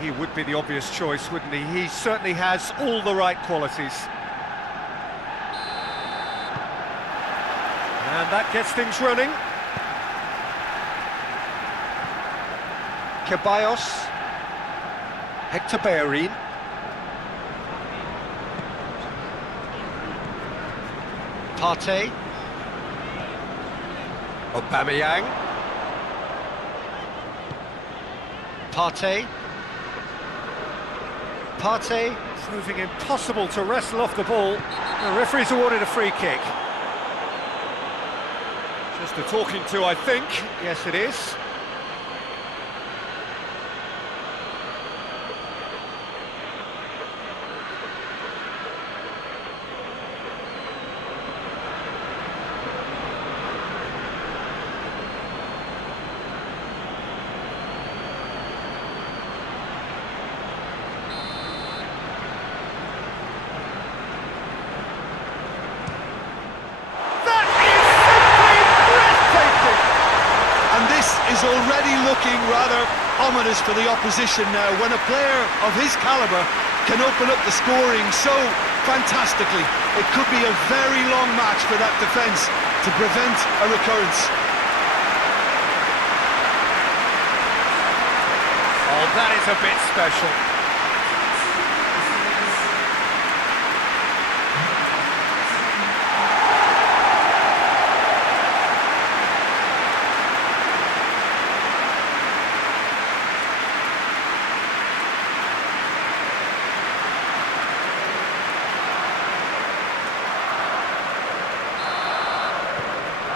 He would be the obvious choice, wouldn't he? He certainly has all the right qualities. And that gets things running. Ceballos. Hector Bellerin. Partey. Aubameyang. Partey. Partey proving impossible to wrestle off the ball. The referee's awarded a free kick. Just a talking to, I think. Yes, it is. Is already looking rather ominous for the opposition now when a player of his calibre can open up the scoring so fantastically. It could be a very long match for that defence to prevent a recurrence. Oh, that is a bit special.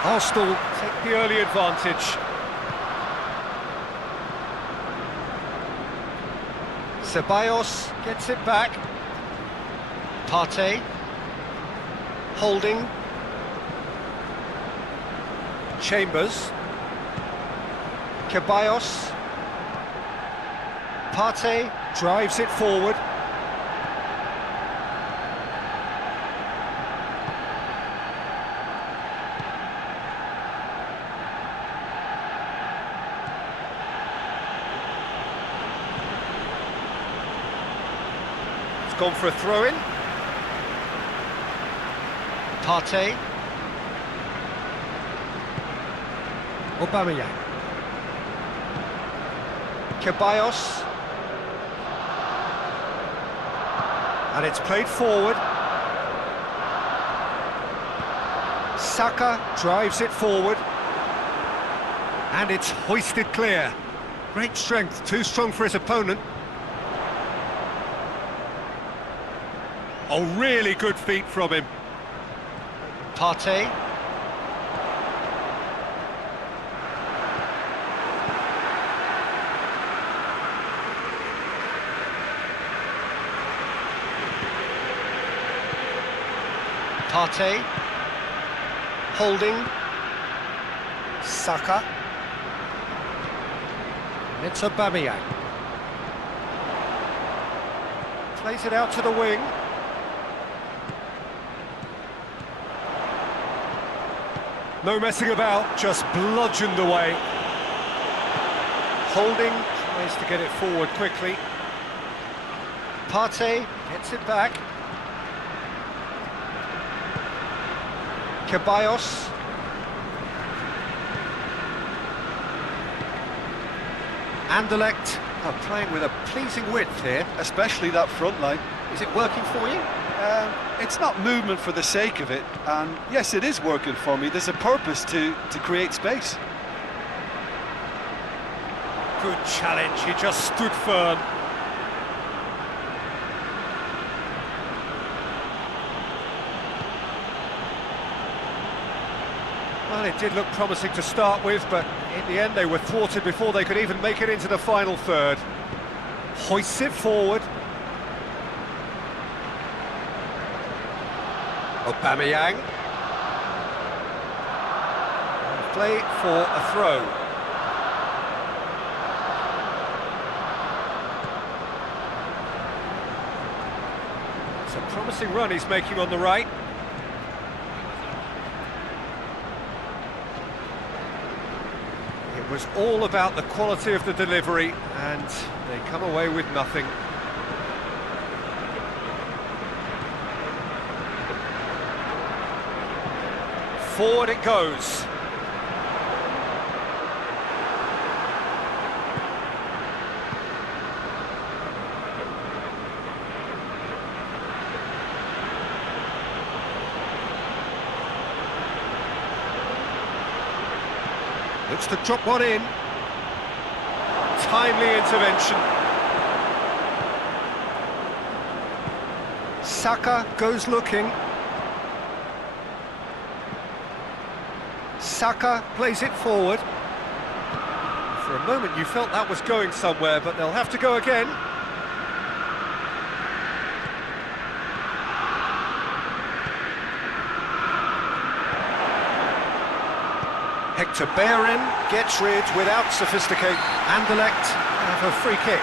Arsenal take the early advantage. Ceballos gets it back. Partey. Holding. Chambers. Ceballos. Partey drives it forward. Gone for a throw-in. Partey. Aubameyang. Ceballos. And it's played forward. Saka drives it forward. And it's hoisted clear. Great strength, too strong for his opponent. Oh, really good feet from him. Partey. Partey. Holding. Saka. It's Aubameyang. Plays it out to the wing. No messing about, just bludgeoned away. Holding, tries to get it forward quickly. Partey gets it back. Ceballos. Anderlecht are playing with a pleasing width here. Especially that front line. Is it working for you? It's not movement for the sake of it, and yes, it is working for me. There's a purpose to create space. Good challenge, he just stood firm. Well, it did look promising to start with, but in the end they were thwarted before they could even make it into the final third. Hoists it forward. Aubameyang. Play for a throw. It's a promising run he's making on the right. It was all about the quality of the delivery, and they come away with nothing. Forward it goes. Looks to drop one in. Timely intervention. Saka goes looking. Saka plays it forward. For a moment you felt that was going somewhere, but they'll have to go again. Hector Bellerin gets rid without sophistication. Anderlecht have a free kick.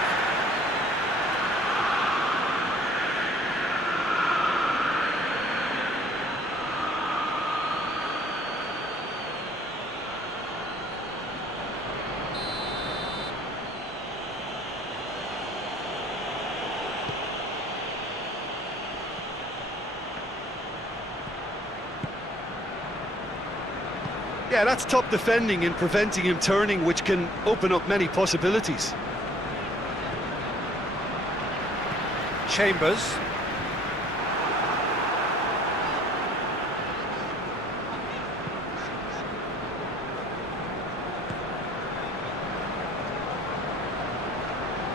Yeah, that's top defending and preventing him turning, which can open up many possibilities. Chambers.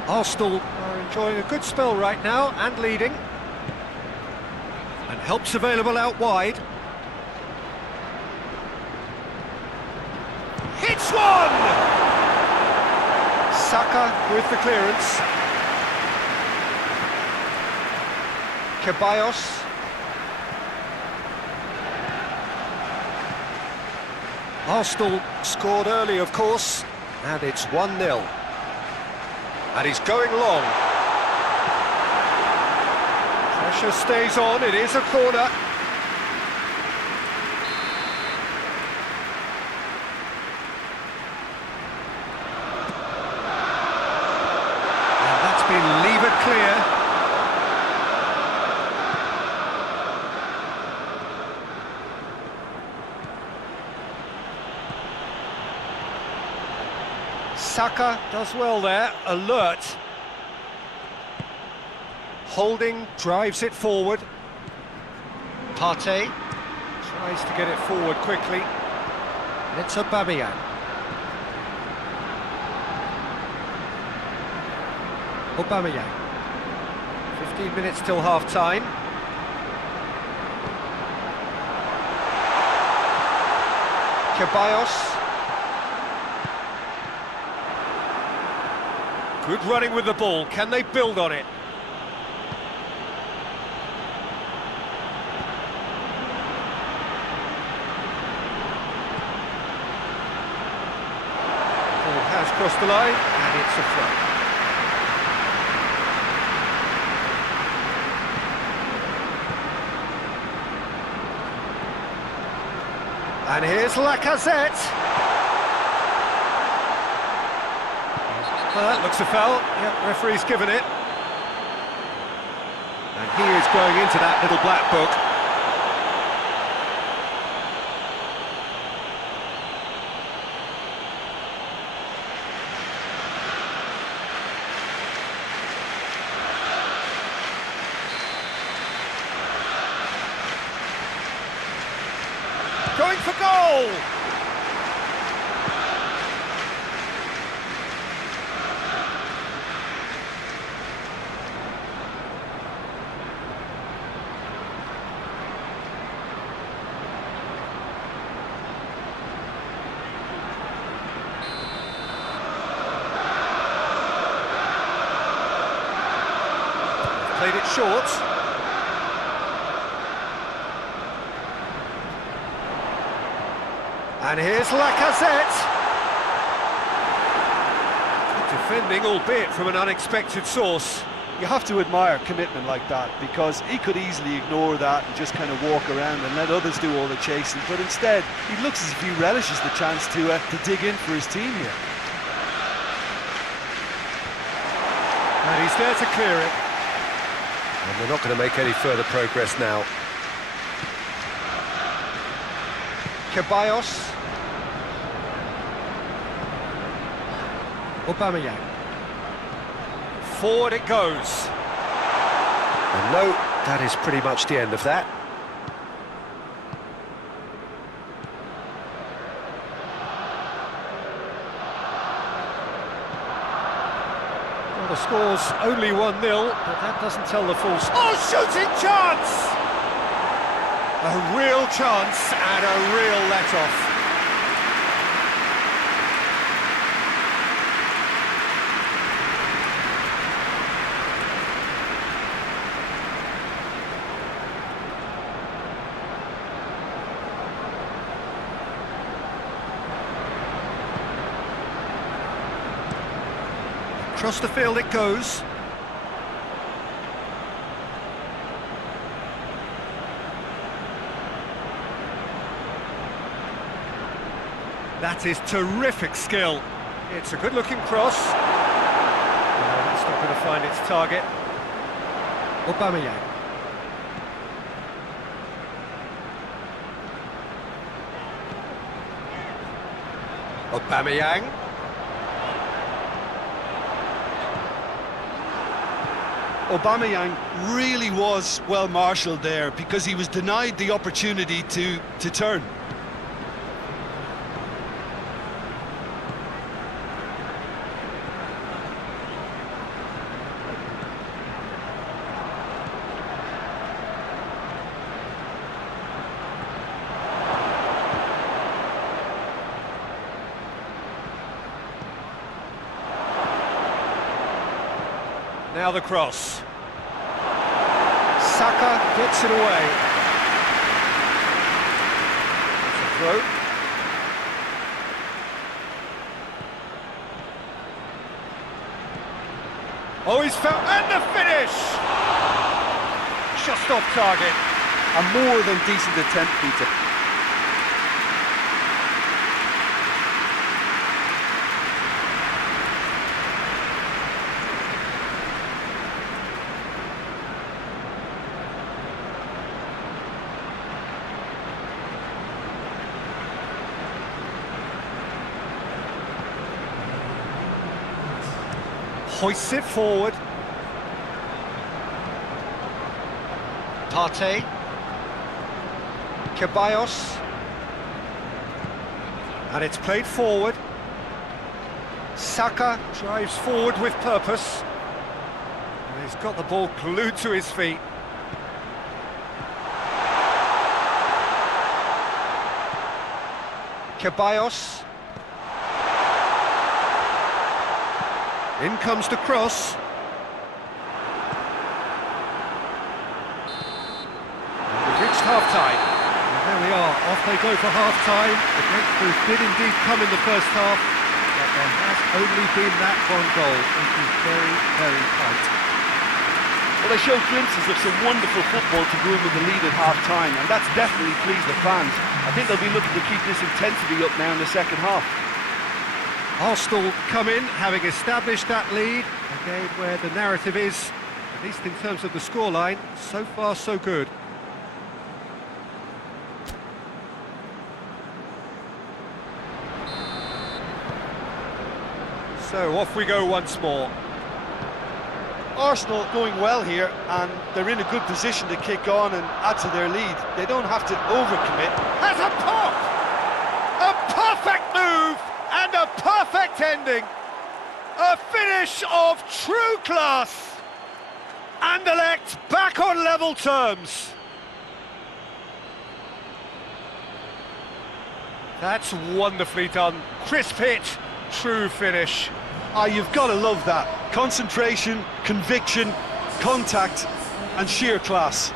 Arsenal are enjoying a good spell right now and leading. And help's available out wide. Hits one! Saka with the clearance. Ceballos. Arsenal scored early, of course, and it's 1-0. And he's going long. Pressure stays on, it is a corner. And that's been levered clear. Saka does well there, alert. Holding, drives it forward. Partey tries to get it forward quickly. It's Aubameyang. Aubameyang. 15 minutes till half-time. Ceballos. Good running with the ball, can they build on it? Ball has crossed the line, and it's a throw. And here's Lacazette. Well, that looks a foul. Yep, referee's given it. And he is going into that little black book. going for goal! Played it short. And here's Lacazette. Defending, albeit from an unexpected source. You have to admire commitment like that, because he could easily ignore that and just kind of walk around and let others do all the chasing, but instead he looks as if he relishes the chance to dig in for his team here. And he's there to clear it. And they're not going to make any further progress now. Ceballos. Aubameyang. Forward it goes. And no, that is pretty much the end of that. Well, the score's only 1-0, but that doesn't tell the full story. Oh, shooting chance! A real chance and a real let-off. Across the field it goes. That is terrific skill. It's a good-looking cross. It's not going to find its target. Aubameyang. Aubameyang. Aubameyang really was well marshalled there, because he was denied the opportunity to turn. Now the cross. Saka gets it away. It's a throw. Oh, he's found, and the finish! Just off target. A more than decent attempt, Peter. Hoists it forward. Partey. Ceballos. And it's played forward. Saka drives forward with purpose. And he's got the ball glued to his feet. Ceballos. In comes the cross. And we've reached half-time. And there we are, off they go for half-time. The breakthrough did indeed come in the first half, but there has only been that one goal. It is very, very tight. Well, they showed glimpses of some wonderful football to go in with the lead at half-time, and that's definitely pleased the fans. I think they'll be looking to keep this intensity up now in the second half. Arsenal come in, having established that lead, a game where the narrative is, at least in terms of the scoreline, so far so good. So off we go once more. Arsenal going well here, and they're in a good position to kick on and add to their lead. They don't have to overcommit. Has a pop! A perfect move and a perfect ending. A finish of true class. Anderlecht back on level terms. That's wonderfully done. Crisp hit, true finish. Ah, you've got to love that. Concentration, conviction, contact, and sheer class.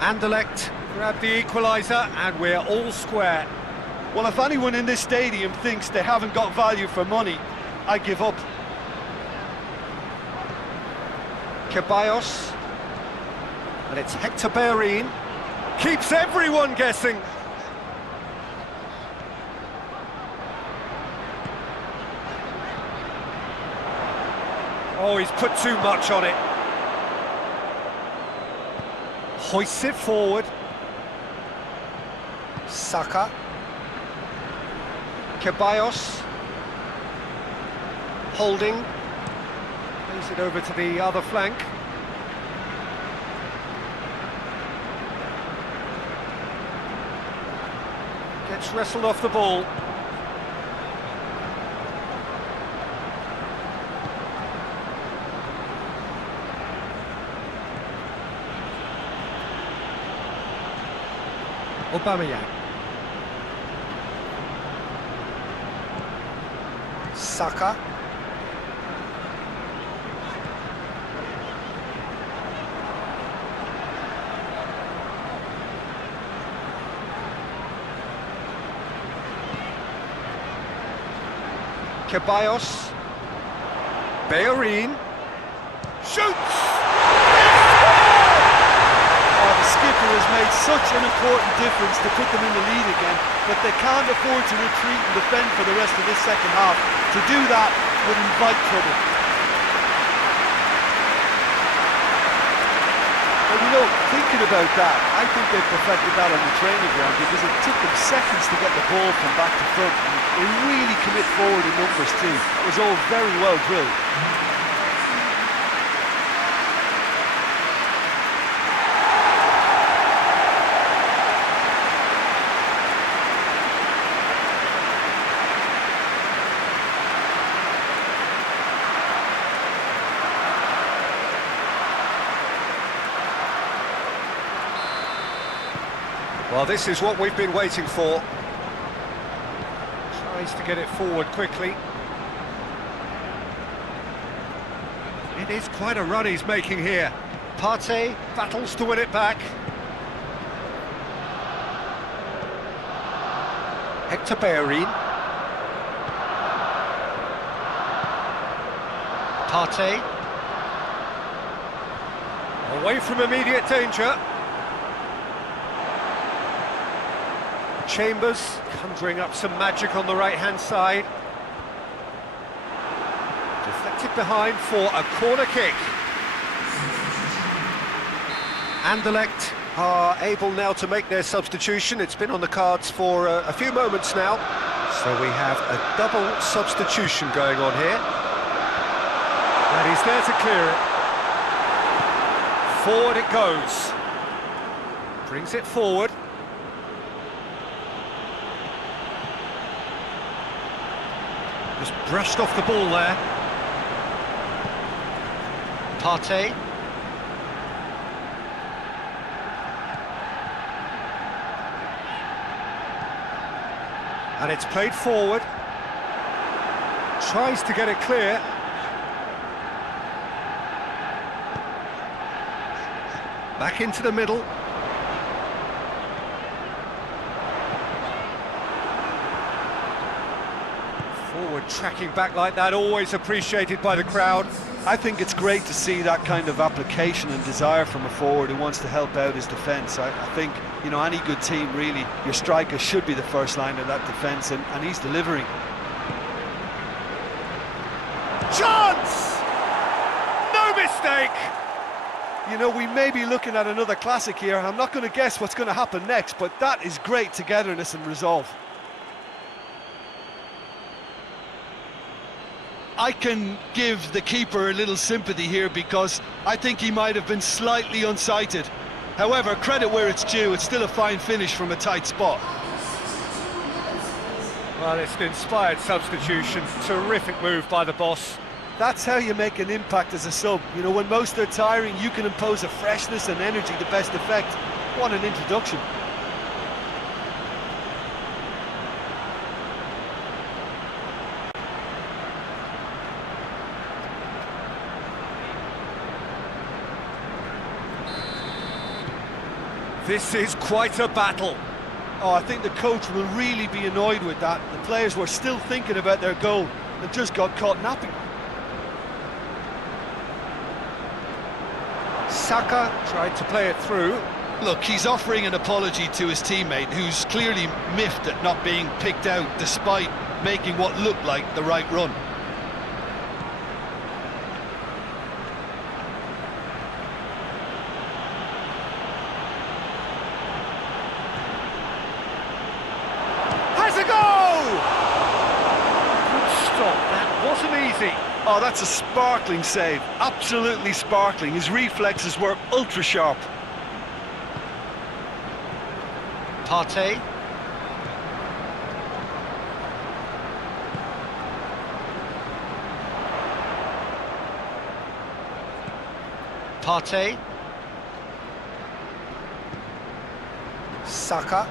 Anderlecht grab the equaliser and we're all square. Well, if anyone in this stadium thinks they haven't got value for money, I give up. Ceballos. And it's Hector Bellerin. Keeps everyone guessing. Oh, he's put too much on it. Hoists it forward. Saka. Ceballos. Holding. Plays it over to the other flank. Gets wrestled off the ball. Aubameyang. Saka. Ceballos. Bellerin. Shoots! The skipper has made such an important difference to put them in the lead again, but they can't afford to retreat and defend for the rest of this second half. To do that would invite trouble. Well, you know, thinking about that, I think they've perfected that on the training ground, because it took them seconds to get the ball from back to front, and they really commit forward in numbers too. It was all very well drilled. Well, this is what we've been waiting for. Tries to get it forward quickly. It is quite a run he's making here. Partey battles to win it back. Hector Bellerin. Partey. Away from immediate danger. Chambers conjuring up some magic on the right-hand side. Deflected behind for a corner kick. Anderlecht are able now to make their substitution. It's been on the cards for a few moments now. So we have a double substitution going on here. And he's there to clear it. Forward it goes. Brings it forward. Just brushed off the ball there. Partey. And it's played forward. Tries to get it clear. Back into the middle. Forward tracking back like that, always appreciated by the crowd. I think it's great to see that kind of application and desire from a forward who wants to help out his defence. I think, you know, any good team, really, your striker should be the first line of that defence, and he's delivering. Chance! No mistake! You know, we may be looking at another classic here. I'm not going to guess what's going to happen next, but that is great togetherness and resolve. I can give the keeper a little sympathy here because I think he might have been slightly unsighted. However, credit where it's due, it's still a fine finish from a tight spot. Well, it's an inspired substitution. Terrific move by the boss. That's how you make an impact as a sub. You know, when most are tiring, you can impose a freshness and energy to best effect. What an introduction. This is quite a battle. Oh, I think the coach will really be annoyed with that. The players were still thinking about their goal and just got caught napping. Saka tried to play it through. Look, he's offering an apology to his teammate, who's clearly miffed at not being picked out despite making what looked like the right run. Has a go! Good stop, that wasn't easy. Oh, that's a sparkling save. Absolutely sparkling. His reflexes were ultra sharp. Partey. Partey. Saka.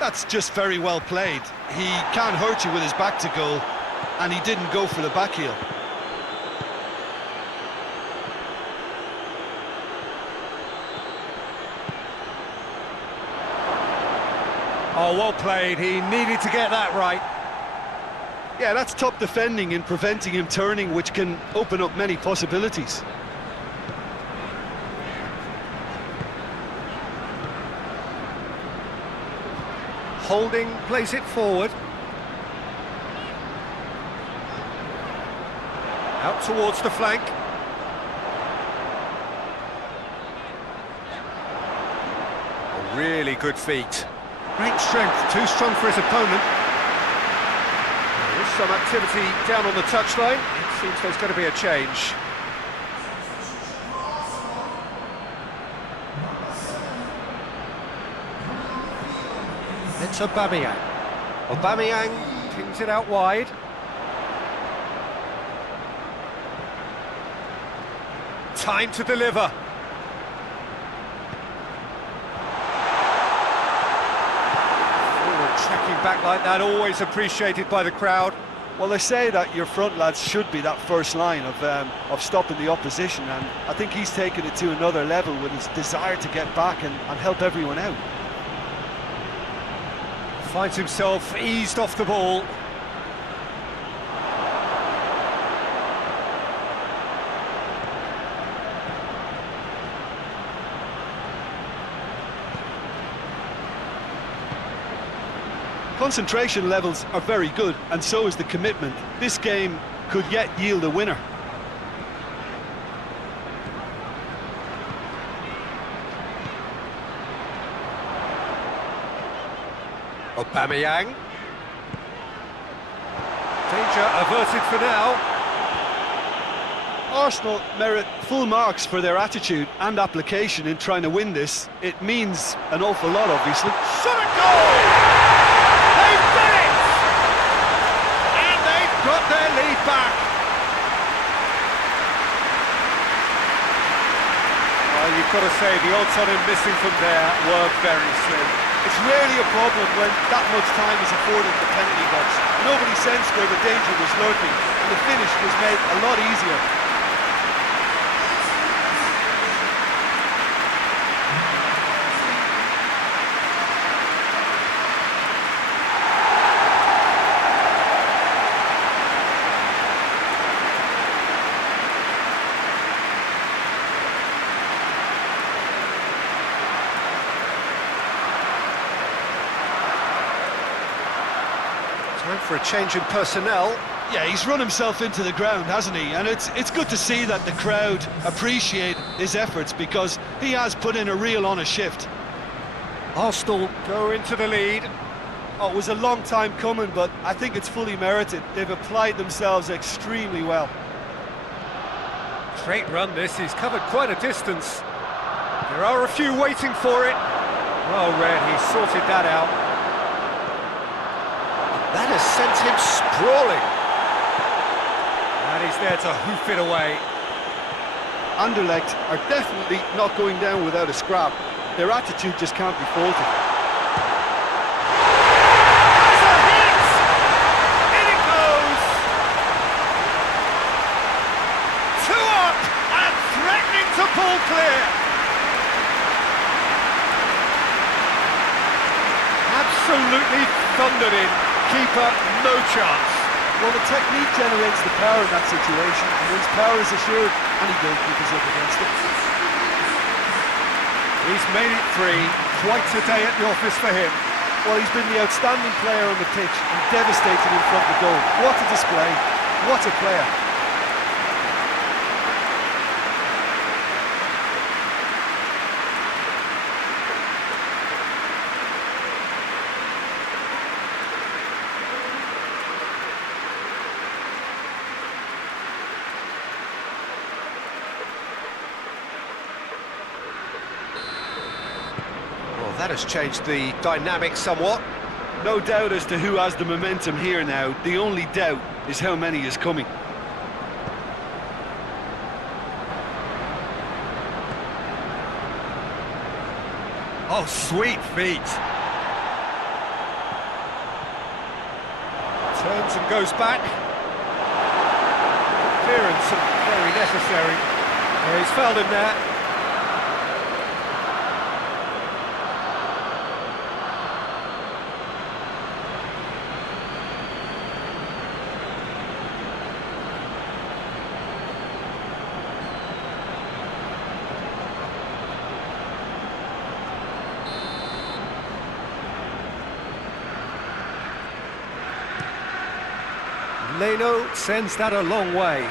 That's just very well played. He can't hurt you with his back to goal, and he didn't go for the back heel. Oh, well played. He needed to get that right. Yeah, that's top defending in preventing him turning, which can open up many possibilities. Holding plays it forward. Out towards the flank. A really good feat. Great strength, too strong for his opponent. There's some activity down on the touchline. It seems there's going to be a change. It's Aubameyang. Aubameyang pings it out wide. Time to deliver. Forward tracking back like that, always appreciated by the crowd. Well, they say that your front lads should be that first line of stopping the opposition, and I think he's taken it to another level with his desire to get back and help everyone out. Finds himself eased off the ball. Concentration levels are very good, and so is the commitment. This game could yet yield a winner. Aubameyang. Danger averted for now. Arsenal merit full marks for their attitude and application in trying to win this. It means an awful lot, obviously. Shot and goal! They've done it! And they've got their lead back. got to say, the odds on him missing from there were very slim. It's rarely a problem when that much time is afforded in the penalty box. Nobody sensed where the danger was lurking, and the finish was made a lot easier. Time for a change in personnel. Yeah, he's run himself into the ground, hasn't he? And it's good to see that the crowd appreciate his efforts, because he has put in a real honest shift. Arsenal go into the lead. Oh, it was a long time coming, but I think it's fully merited. They've applied themselves extremely well. Great run this, he's covered quite a distance. There are a few waiting for it. Well read, he sorted that out. That has sent him sprawling. And he's there to hoof it away. Anderlecht are definitely not going down without a scrap. Their attitude just can't be faulted. That's a hit! In it goes! Two up and threatening to pull clear. Absolutely thundered in. Keeper, no chance. Well, the technique generates the power in that situation, and once power is assured, any goalkeeper's up against it. He's made it three. Quite a day at the office for him. Well, he's been the outstanding player on the pitch and devastating in front of goal. What a display, what a player. That has changed the dynamic somewhat. No doubt as to who has the momentum here now. The only doubt is how many is coming. Oh, sweet feet. Turns and goes back. Clearance very necessary. Yeah, he's fouled him there. Leno sends that a long way.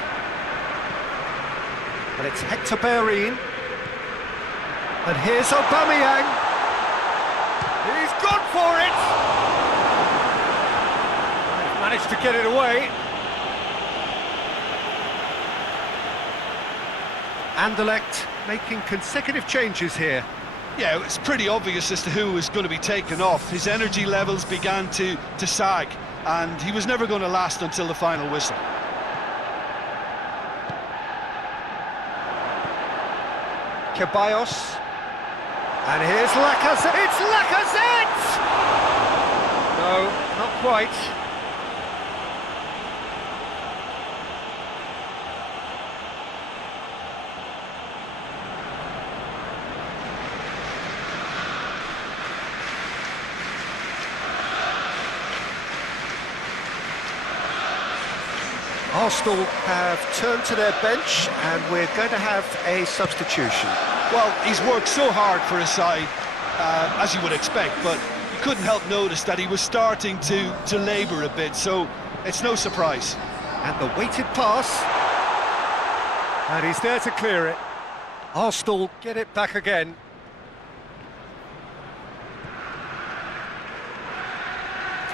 And it's Hector Bellerin. And here's Aubameyang. He's gone for it! Managed to get it away. Anderlecht making consecutive changes here. Yeah, it's pretty obvious as to who was going to be taken off. His energy levels began to sag, and he was never going to last until the final whistle. Ceballos. And here's Lacazette. It's Lacazette! No, not quite. Arsenal have turned to their bench, and we're going to have a substitution. Well, he's worked so hard for his side, as you would expect, but you couldn't help notice that he was starting to labour a bit, so it's no surprise. And the weighted pass. And he's there to clear it. Arsenal get it back again.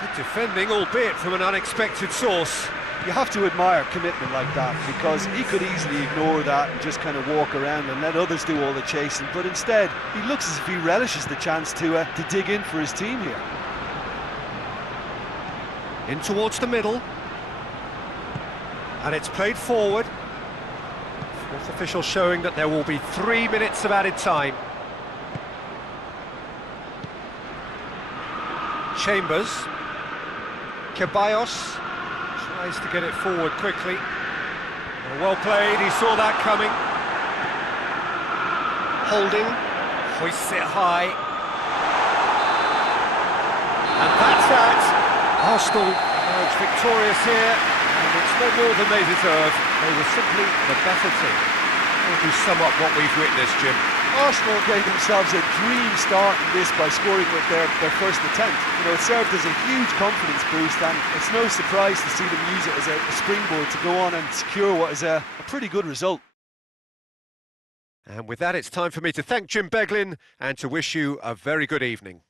Good defending, albeit from an unexpected source. You have to admire commitment like that, because he could easily ignore that and just kind of walk around and let others do all the chasing, but instead he looks as if he relishes the chance to dig in for his team here. In towards the middle, and it's played forward. Both officials showing that there will be 3 minutes of added time. Chambers. Ceballos tries to get it forward quickly. Well played, he saw that coming. Holding, hoists it high. And that's that. Arsenal emerge victorious here, and it's no more than they deserve. They were simply the better team. How would you sum up what we've witnessed, Jim? Arsenal gave themselves a dream start in this by scoring with their first attempt. You know, it served as a huge confidence boost, and it's no surprise to see them use it as a springboard to go on and secure what is a pretty good result. And with that, it's time for me to thank Jim Beglin and to wish you a very good evening.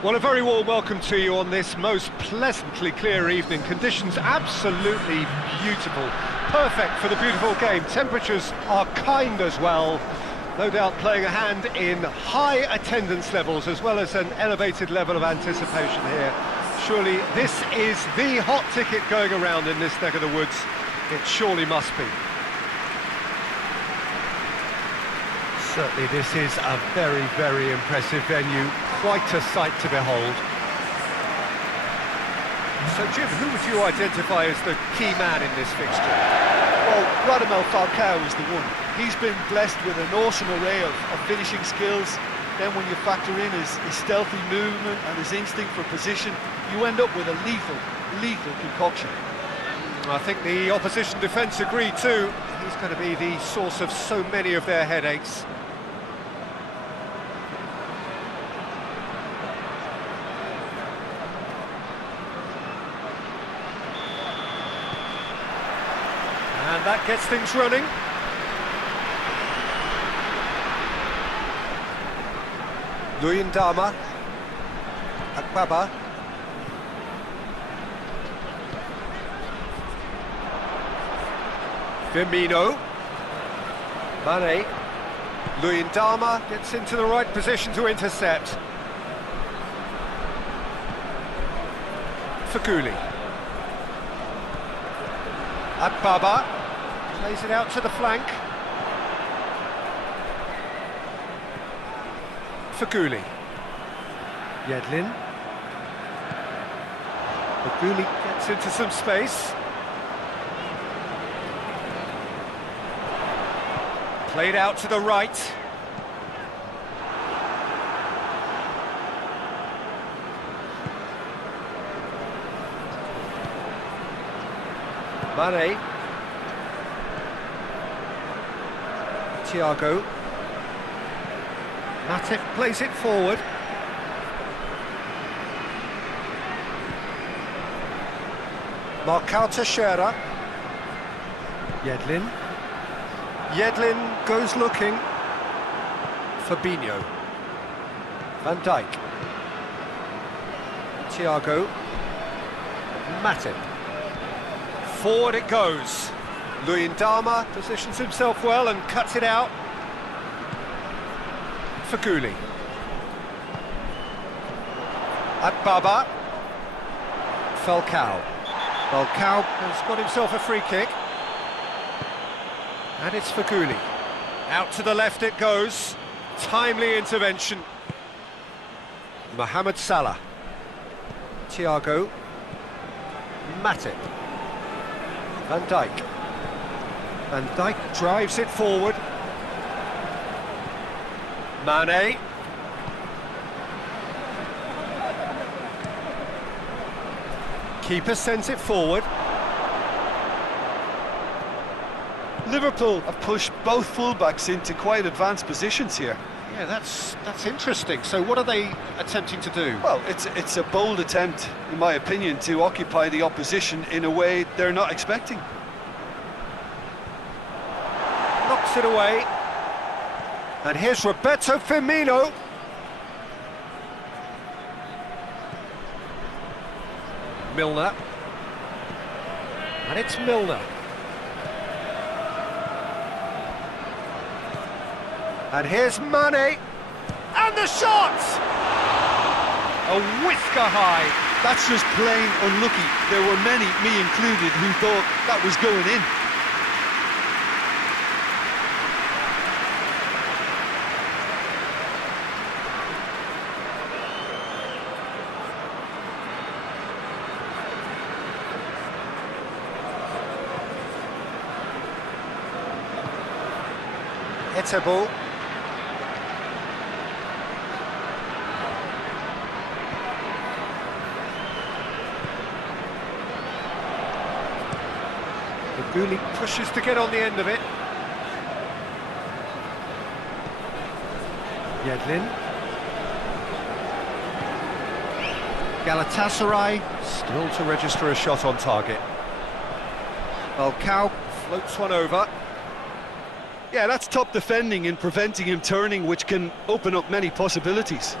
Well, a very warm welcome to you on this most pleasantly clear evening. Conditions absolutely beautiful. Perfect for the beautiful game. Temperatures are kind as well. No doubt playing a hand in high attendance levels as well as an elevated level of anticipation here. Surely this is the hot ticket going around in this neck of the woods. It surely must be. Certainly this is a very, very impressive venue. Quite a sight to behold. So Jim, who would you identify as the key man in this fixture? Well, Radamel Falcao is the one. He's been blessed with an awesome array of finishing skills. Then when you factor in his stealthy movement and his instinct for position, you end up with a lethal concoction. I think the opposition defence agree too. He's going to be the source of so many of their headaches. And that gets things running. Luyendama, Akbaba. Firmino. Mane. Luyendama gets into the right position to intercept. Faguli. Akbaba plays it out to the flank. Faguli. Yedlin. Faguli gets into some space. Played out to the right. Mane. Thiago. Matip plays it forward. Marcao Teixeira. Yedlin. Yedlin goes looking. Fabinho. Van Dijk. Thiago. Matip. Forward it goes. Luyendama positions himself well and cuts it out. Faguli. Akbaba. Falcao. Falcao has got himself a free kick. And it's Faguli. Out to the left it goes. Timely intervention. Mohamed Salah. Thiago. Matip. Van Dijk. Van Dijk drives it forward. Mane. Keeper sends it forward. Liverpool have pushed both fullbacks into quite advanced positions here. Yeah, that's interesting. So what are they attempting to do? Well, it's a bold attempt, in my opinion, to occupy the opposition in a way they're not expecting. Knocks it away. And here's Roberto Firmino. Milner. And it's Milner. And here's Mane. And the shot! A whisker high. That's just plain unlucky. There were many, me included, who thought that was going in. Hittable. Faguli pushes to get on the end of it. Yedlin. Galatasaray still to register a shot on target. Falcao floats one over. Yeah, that's top defending and preventing him turning, which can open up many possibilities.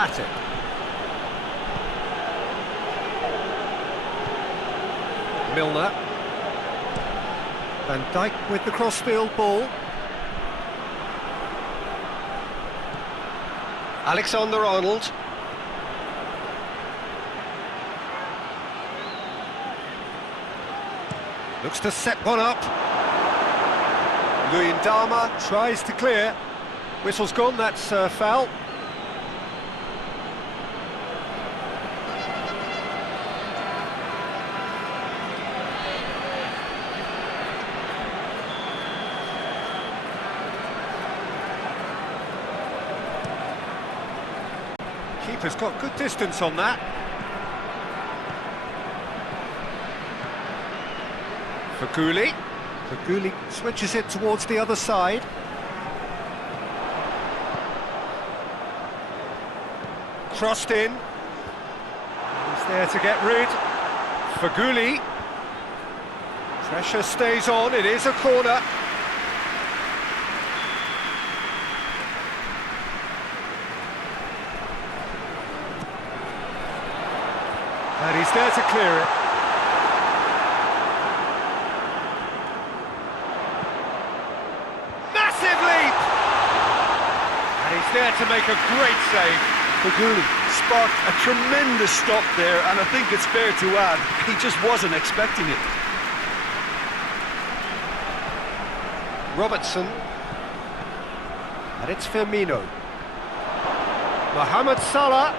Matip. Milner. Van Dijk with the crossfield ball. Alexander-Arnold. Looks to set one up. Luyendama tries to clear. Whistle's gone, that's foul. Keeper's got good distance on that. Faguli. Faguli switches it towards the other side. Crossed in. He's there to get rid. Faguli. Pressure stays on, it is a corner. And he's there to clear it. Massive leap! And he's there to make a great save. Faguli sparked a tremendous stop there, and I think it's fair to add, he just wasn't expecting it. Robertson. And it's Firmino. Mohamed Salah.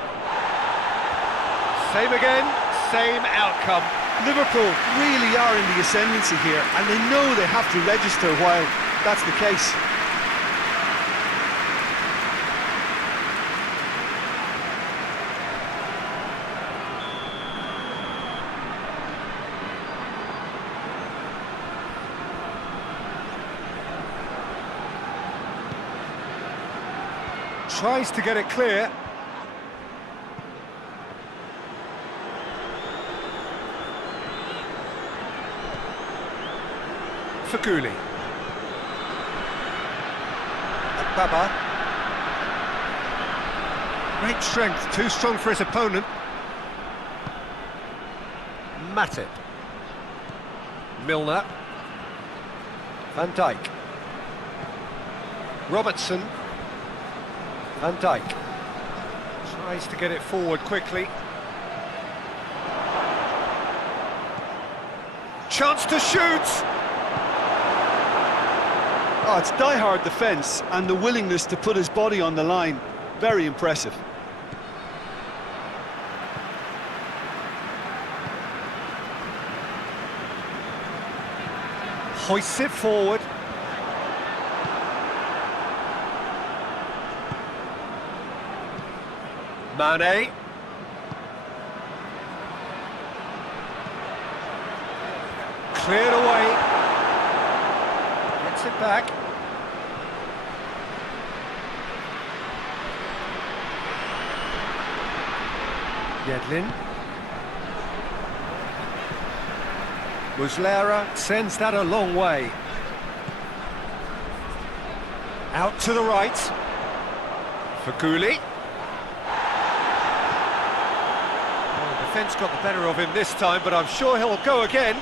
Same again, same outcome. Liverpool really are in the ascendancy here, and they know they have to register while that's the case. Tries to get it clear. Faguli. Baba. Great strength, too strong for his opponent. Matip. Milner. Van Dijk. Robertson. Van Dijk. Tries to get it forward quickly. Chance to shoot! Oh, it's die-hard defence, and the willingness to put his body on the line. Very impressive. Hoists it forward. Mane. Cleared away. Gets it back. Yedlin. Muslera sends that a long way. Out to the right. Faguli. Oh, the defence got the better of him this time, but I'm sure he'll go again.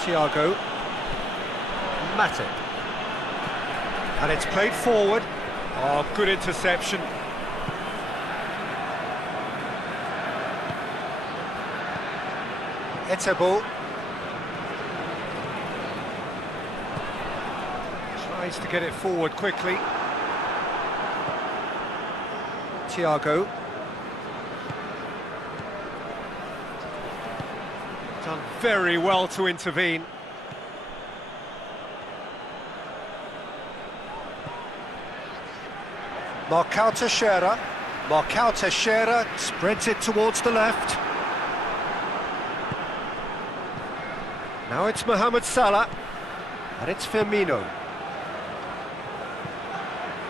Thiago. Matip. And it's played forward. Oh, good interception. Etebo. Tries to get it forward quickly. Thiago. Done very well to intervene. Marcao Teixeira. Marcao Teixeira spreads it towards the left. Now it's Mohamed Salah. And it's Firmino.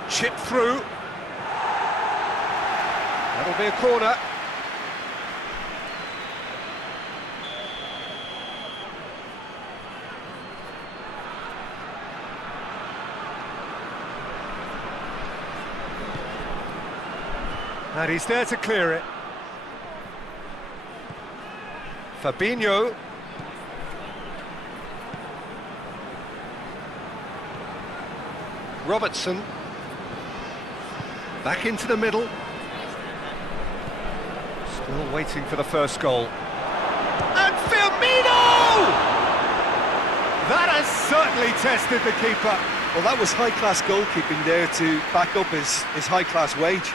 Chip through. That'll be a corner. And he's there to clear it. Fabinho. Robertson. Back into the middle. Still waiting for the first goal. And Firmino! That has certainly tested the keeper. Well, that was high-class goalkeeping there to back up his high-class wage.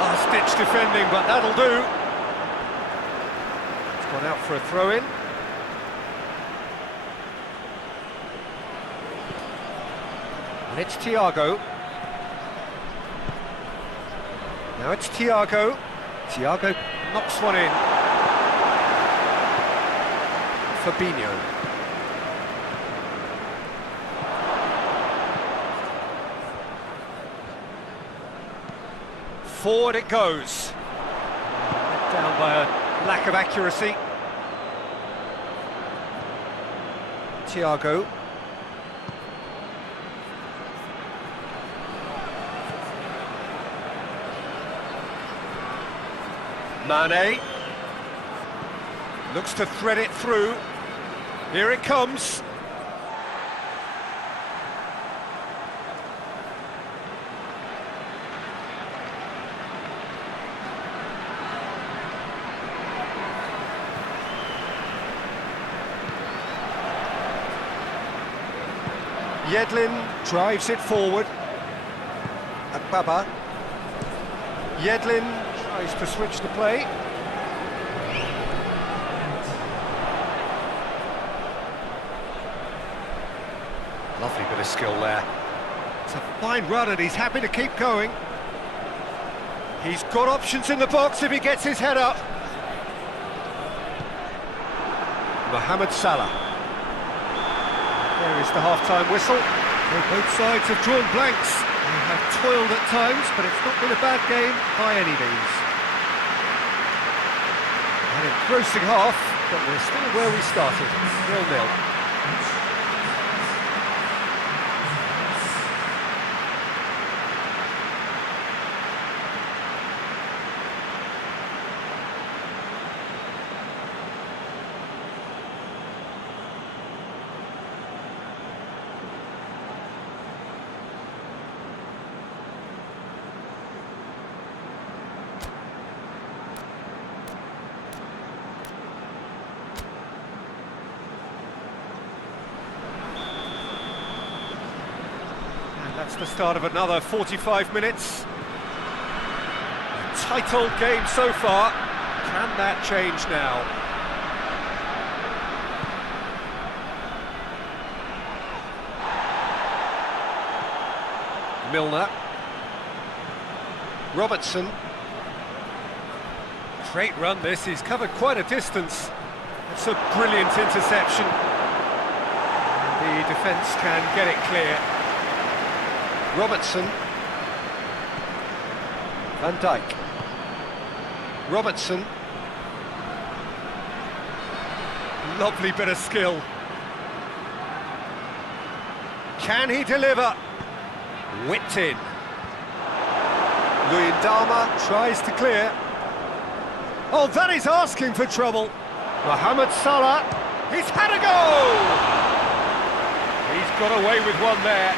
Last-ditch defending, but that'll do. It's gone out for a throw-in. And it's Thiago. Now it's Thiago. Thiago knocks one in. Fabinho. Forward it goes. Let down by a lack of accuracy. Thiago. Mane looks to thread it through. Here it comes. Yedlin drives it forward. Akbaba. Yedlin tries to switch the play. Lovely bit of skill there. It's a fine run and he's happy to keep going. He's got options in the box if he gets his head up. Mohamed Salah. There is the half-time whistle. Well, both sides have drawn blanks. They have toiled at times, but it's not been a bad game by any means. An engrossing half, but we're still where we started, 0-0. That's the start of another 45 minutes. A tight old game so far. Can that change now? Milner. Robertson. Great run this, he's covered quite a distance. It's a brilliant interception. The defence can get it clear. Robertson. Van Dijk. Robertson. Lovely bit of skill. Can he deliver? Whipped in. Luyendama tries to clear. Oh, that is asking for trouble. Mohamed Salah. He's had a go! He's got away with one there.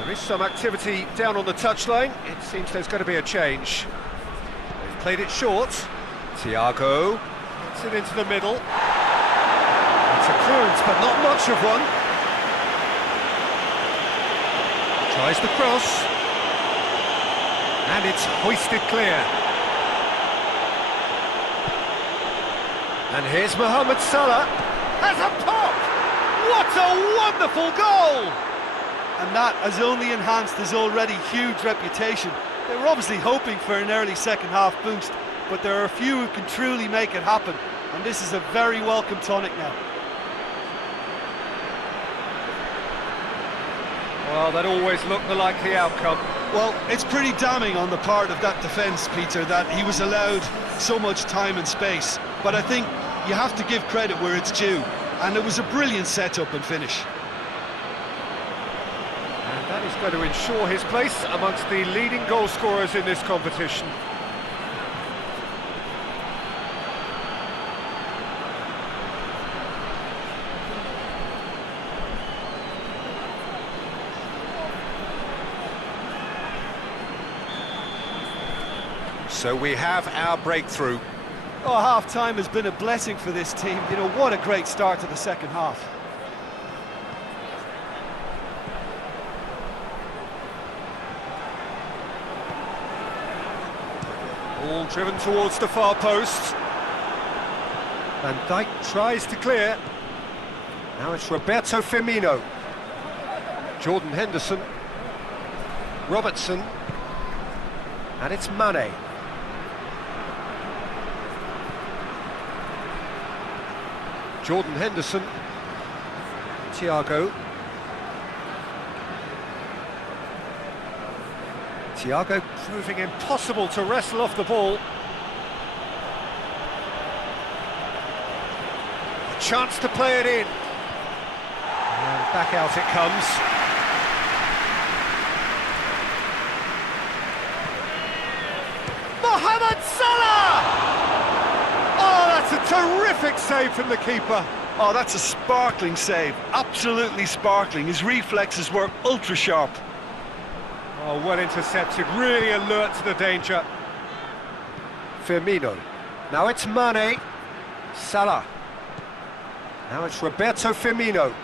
There is some activity down on the touchline. It seems there's going to be a change. They've played it short. Thiago gets it into the middle. It's a clearance, but not much of one. Tries the cross. And it's hoisted clear. And here's Mohamed Salah. Has a pop! What a wonderful goal! and that has only enhanced his already huge reputation. They were obviously hoping for an early second-half boost, but there are a few who can truly make it happen, and this is a very welcome tonic now. Well, that always looked the likely outcome. Well, it's pretty damning on the part of that defence, Peter, that he was allowed so much time and space. But I think you have to give credit where it's due, and it was a brilliant setup and finish. And that is going to ensure his place amongst the leading goal scorers in this competition. So we have our breakthrough. Oh, half-time has been a blessing for this team. You know, what a great start to the second half. All driven towards the far post. Van Dijk tries to clear. Now it's Roberto Firmino. Jordan Henderson. Robertson. And it's Mane. Jordan Henderson. Thiago. Thiago proving impossible to wrestle off the ball. A chance to play it in. And back out it comes. Mohamed Salah! Oh, that's a terrific save from the keeper. Oh, that's a sparkling save, absolutely sparkling. His reflexes were ultra sharp. Oh, well intercepted, really alert to the danger. Firmino. Now it's Mane. Salah. Now it's Roberto Firmino.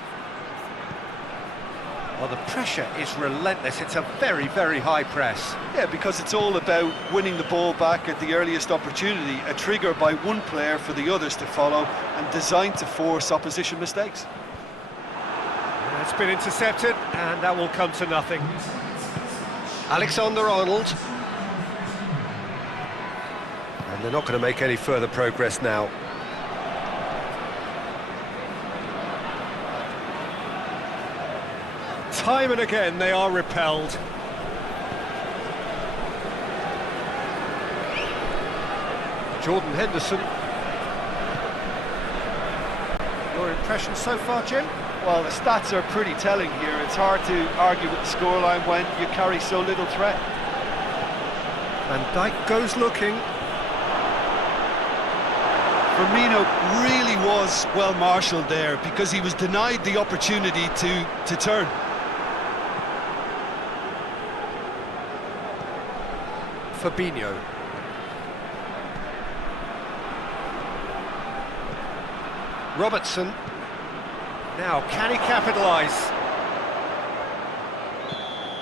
Well, the pressure is relentless. It's a very, very high press. Yeah, because it's all about winning the ball back at the earliest opportunity, a trigger by one player for the others to follow, and designed to force opposition mistakes. It's been intercepted, and that will come to nothing. Alexander-Arnold. And they're not going to make any further progress now. Time and again they are repelled. Jordan Henderson. Your impression so far, Jim? Well, the stats are pretty telling here. It's hard to argue with the scoreline when you carry so little threat. Van Dijk goes looking. Firmino really was well marshalled there because he was denied the opportunity to turn. Fabinho. Robertson. Now, can he capitalise?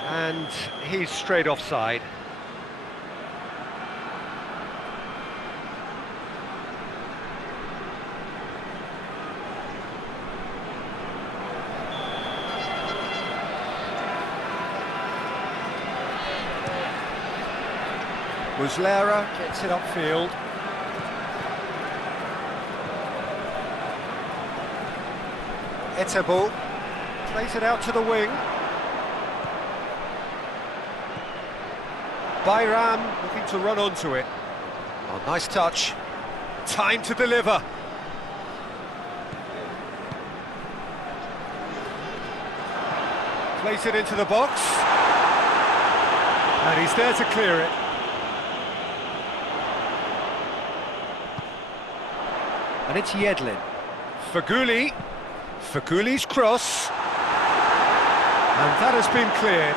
And he's straight offside. Muslera gets it upfield. Etebo plays it out to the wing. Bayram looking to run onto it. Oh, nice touch. Time to deliver. Plays it into the box. And he's there to clear it. And it's Yedlin. Feghouli. Fegouli's cross. And that has been cleared.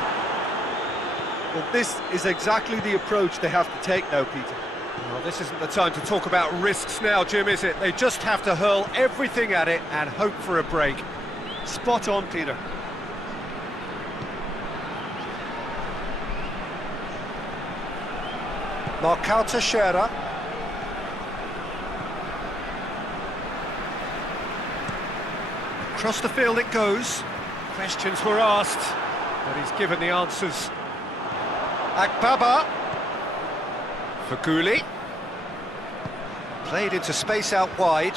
Well, this is exactly the approach they have to take now, Peter. Well, this isn't the time to talk about risks now, Jim, is it? They just have to hurl everything at it and hope for a break. Spot on, Peter. Marcao Teixeira. Across the field it goes. Questions were asked. But he's given the answers. Akbaba. Faguli. Played into space out wide.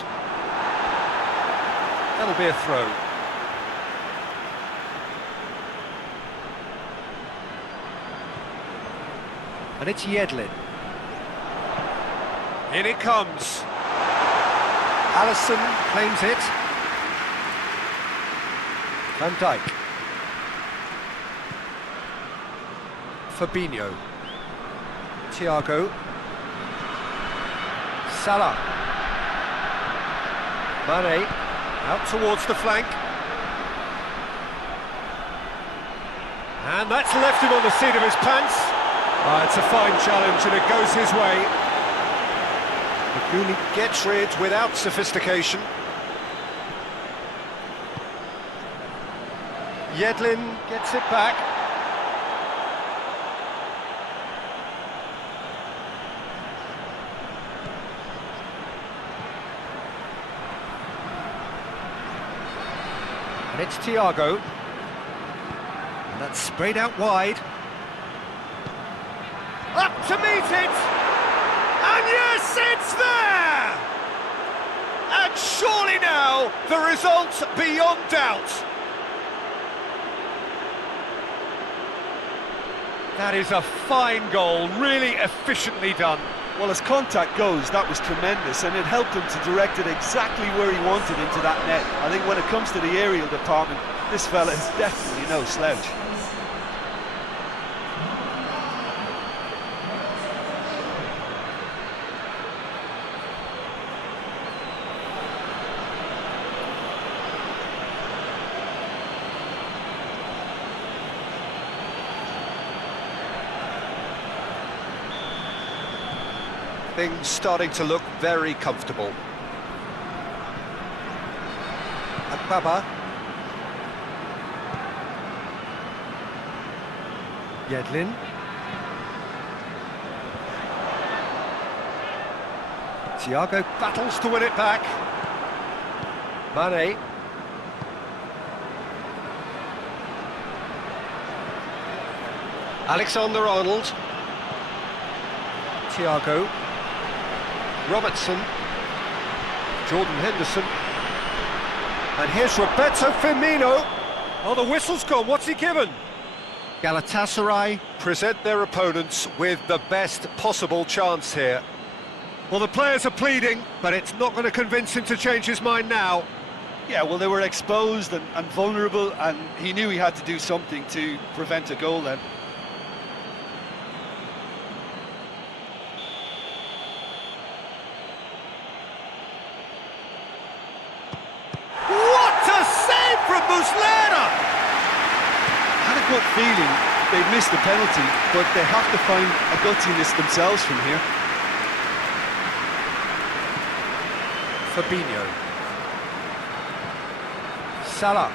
That'll be a throw. And it's Yedlin. In it comes. Allison claims it. Van Dijk. Fabinho. Thiago. Salah. Mane. Out towards the flank. And that's left him on the seat of his pants. It's a fine challenge and it goes his way. Faguli gets rid without sophistication. Yedlin gets it back. And it's Thiago. And that's sprayed out wide. Up to meet it! And yes, it's there! And surely now, the result's beyond doubt. That is a fine goal, really efficiently done. Well, as contact goes, that was tremendous, and it helped him to direct it exactly where he wanted into that net. I think when it comes to the aerial department, this fella is definitely no slouch. Things starting to look very comfortable. Akbaba. Yedlin. Thiago battles to win it back. Mane. Alexander-Arnold. Thiago. Robertson, Jordan Henderson, and here's Roberto Firmino. Oh, the whistle's gone, what's he given? Galatasaray present their opponents with the best possible chance here. Well, the players are pleading, but it's not going to convince him to change his mind now. Yeah, well, they were exposed and vulnerable, and he knew he had to do something to prevent a goal then. Muslera! I had a gut feeling they'd missed the penalty, but they have to find a gutsiness themselves from here. Fabinho. Salah.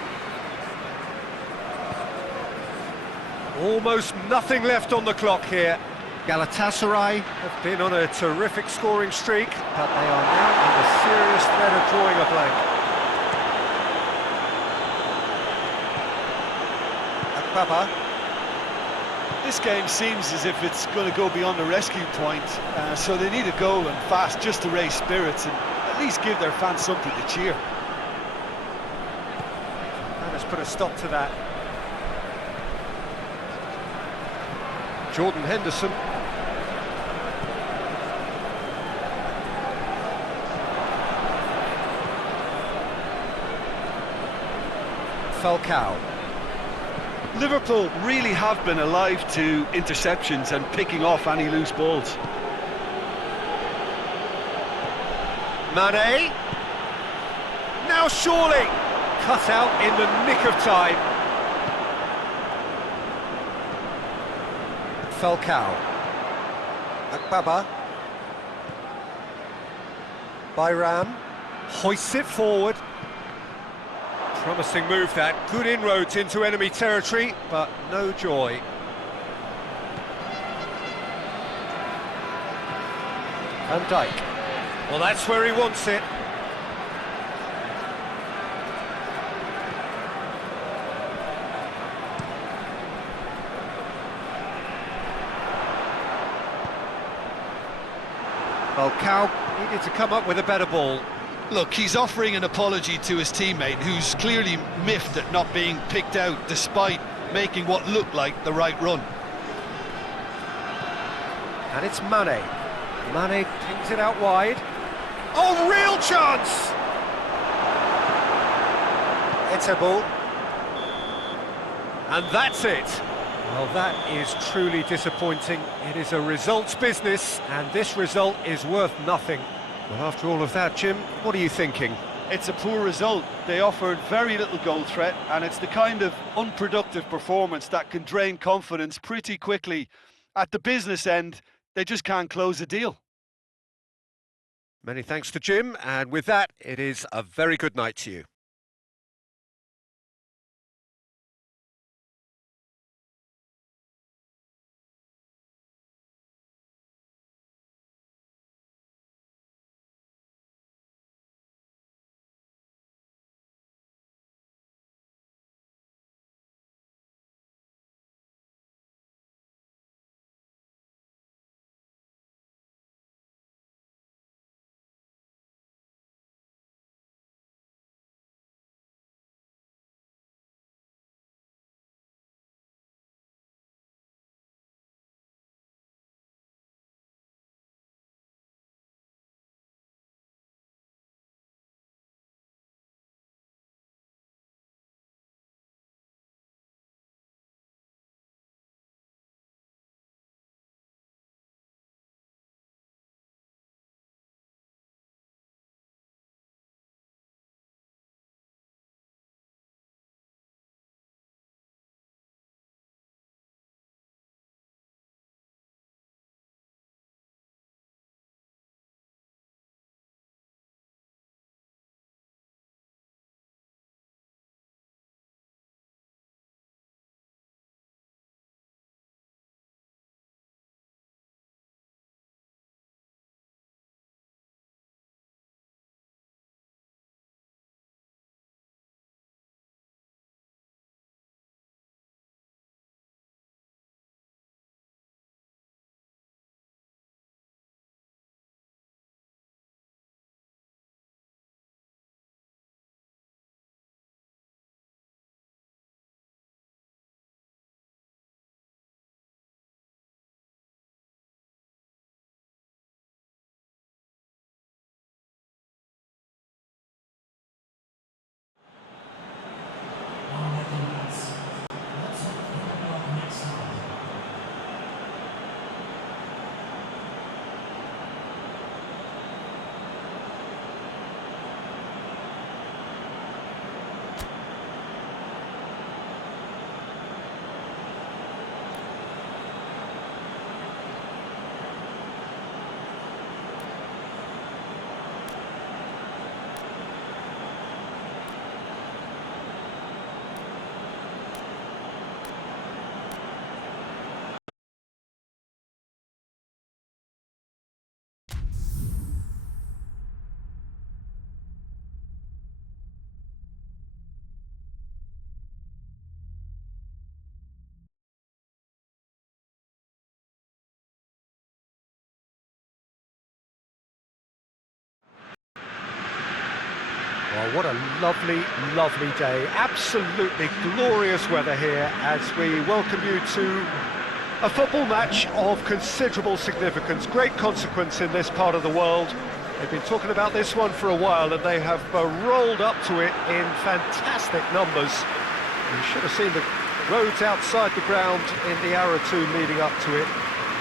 Almost nothing left on the clock here. Galatasaray have been on a terrific scoring streak, but they are now under serious threat of drawing a blank. Akbaba. This game seems as if it's going to go beyond the rescue point, so they need a goal and fast just to raise spirits and at least give their fans something to cheer. And let's put a stop to that. Jordan Henderson. Falcao. Liverpool really have been alive to interceptions and picking off any loose balls. Mane. Now surely cut out in the nick of time. Falcao. Akbaba. Bayram hoists it forward. Promising move that, good inroads into enemy territory, but no joy. Van Dijk. Well, that's where he wants it. Well, Cal needed to come up with a better ball. Look, he's offering an apology to his teammate, who's clearly miffed at not being picked out despite making what looked like the right run. And it's Mane. Mane pings it out wide. Oh, real chance! It's a ball. And that's it. Well, that is truly disappointing. It is a results business, and this result is worth nothing. Well, after all of that, Jim, what are you thinking? It's a poor result. They offered very little goal threat, and it's the kind of unproductive performance that can drain confidence pretty quickly. At the business end, they just can't close a deal. Many thanks to Jim, and with that, it is a very good night to you. Well, what a lovely, lovely day. Absolutely glorious weather here as we welcome you to a football match of considerable significance, great consequence in this part of the world. They've been talking about this one for a while and they have rolled up to it in fantastic numbers. You should have seen the roads outside the ground in the hour or two leading up to it.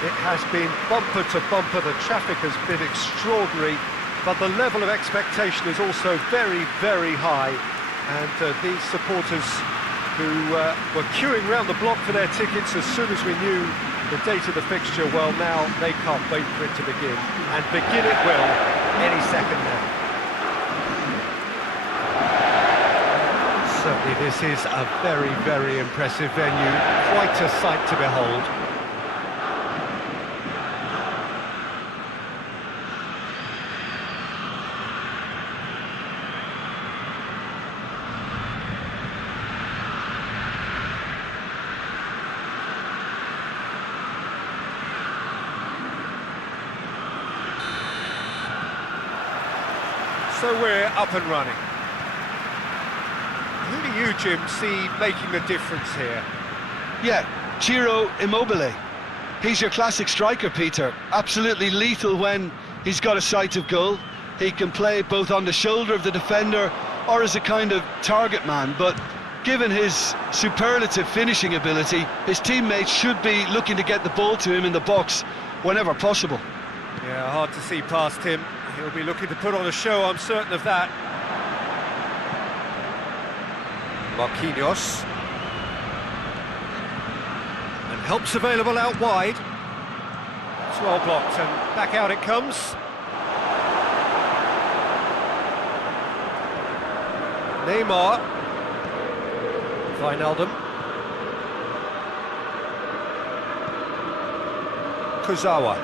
It has been bumper to bumper, the traffic has been extraordinary, but the level of expectation is also very, very high. And these supporters who were queuing around the block for their tickets as soon as we knew the date of the fixture, well, now they can't wait for it to begin. And begin it will any second now. Certainly this is a very, very impressive venue, quite a sight to behold. So we're up and running. Who do you, Jim, see making the difference here? Yeah, Ciro Immobile. He's your classic striker, Peter. Absolutely lethal when he's got a sight of goal. He can play both on the shoulder of the defender or as a kind of target man, but given his superlative finishing ability, his teammates should be looking to get the ball to him in the box whenever possible. Yeah, hard to see past him. He'll be looking to put on a show, I'm certain of that. Marquinhos. And help's available out wide. It's well blocked, and back out it comes. Neymar. Wijnaldum. Kurzawa.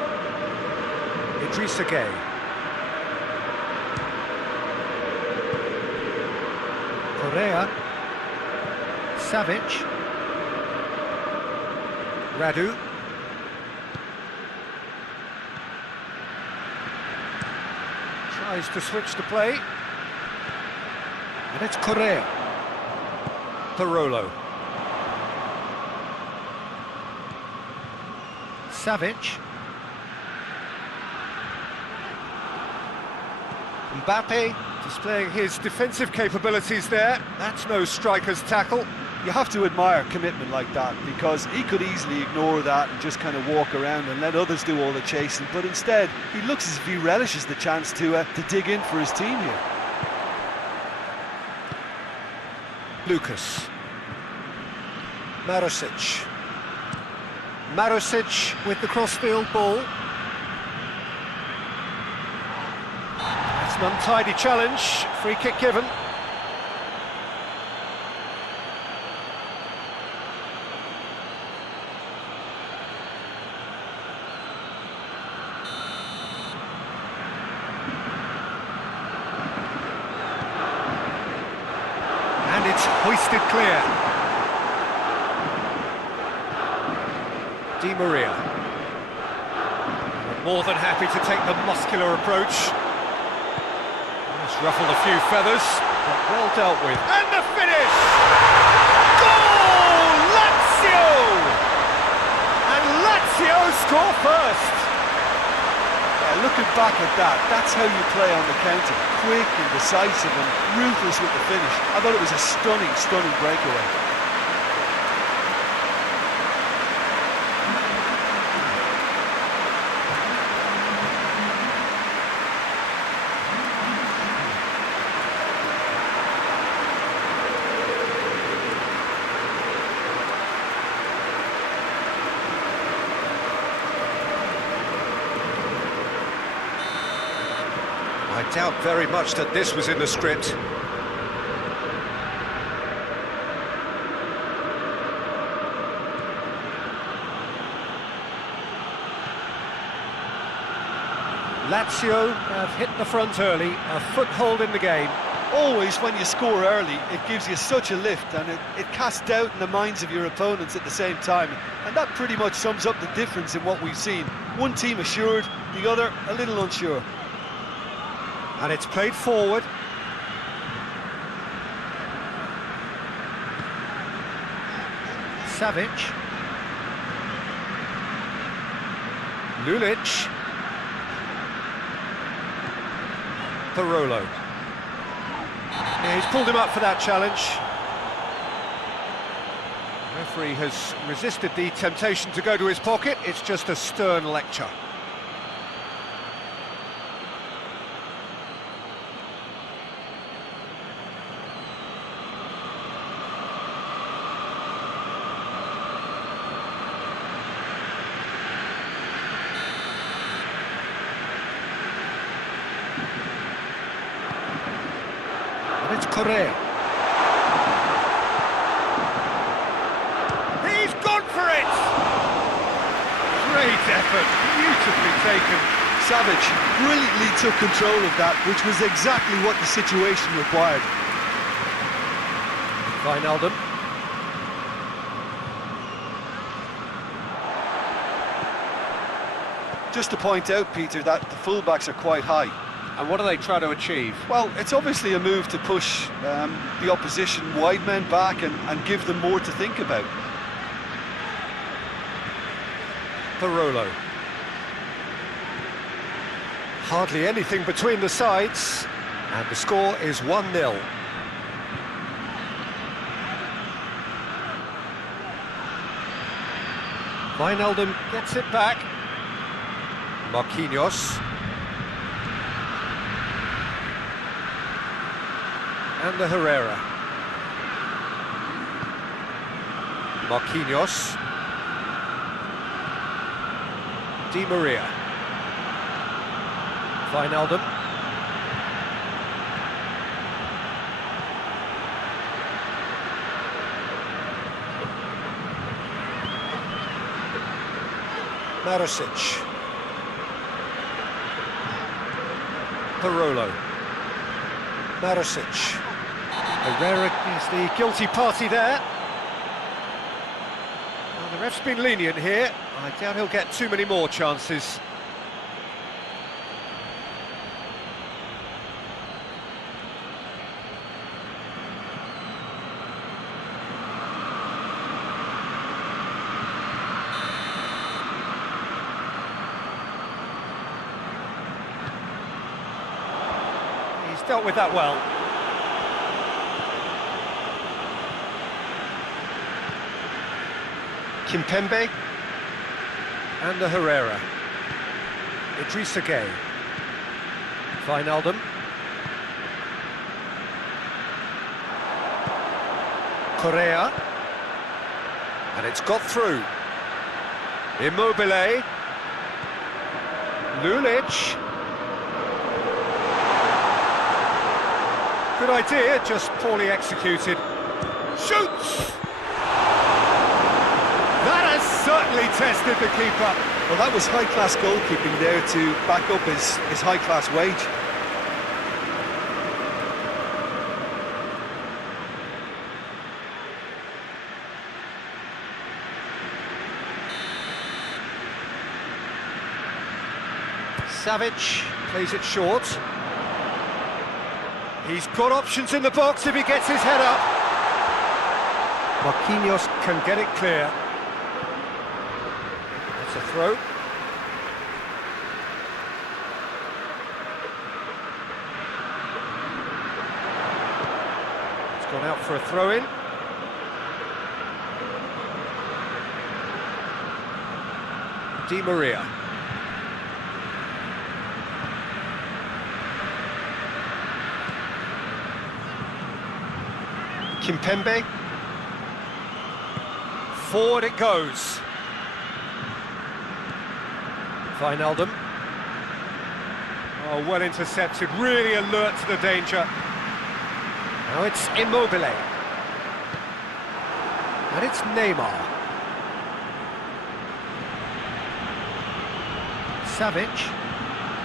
Idrissa Gueye. Correa. Savic. Radu. Tries to switch the play. And it's Correa. Parolo. Savic. Mbappe displaying his defensive capabilities there. That's no striker's tackle. You have to admire commitment like that, because he could easily ignore that and just kind of walk around and let others do all the chasing, but instead he looks as if he relishes the chance to dig in for his team here. Lucas. Marusic. Marusic with the crossfield ball. That's an untidy challenge. Free kick given. And it's hoisted clear. Di Maria. More than happy to take the muscular approach. Just ruffled a few feathers, but well dealt with. And the finish! Goal! Lazio! And Lazio score first! Yeah, looking back at that, that's how you play on the counter. Quick and decisive and ruthless with the finish. I thought it was a stunning, stunning breakaway. I doubt very much that this was in the script. Lazio have hit the front early, a foothold in the game. Always when you score early, it gives you such a lift, and it casts doubt in the minds of your opponents at the same time. And that pretty much sums up the difference in what we've seen. One team assured, the other a little unsure. And it's played forward. Savic. Lulic. Parolo. Yeah, he's pulled him up for that challenge. The referee has resisted the temptation to go to his pocket. It's just a stern lecture. It's Correa. He's gone for it! Great effort, beautifully taken. Savic brilliantly took control of that, which was exactly what the situation required. Wijnaldum. Just to point out, Peter, that the fullbacks are quite high. And what do they try to achieve? Well, it's obviously a move to push the opposition wide men back and give them more to think about. Barolo. Hardly anything between the sides, and the score is 1-0. Wijnaldum gets it back. Marquinhos. And the Herrera. Marquinhos. Di Maria. Wijnaldum. Marusic. Barolo. Marusic. Herrera is the guilty party there. Well, the ref's been lenient here. I doubt he'll get too many more chances. He's dealt with that well. Kimpembe and the Herrera. Idrissa Gueye. Wijnaldum. Correa. And it's got through. Immobile. Lulic. Good idea, just poorly executed. Shoots! That has certainly tested the keeper. Well, that was high-class goalkeeping there to back up his high-class wage. Savic plays it short. He's got options in the box if he gets his head up. Marquinhos can get it clear. It's a throw. It's gone out for a throw-in. Di Maria. Kimpembe. Forward it goes. Wijnaldum. Oh, well intercepted, really alert to the danger. Now it's Immobile. And it's Neymar. Savic.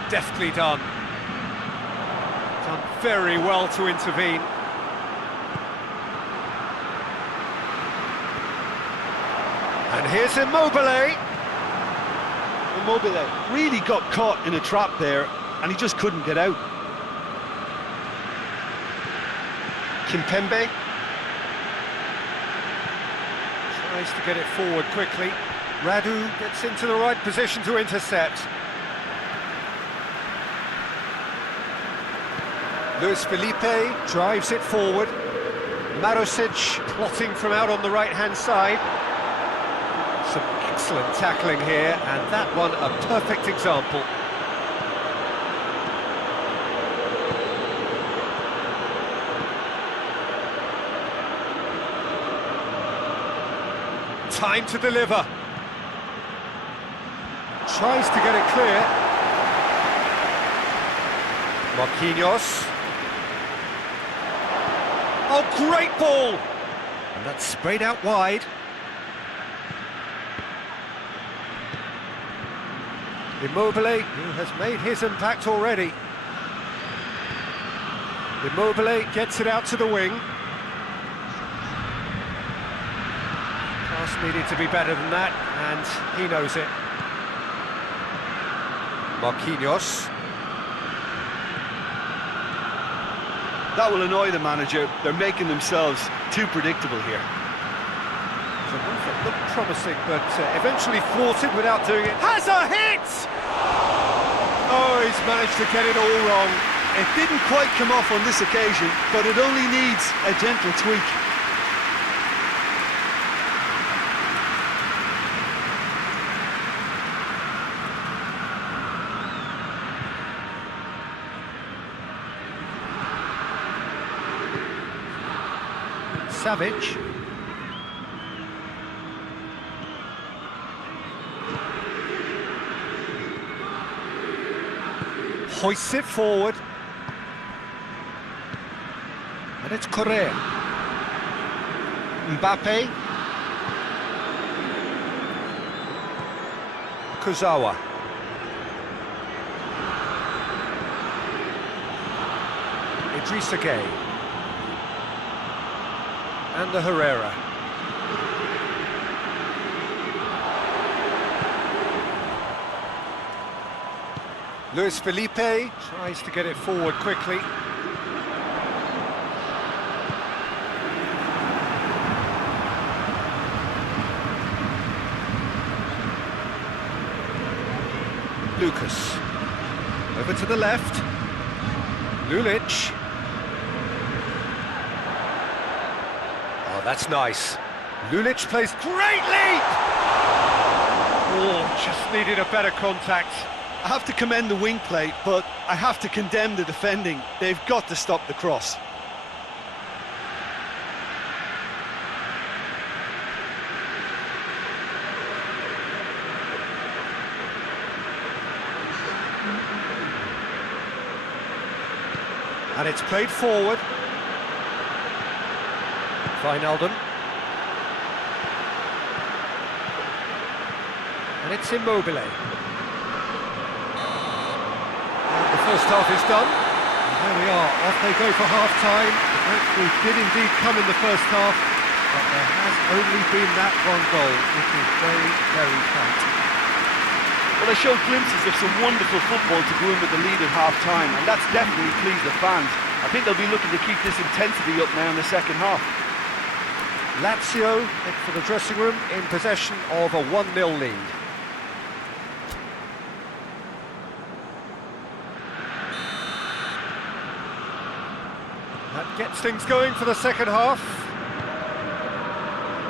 Deftly done. Done very well to intervene. And here's Immobile. Immobile really got caught in a trap there, and he just couldn't get out. Kimpembe. Tries to get it forward quickly. Radu gets into the right position to intercept. Luis Felipe drives it forward. Marusic plotting from out on the right-hand side. Some excellent tackling here, and that one a perfect example. Time to deliver. Tries to get it clear. Marquinhos. Oh, great ball! And that's sprayed out wide. Immobile, who has made his impact already. Immobile gets it out to the wing. Pass needed to be better than that, and he knows it. Marquinhos. That will annoy the manager. They're making themselves too predictable here. So one that looked promising, but eventually thwarted without doing it. Has a hit! Oh, he's managed to get it all wrong. It didn't quite come off on this occasion, but it only needs a gentle tweak. Savage. Hoists it forward. And it's Correa. Mbappe. Kurzawa. Idrissa Gueye. And the Herrera. Luis Felipe tries to get it forward quickly. Lucas. Over to the left. Lulic. Oh, that's nice. Lulic plays greatly! Oh, just needed a better contact. I have to commend the wing play, but I have to condemn the defending. They've got to stop the cross. And it's played forward. Wijnaldum. And it's Immobile. And the first half is done. And there we are, off they go for half-time. We did indeed come in the first half, but there has only been that one goal, which is very, very tight. Well, they showed glimpses of some wonderful football to go in with the lead at half-time, and that's definitely pleased the fans. I think they'll be looking to keep this intensity up now in the second half. Lazio head for the dressing room in possession of a 1-0 lead. That gets things going for the second half.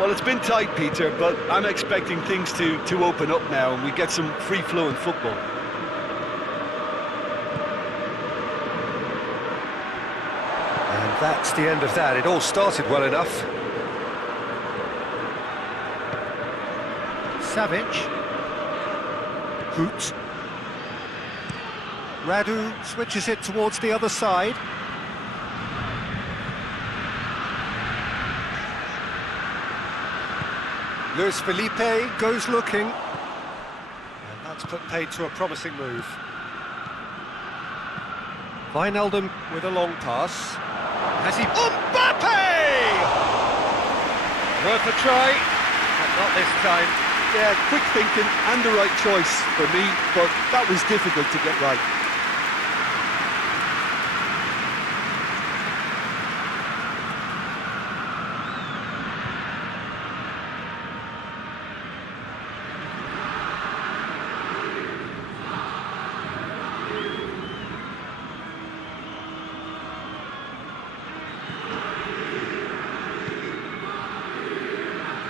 Well, it's been tight, Peter, but I'm expecting things to open up now and we get some free-flowing football. And that's the end of that. It all started well enough. Savage. Hoot. Radu switches it towards the other side. Luis Felipe goes looking. And that's put paid to a promising move. Wijnaldum with a long pass. Has he... Mbappe! Worth a try, but not this time. Yeah, quick thinking and the right choice for me, but that was difficult to get right.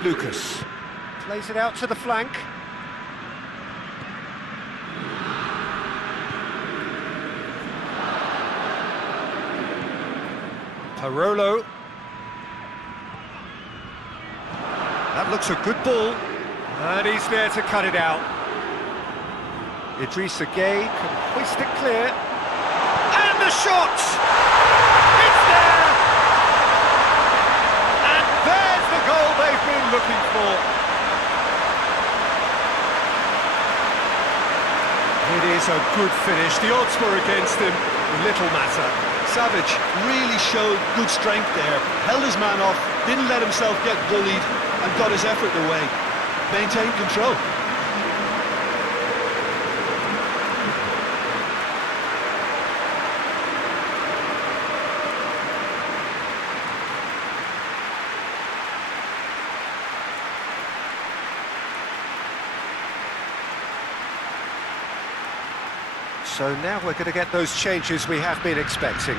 Lucas plays it out to the flank. Parolo. That looks a good ball. And he's there to cut it out. Idrissa Gueye can hoist it clear. And the shot! It's there! And there's the goal they've been looking for. It is a good finish. The odds were against him. Little matter. Savage really showed good strength there. Held his man off, didn't let himself get bullied, and got his effort away. Maintained control. So now we're going to get those changes we have been expecting.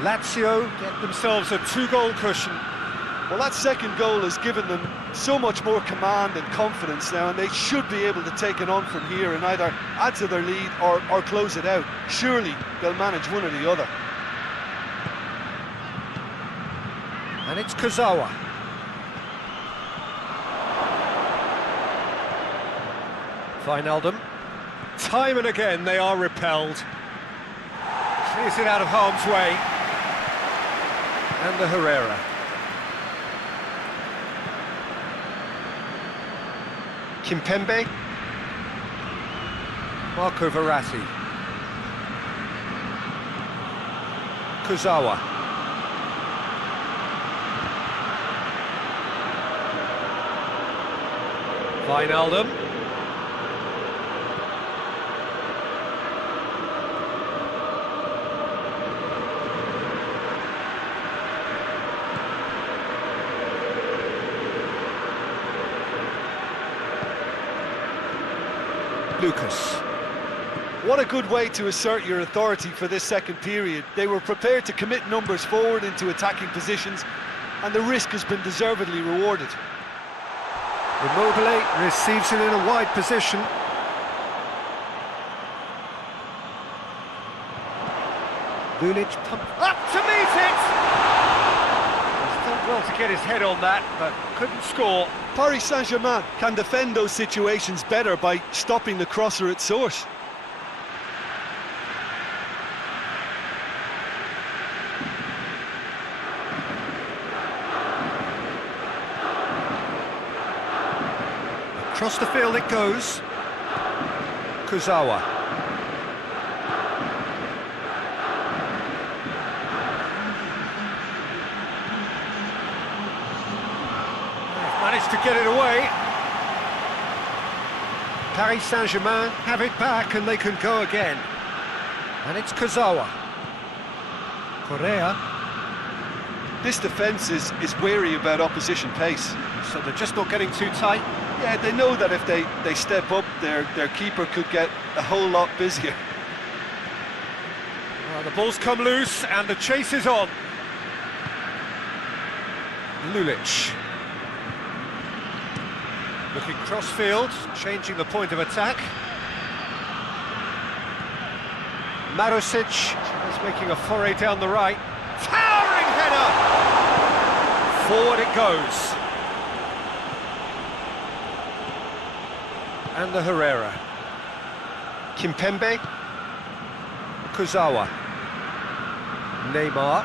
Lazio get themselves a 2-goal cushion. Well, that second goal has given them so much more command and confidence now, and they should be able to take it on from here and either add to their lead or close it out. Surely they'll manage one or the other. And it's Kurzawa. Wijnaldum. Time and again they are repelled. Clears it out of harm's way. And the Herrera. Kimpembe. Marco Verratti. Kurzawa. Wijnaldum. Lucas. What a good way to assert your authority for this second period. They were prepared to commit numbers forward into attacking positions, and the risk has been deservedly rewarded. Immobile receives it in a wide position. Lulic pumped up to meet it! He's done well to get his head on that, but couldn't score. Paris Saint-Germain can defend those situations better by stopping the crosser at source. Across the field it goes. Kurzawa. Managed to get it away. Paris Saint-Germain have it back and they can go again. And it's Kurzawa. Correa. This defence is wary about opposition pace. So they're just not getting too tight. Yeah, they know that if they step up, their keeper could get a whole lot busier. Well, the ball's come loose and the chase is on. Lulic. Looking cross-field, changing the point of attack. Marusic is making a foray down the right. Towering header! Forward it goes. And the Herrera. Kimpembe. Kurzawa. Neymar.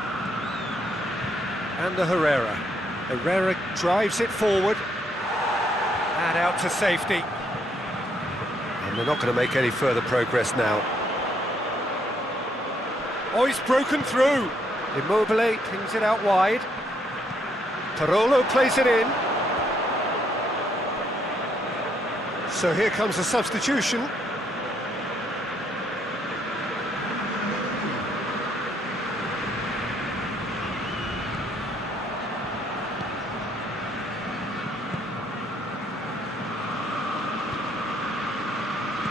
And the Herrera. Herrera drives it forward. And out to safety. And they're not going to make any further progress now. Oh, he's broken through. Immobile pings it out wide. Parolo plays it in. So here comes a substitution.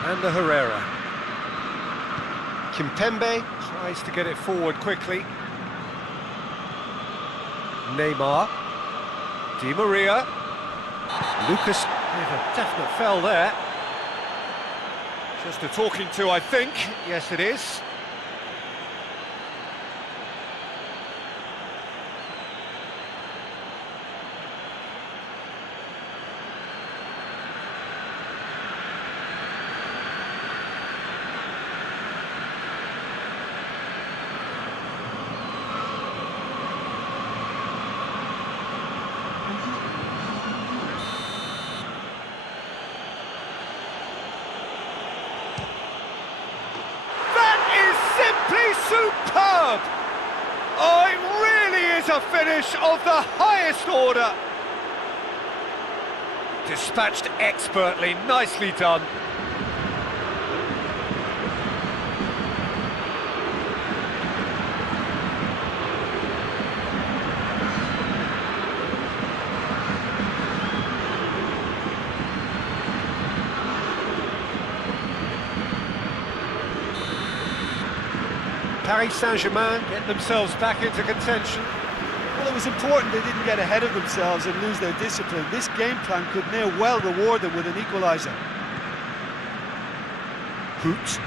And the Herrera. Kimpembe tries to get it forward quickly. Neymar. Di Maria. Lucas with a definite foul there. Just a talking to, I think. Yes, it is. Superb! Oh, it really is a finish of the highest order. Dispatched expertly, nicely done. Paris Saint-Germain get themselves back into contention. Well, it was important they didn't get ahead of themselves and lose their discipline. This game plan could now well reward them with an equaliser. Hoot.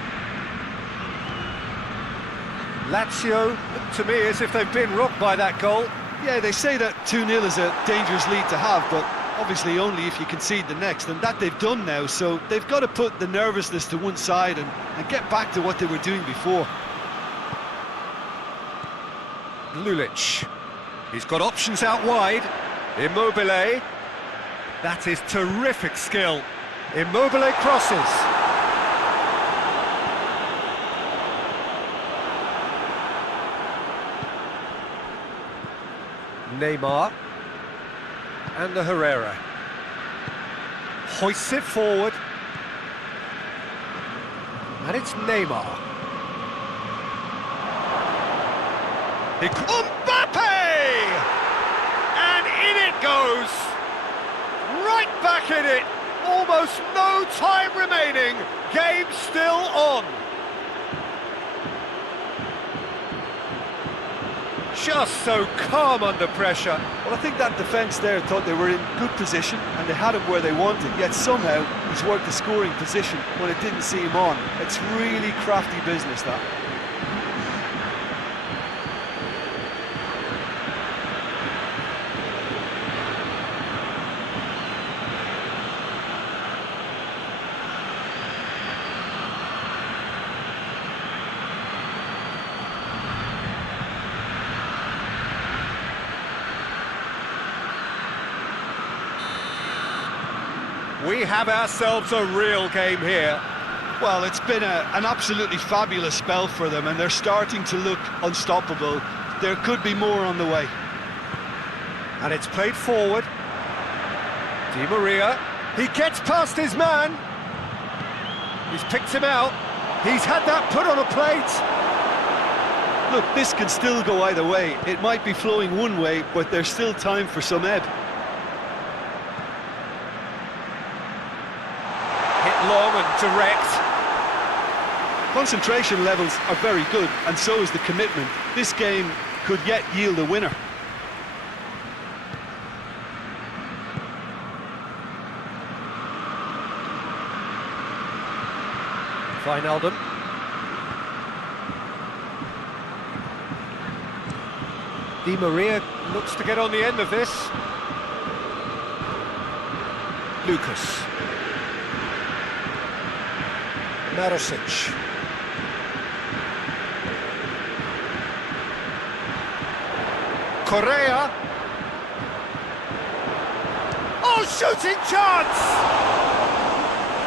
Lazio look to me as if they've been rocked by that goal. Yeah, they say that 2-0 is a dangerous lead to have, but obviously only if you concede the next, and that they've done now, so they've got to put the nervousness to one side and get back to what they were doing before. Lulic. He's got options out wide. Immobile. That is terrific skill. Immobile crosses. Neymar. And the Herrera. Hoists it forward. And it's Neymar. Mbappe! And in it goes! Right back in it! Almost no time remaining. Game still on. Just so calm under pressure. Well, I think that defence there thought they were in good position and they had him where they wanted, yet somehow he's worked the scoring position when it didn't see him on. It's really crafty business, that. We have ourselves a real game here. Well, it's been an absolutely fabulous spell for them, and they're starting to look unstoppable. There could be more on the way. And it's played forward. Di Maria. He gets past his man. He's picked him out. He's had that put on a plate. Look, this can still go either way. It might be flowing one way, but there's still time for some ebb. Long and direct. Concentration levels are very good, and so is the commitment. This game could yet yield a winner. Wijnaldum. Di Maria looks to get on the end of this. Lucas. Marosic. Correa. Oh, shooting chance!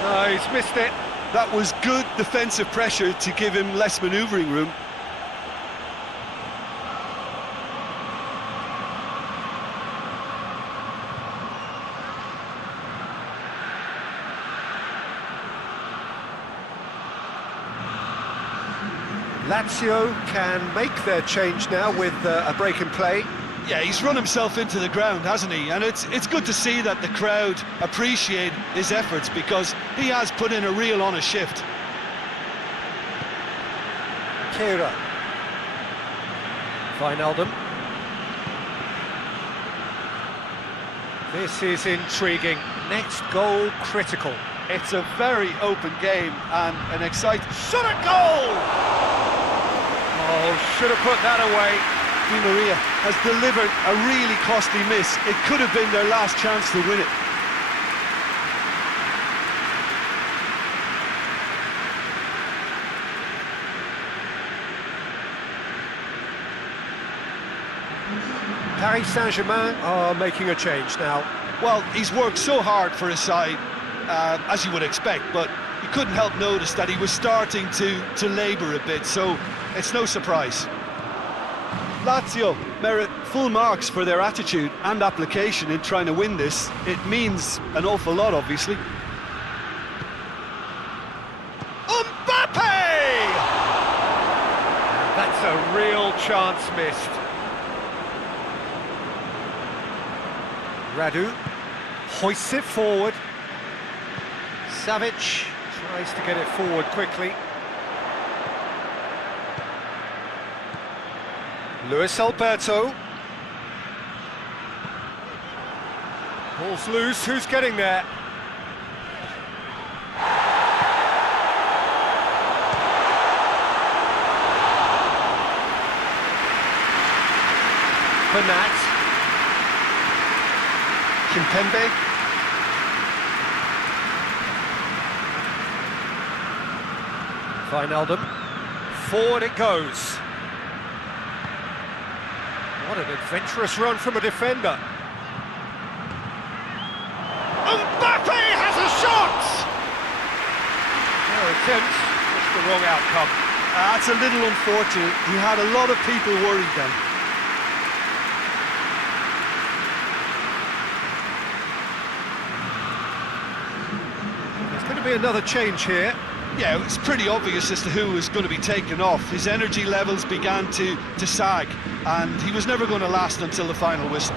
No, he's missed it. That was good defensive pressure to give him less manoeuvring room. Lazio can make their change now with a break in play. Yeah, he's run himself into the ground, hasn't he? And it's good to see that the crowd appreciate his efforts, because he has put in a real honest shift. Kehrer. Wijnaldum. This is intriguing. Next goal critical. It's a very open game and an exciting... Shot a goal! Oh, should have put that away. Di Maria has delivered a really costly miss. It could have been their last chance to win it. Paris Saint-Germain are making a change now. Well, he's worked so hard for his side, as you would expect, but you couldn't help notice that he was starting to labour a bit, so it's no surprise. Lazio merit full marks for their attitude and application in trying to win this. It means an awful lot, obviously. Mbappe! That's a real chance missed. Radu hoists it forward. Savic tries to get it forward quickly. Luis Alberto. Ball's loose, who's getting there? Bernat. Kimpembe. Wijnaldum. Forward it goes. What an adventurous run from a defender. Mbappe has a shot! No attempt, just the wrong outcome. That's a little unfortunate. He had a lot of people worried then. There's going to be another change here. Yeah, it's pretty obvious as to who was going to be taken off. His energy levels began to sag, and he was never going to last until the final whistle.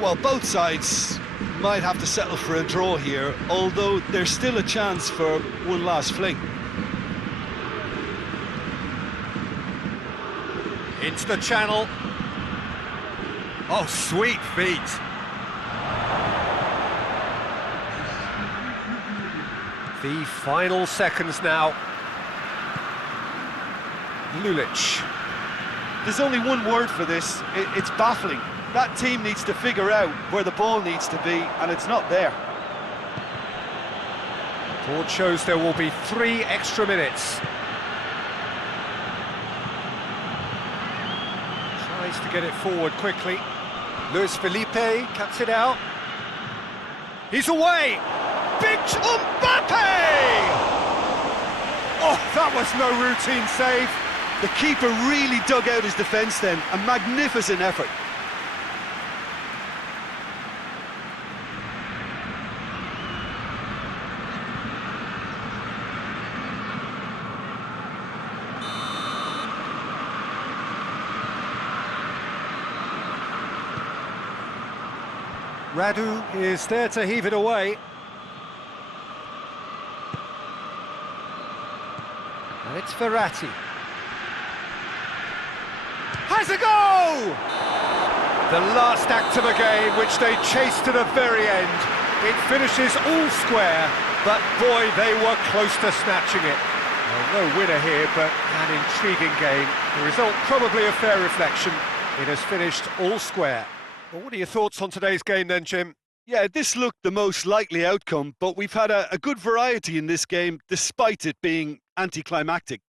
Well, both sides might have to settle for a draw here, although there's still a chance for one last fling. Into the channel. Oh, sweet feet. The final seconds now. Lulic. There's only one word for this. It's baffling. That team needs to figure out where the ball needs to be, and it's not there. Board shows there will be 3 extra minutes. Tries to get it forward quickly. Luis Felipe cuts it out. He's away! Big Mbappe! Oh, that was no routine save. The keeper really dug out his defence then. A magnificent effort. Radu is there to heave it away. And it's Verratti. Has a goal! The last act of a game which they chased to the very end. It finishes all square, but boy, they were close to snatching it. Well, no winner here, but an intriguing game. The result probably a fair reflection. It has finished all square. Well, what are your thoughts on today's game then, Jim? Yeah, this looked the most likely outcome, but we've had a good variety in this game, despite it being anticlimactic.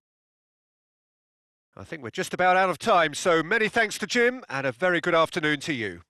I think we're just about out of time, so many thanks to Jim, and a very good afternoon to you.